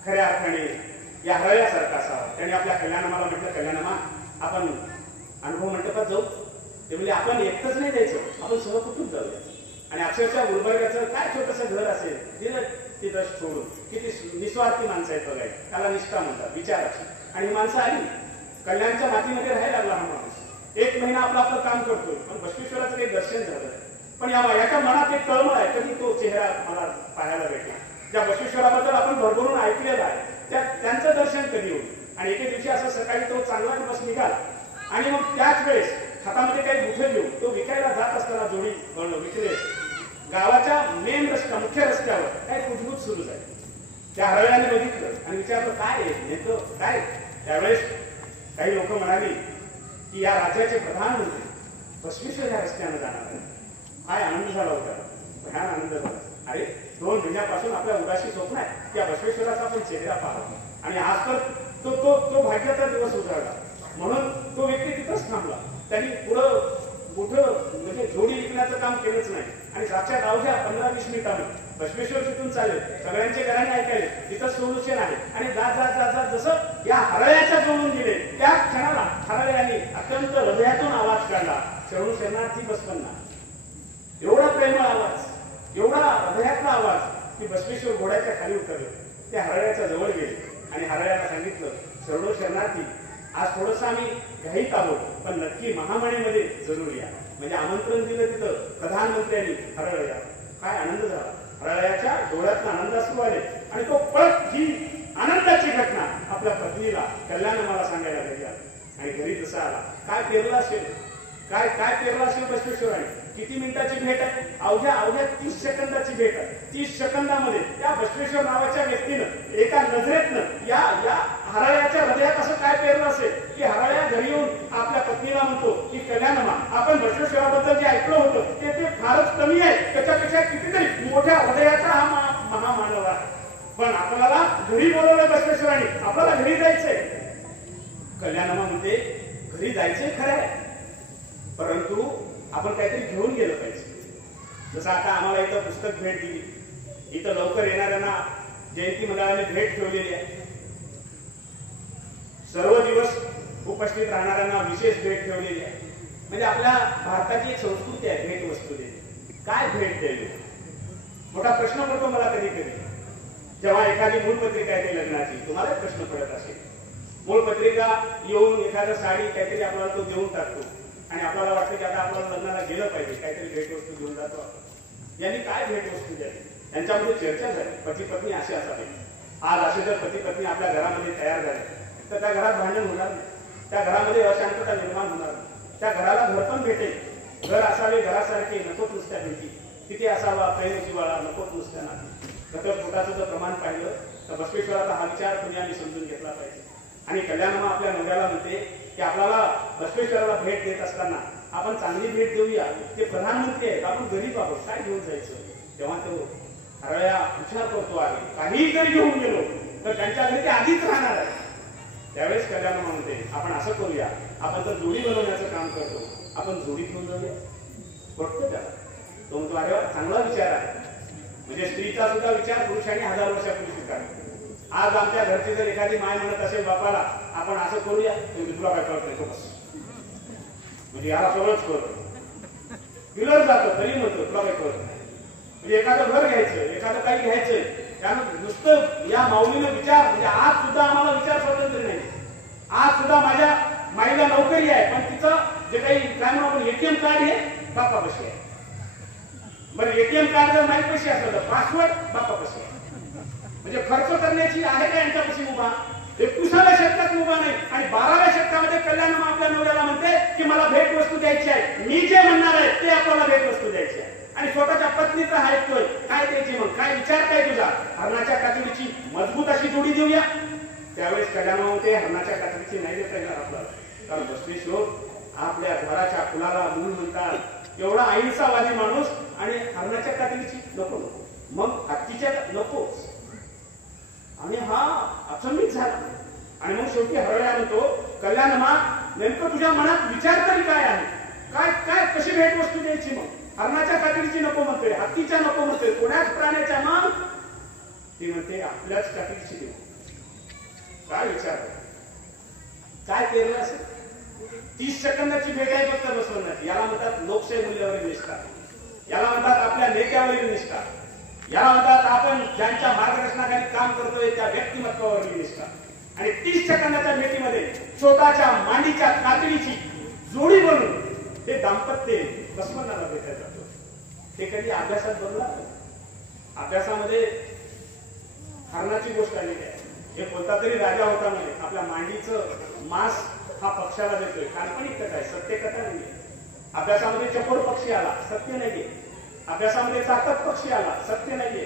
खऱ्या अर्थाने या हरळ्यासारखा असावा. त्याने आपल्या कल्याणमाला म्हटलं, कल्याणमा आपण अनुभव मंडपात जाऊ. ते म्हणजे आपण एकटंच नाही द्यायचं, आपण सहकुटुंब जाऊया. आणि अक्षरशः गुलबर्ग्याचं काय छोटंसं घर असेल दिलं तिथं सोडून. किती निस्वार्थी माणसं आहेत बघाय, त्याला निष्ठा म्हणतात, विचाराची. आणि ही माणसं आली, कल्याणच्या मातीमध्ये राहायला लागला हा माणूस. 1 महिना आपलं काम करतोय, पण बसवेश्वराचं काही दर्शन झालं नाही. पण याच्या मनात एक तळमळ आहे, कधी तो चेहरा मला पाहायला भेटला. ज्या बसवेश्वराबद्दल आपण भरभरून ऐकलेलं आहे, त्यांचं दर्शन कधी होईल. आणि एके दिवशी असं सकाळी तो चांगला दिवस निघाला आणि मग त्याच वेळेस हातामध्ये काही गुठे घेऊन तो विकायला जात असताना जोडी विकले. गावाच्या मेन रस्ता, मुख्य रस्त्यावर काही कुजबूज सुरू झाली. त्या हरळ्याने बघितलं आणि विचारलं, काय आहे नेमकं काय. त्यावेळेस काही लोक म्हणाली की या राज्याचे प्रधानमंत्री बसवेश्वर या रस्त्यानं जाणार आहे. काय आनंद झाला होता, भयान आनंद झाला. अरे 2 महिन्यापासून आपल्या उदाशी स्वप्न आहे त्या बसवेश्वराचा आपण चेहरा पाहावा. आणि आज तर तो भाग्याचा दिवस उजाडला. म्हणून तो व्यक्ती तिथंच थांबला. त्यांनी पुढं कुठं म्हणजे जोडी विकण्याचं काम केलंच नाही. आणि साक्षात अवघ्या 15-20 मिनिटांनी बसवेश्वर तिथून चालले, सगळ्यांचे घराने ऐकायले, तिथं सोल्युशन आहे. आणि जात जसं या हरळ्याच्या जोडून गेले, त्या क्षणाला हरळ्याने अत्यंत हृदयातून आवाज काढला, शरणू शरणार्थी बसपन्ना. एवढा प्रेमळ आवाज, एवढा हृदयातला आवाज की बसवेश्वर घोड्याच्या खाली उतरले, त्या हरळ्याच्या जवळ गेले आणि हरळ्याला सांगितलं, शरणू शरणार्थी, आज थोडंसं आम्ही घाईत आहोत, पण नक्की महामणीमध्ये जरूर या. म्हणजे आमंत्रण दिलं तिथं प्रधानमंत्र्यांनी हरळ्या. काय आनंद झाला, हरळ्याच्या डोळ्यातला आनंद असू आले. आणि तो परत ही आनंदाची घटना आपल्या पत्नीला कल्याणमाला सांगायला घरी आला. आणि घरी जसा आला, काय पेरला असेल, काय पेरला असेल बसवेश्वराने. किती मिनिटाची भेट आहे, अवघ्या 30 सेकंदाची भेट आहे. 30 सेकंदामध्ये त्या बसवेश्वर नावाच्या व्यक्तीनं एका नजरेतनं या हरळ्याच्या हृदयात असं काय पेरलं असेल की हरळ्या घरी येऊन आपल्या पत्नीला म्हणतो की कल्याणमा, आपण बसवेश्वराबद्दल जे ऐकलं होतं ते फारच कमी आहे, त्याच्यापेक्षा कितीतरी मोठ्या हृदयाचा हा महामानव आहे. पण आपल्याला घरी बोलवलं बसवेश्वराने, आपल्याला घरी जायचंय. कल्याणमा म्हणते, घरी जायचंय खरं आहे, परंतु आपण काहीतरी घेऊन गेलं पाहिजे. जसं आता आम्हाला इथं पुस्तक भेट दिली, इथं लवकर येणाऱ्यांना जयंती मंडळाने भेट ठेवलेली आहे. सर्व दिवस उपस्थित राहणाऱ्यांना विशेष भेट ठेवलेली आहे. म्हणजे आपल्या भारताची एक संस्कृती आहे भेट वस्तू देणे. काय भेट द्यावी, मोठा प्रश्न पडतो मला कधी कधी. जेव्हा एखादी मूलपत्रिका येते लग्नाची, तुम्हाला प्रश्न पडत असेल, मूलपत्रिका येऊन एखादा साडी काहीतरी आपल्याला तो देऊन टाकतो आणि आपल्याला वाटतं की आता आपल्याला लग्नाला गेलं पाहिजे, काहीतरी भेटवस्तू घेऊन जातो. यांनी काय भेटवस्तू द्यावी, यांच्यामध्ये चर्चा झाली. पती पत्नी असे असावे. आज असे जर पती पत्नी आपल्या घरामध्ये तयार झाले तर त्या घरात भांडण होणार नाही, त्या घरामध्ये अशांतता निर्माण होणार नाही, त्या घराला घर पण भेटेल. घर असावे घरासारखे, नकोच नुसत्या भेटी. तिथे असावा प्रेम जिव्हाळा, नकोच नुसत्या नाती. घटस्फोटाचं जर प्रमाण पाहिलं तर बसवेश्वराचा हा विचार तुम्ही आम्ही समजून घेतला पाहिजे. आणि कल्याणमा आपल्या नवऱ्याला म्हणते की आपल्याला बसवेश्वराला भेट देत असताना आपण चांगली भेट देऊया. ते प्रधानमंत्री आहेत, आपण गरीब आहोत, काय घेऊन जायचं. तेव्हा तो हरळ्या विचार करतो आहे, काही जरी घेऊन गेलो तर त्यांच्या घरी ते आधीच राहणार आहे. त्यावेळेस कल्याणमा म्हणते, आपण असं करूया, आपण जर जोडी बनवण्याचं काम करतो, आपण जोडी घेऊन जाऊया. बघतो त्याला, तो म्हणतो, अरे चांगला विचार आहे. म्हणजे स्त्रीचा सुद्धा विचार पुरुषांनी 1000 वर्षापूर्वी स्वीकारला. आज आमच्या घरची जर एखादी माय म्हणत असेल बापाला आपण असं करूया, तुला काय कळत नाही तो बस, म्हणजे याला सगळंच कळत, किलर जातो तरी म्हणतो तुला काय कळत नाही. म्हणजे एखादं घर घ्यायचं, एखादं काही घ्यायचंय, त्यानं नुसतं या माऊलीनं विचार, म्हणजे आज सुद्धा आम्हाला विचार स्वातंत्र्य नाही. आज सुद्धा माझ्या माईला नोकरी आहे, पण तिचं जे काही काय म्हणून आपण एटीएम कार्ड हे बापापाशी आहे. बरं एटीएम कार्ड जर माईक पैसे असलं तर पासवर्ड बापापाशी आहे. म्हणजे खर्च करण्याची आहे का यांच्यापाशी मुभा? 21व्या शतकात मुभा नाही. आणि 12व्या शतकामध्ये कल्याण आपल्या नवऱ्याला म्हणते की मला भेट वस्तू द्यायची आहे, मी जे म्हणणार आहे ते आपल्याला भेट वस्तू द्यायची आहे. आणि स्वतःच्या पत्नीचा हा ऐकतोय, काय द्यायची मग, काय विचार काय तुझा? हरणाच्या कातडीची मजबूत अशी जोडी देऊया. त्यावेळेस कल्याण म्हणते हरणाच्या कातडीची नाही देता येणार आपल्याला, कारण बसवेश्वर आपल्या घराच्या फुलाला मूल म्हणतात, एवढा अहिंसावादी माणूस, आणि हरणाच्या कातडीची नको नको, मग हत्तीच्या नकोच. आणि हा अचंबित झाला. आणि मग शेवटी हरळ्या म्हणतो, कल्याण मा नेमकं तुझ्या मनात विचार तरी काय आहे, काय काय कशी भेट वस्तू द्यायची? मग हरणाच्या कातडीची नको म्हणतोय, हत्तीच्या नको म्हणतोय, कोणाच प्राण्याच्या? मग ती म्हणते आपल्याच कातडीची देऊ. काय विचार, काय केलं असेल? 30 सेकंदाची भेट आहे फक्त बसवण्याची. याला म्हणतात लोकशाही मूल्यावरील निष्ठा, याला म्हणतात आपल्या नेत्यावरील निष्ठा, याला म्हणतात आपण ज्यांच्या मार्गदर्शनाखाली काम करतोय त्या व्यक्तिमत्वावरील निष्ठा. आणि 30 सेकंदाच्या भेटीमध्ये स्वतःच्या मांडीच्या कातडीची जोडी बनून हे दाम्पत्य बसवण्याला भेटत जातो. हे कधी अभ्यासात बनणार? अभ्यासामध्ये हरणाची गोष्ट आलेली आहे. हे कोणता तरी राजा होता म्हणजे आपल्या मांडीचं मांस हा पक्षाला देतोय. काल्पनिक कथा आहे, सत्य कथा नाहीये. अभ्यासामध्ये चकोर पक्षी आला, सत्य नाहीये. अभ्यासामध्ये चातक पक्षी आला, सत्य नाहीये.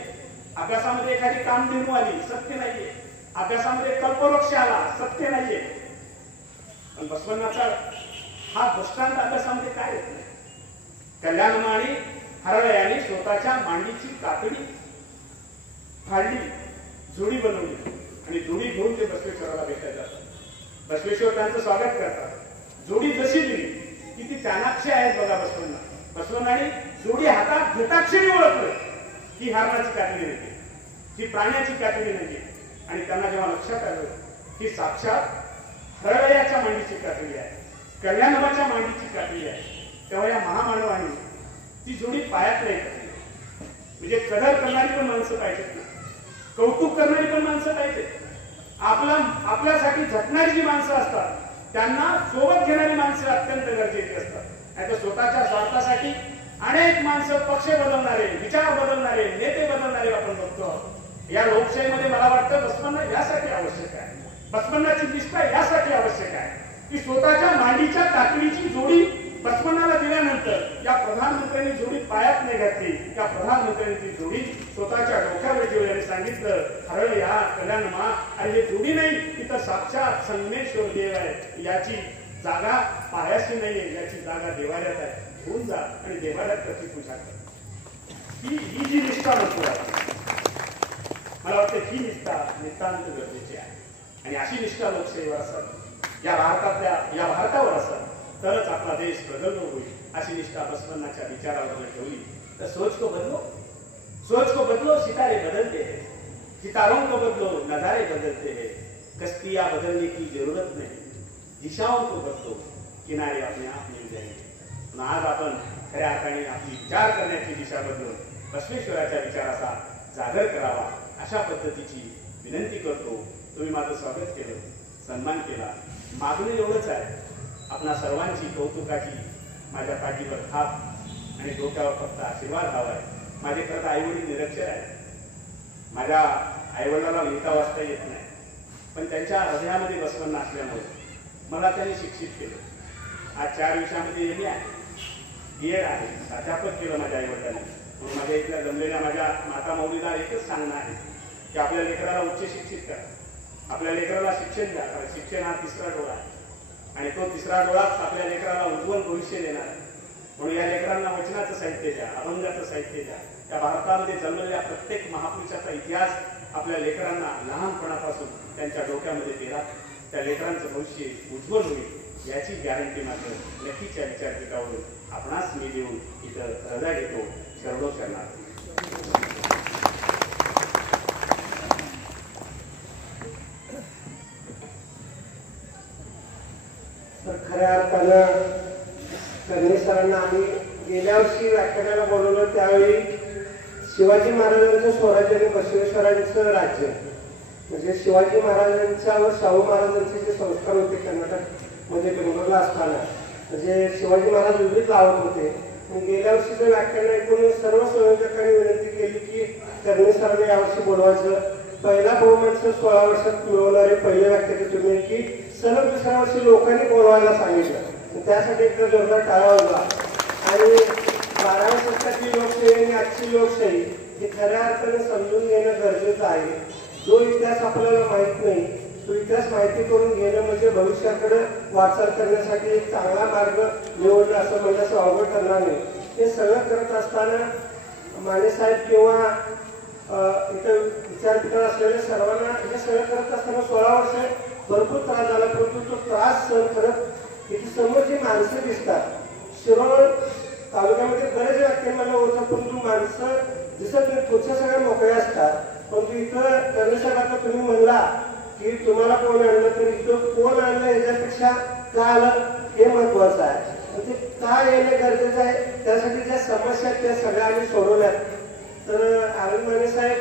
अभ्यासामध्ये एखादी कामधेनू आली, सत्य नाहीये. अभ्यासामध्ये कल्पवृक्ष आला, सत्य नाहीये. पण बसवण्णाचा हा दृष्टांत अभ्यासामध्ये काय येत नाही. कल्याणमाणी हरळ्याने स्वतःच्या मांडीची कातडी फाडली, जोडी बनवली, आणि जोडी घेऊन ते बसवेश्वराला भेटायला जातात. बसवेश्वर त्यांचं स्वागत करतात. जोडी जशी दिली की ती चाणाक्षी आहेत बघा बसवण्णा. बसवण्णाने जोडी हातात घटाक्षरी ओळखलं की हरणाची कातडी नाही, ही प्राण्याची कातडी नाही. आणि त्यांना जेव्हा लक्षात आलं की साक्षात हरळ्याच्या मांडीची कातडी आहे, कल्याणबाच्या मांडीची कातडी आहे, तेव्हा या महामानवाने ती जोडी पायात नाही टाकली. म्हणजे कदर करणारी पण माणसं पाहिजेत ना, कौतुक करणारी पण माणसं पाहिजेत. आपल्यासाठी झटणारी जी माणसं असतात त्यांना सोबत घेणारी माणसं अत्यंत गरजेची असतात. नाहीतर स्वतःच्या स्वार्थासाठी अनेक माणसं पक्ष बदलणारे, विचार बदलणारे, नेते बदलणारे आपण बघतो. या लोकशाहीमध्ये मला वाटतं बसवण्णा यासाठी आवश्यक आहे, बसवण्णाची निष्ठा यासाठी आवश्यक आहे की स्वतःच्या मांडीच्या कातडीची जोडी बसवण्णाला दिल्यानंतर या प्रधानमंत्र्यांनी जोडी पायात नाही घातली. या प्रधानमंत्र्यांनी ती जोडी स्वतःच्या डोक्यावर ठेवली आणि सांगितलं, हरळ या कल्याण मा, आणि हे जोडी नाही, तिथं साक्षात संगमेश्वर देव आहे. याची जागा पायाशी नाहीये, याची जागा देवाऱ्यात आहे. होऊन जा आणि देवाऱ्यात त्याची पूजा कर. ही जी निष्ठा म्हणतो मला वाटतं ही निष्ठा नितांत गरजेची आहे. आणि अशी निष्ठा लोकशाहीवर असत, या भारतावर असत, तरच आपला देश प्रगल्भ होईल. अशी निष्ठा बसवण्णाच्या विचारावर ठेवली तर सोच को बदलो सितारे बदलते हैं, सितारों को बदलो नजारे बदलते हैं, कश्तियां बदलने की जरूरत नहीं, दिशाओं को बदलो किनारे अपने आप मिल जाएंगे. आज आपण खऱ्या अर्थाने आपली विचार करण्याची दिशा बदलून बसवेश्वराच्या विचाराचा जागर करावा अशा पद्धतीची विनंती करतो. तुम्ही माझं स्वागत केलं, सन्मान केला. मागणं एवढंच आहे, आपणा सर्वांची कौतुकाची माझ्या पाठीवर थाप आणि डोक्यावर फक्त आशीर्वाद हवाय. माझे खरं आईवडील निरक्षर आहेत. माझ्या आईवडिलांना लिहिता वाचता येत नाही, पण त्यांच्या हृदयामध्ये बसवण्णा असल्यामुळे मला त्यांनी शिक्षित केलं. आज 4 विषयामध्ये एम.ए आहे, B.एड आहे, प्राध्यापक केलं माझ्या आईवडिलांनी. म्हणून माझ्या इथल्या जमलेल्या माझ्या माता मौलीला एकच सांगणं आहे की आपल्या लेकराला उच्च शिक्षित करा, आपल्या लेकराला शिक्षण द्या. कारण शिक्षण हा तिसरा डोळा आहे आणि तो तिसरा डोळाच आपल्या लेकराला उज्ज्वल भविष्य देणार आहे. म्हणून या लेकरांना वचनाचं साहित्य द्या, अभंगाचं साहित्य द्या. या भारतामध्ये जन्मलेल्या प्रत्येक महापुरुषाचा इतिहास आपल्या लेकरांना लहानपणापासून त्यांच्या डोक्यामध्ये पेरा. त्या लेकरांचं भविष्य उज्ज्वल होईल याची गॅरंटी मात्र नक्कीच्या विचारपीठावरून आपणास मी देऊन इथं रजा घेतो. शरणो शरणार्थी. तर खऱ्या अर्थानं कर्णे सरांना आम्ही गेल्या वर्षी व्याख्यानाला बोलवलं, त्यावेळी शिवाजी महाराजांचं स्वराज्य आणि बसवेश्वरांचं राज्य, म्हणजे शिवाजी महाराजांच्यावर शाहू महाराजांचे जे संस्कार होते कर्नाटकमध्ये बेंगलोरला असताना, म्हणजे शिवाजी महाराज विविध लावत होते. गेल्या वर्षीचं व्याख्यान ऐकून सर्व संयोजकांनी विनंती केली की कर्णे सरांनी यावर्षी बोलवायचं. पहिला बहुमान 16 वर्षात मिळवणारे पहिले वाक्य तुम्ही की सलग दुसऱ्या वर्षी लोकांनी बोलवायला सांगितलं, त्यासाठी एकदा जोरदार टाळा वाजवा. आणि 12व्या शतकातली लोकशाही आणि आजची लोकशाही हे खऱ्या अर्थाने समजून घेणं गरजेचं आहे. जो इतिहास आपल्याला माहीत नाही तो इतिहास माहिती करून घेणं म्हणजे भविष्याकडे वाटचाल करण्यासाठी एक चांगला मार्ग निवडणं असं म्हणण्याचं अवघड करणार नाही. हे सगळं करत असताना मानेसाहेब किंवा इथं विचारपीठात असलेल्या सर्वांना हे सगळं करत असताना 16 वर्ष भरपूर त्रास झाला, परंतु तो त्रास सहन करत इथे समोर जी माणसं दिसतात, शिरोळ तालुक्यामध्ये बरेच व्याख्यान मला होतं, परंतु माणसं दिसत नाही, पुढच्या सगळ्या मोकळ्या असतात. परंतु इथं कर्णसाहेबांना तुम्ही म्हणला की तुम्हाला कोण आणलं, तर इथं कोण आणलं याच्यापेक्षा का आलं हे महत्वाचं आहे. ते का येणं गरजेचं आहे, त्यासाठी ज्या समस्या त्या सगळ्या आम्ही सोडवल्यात. तर अरविंद माने साहेब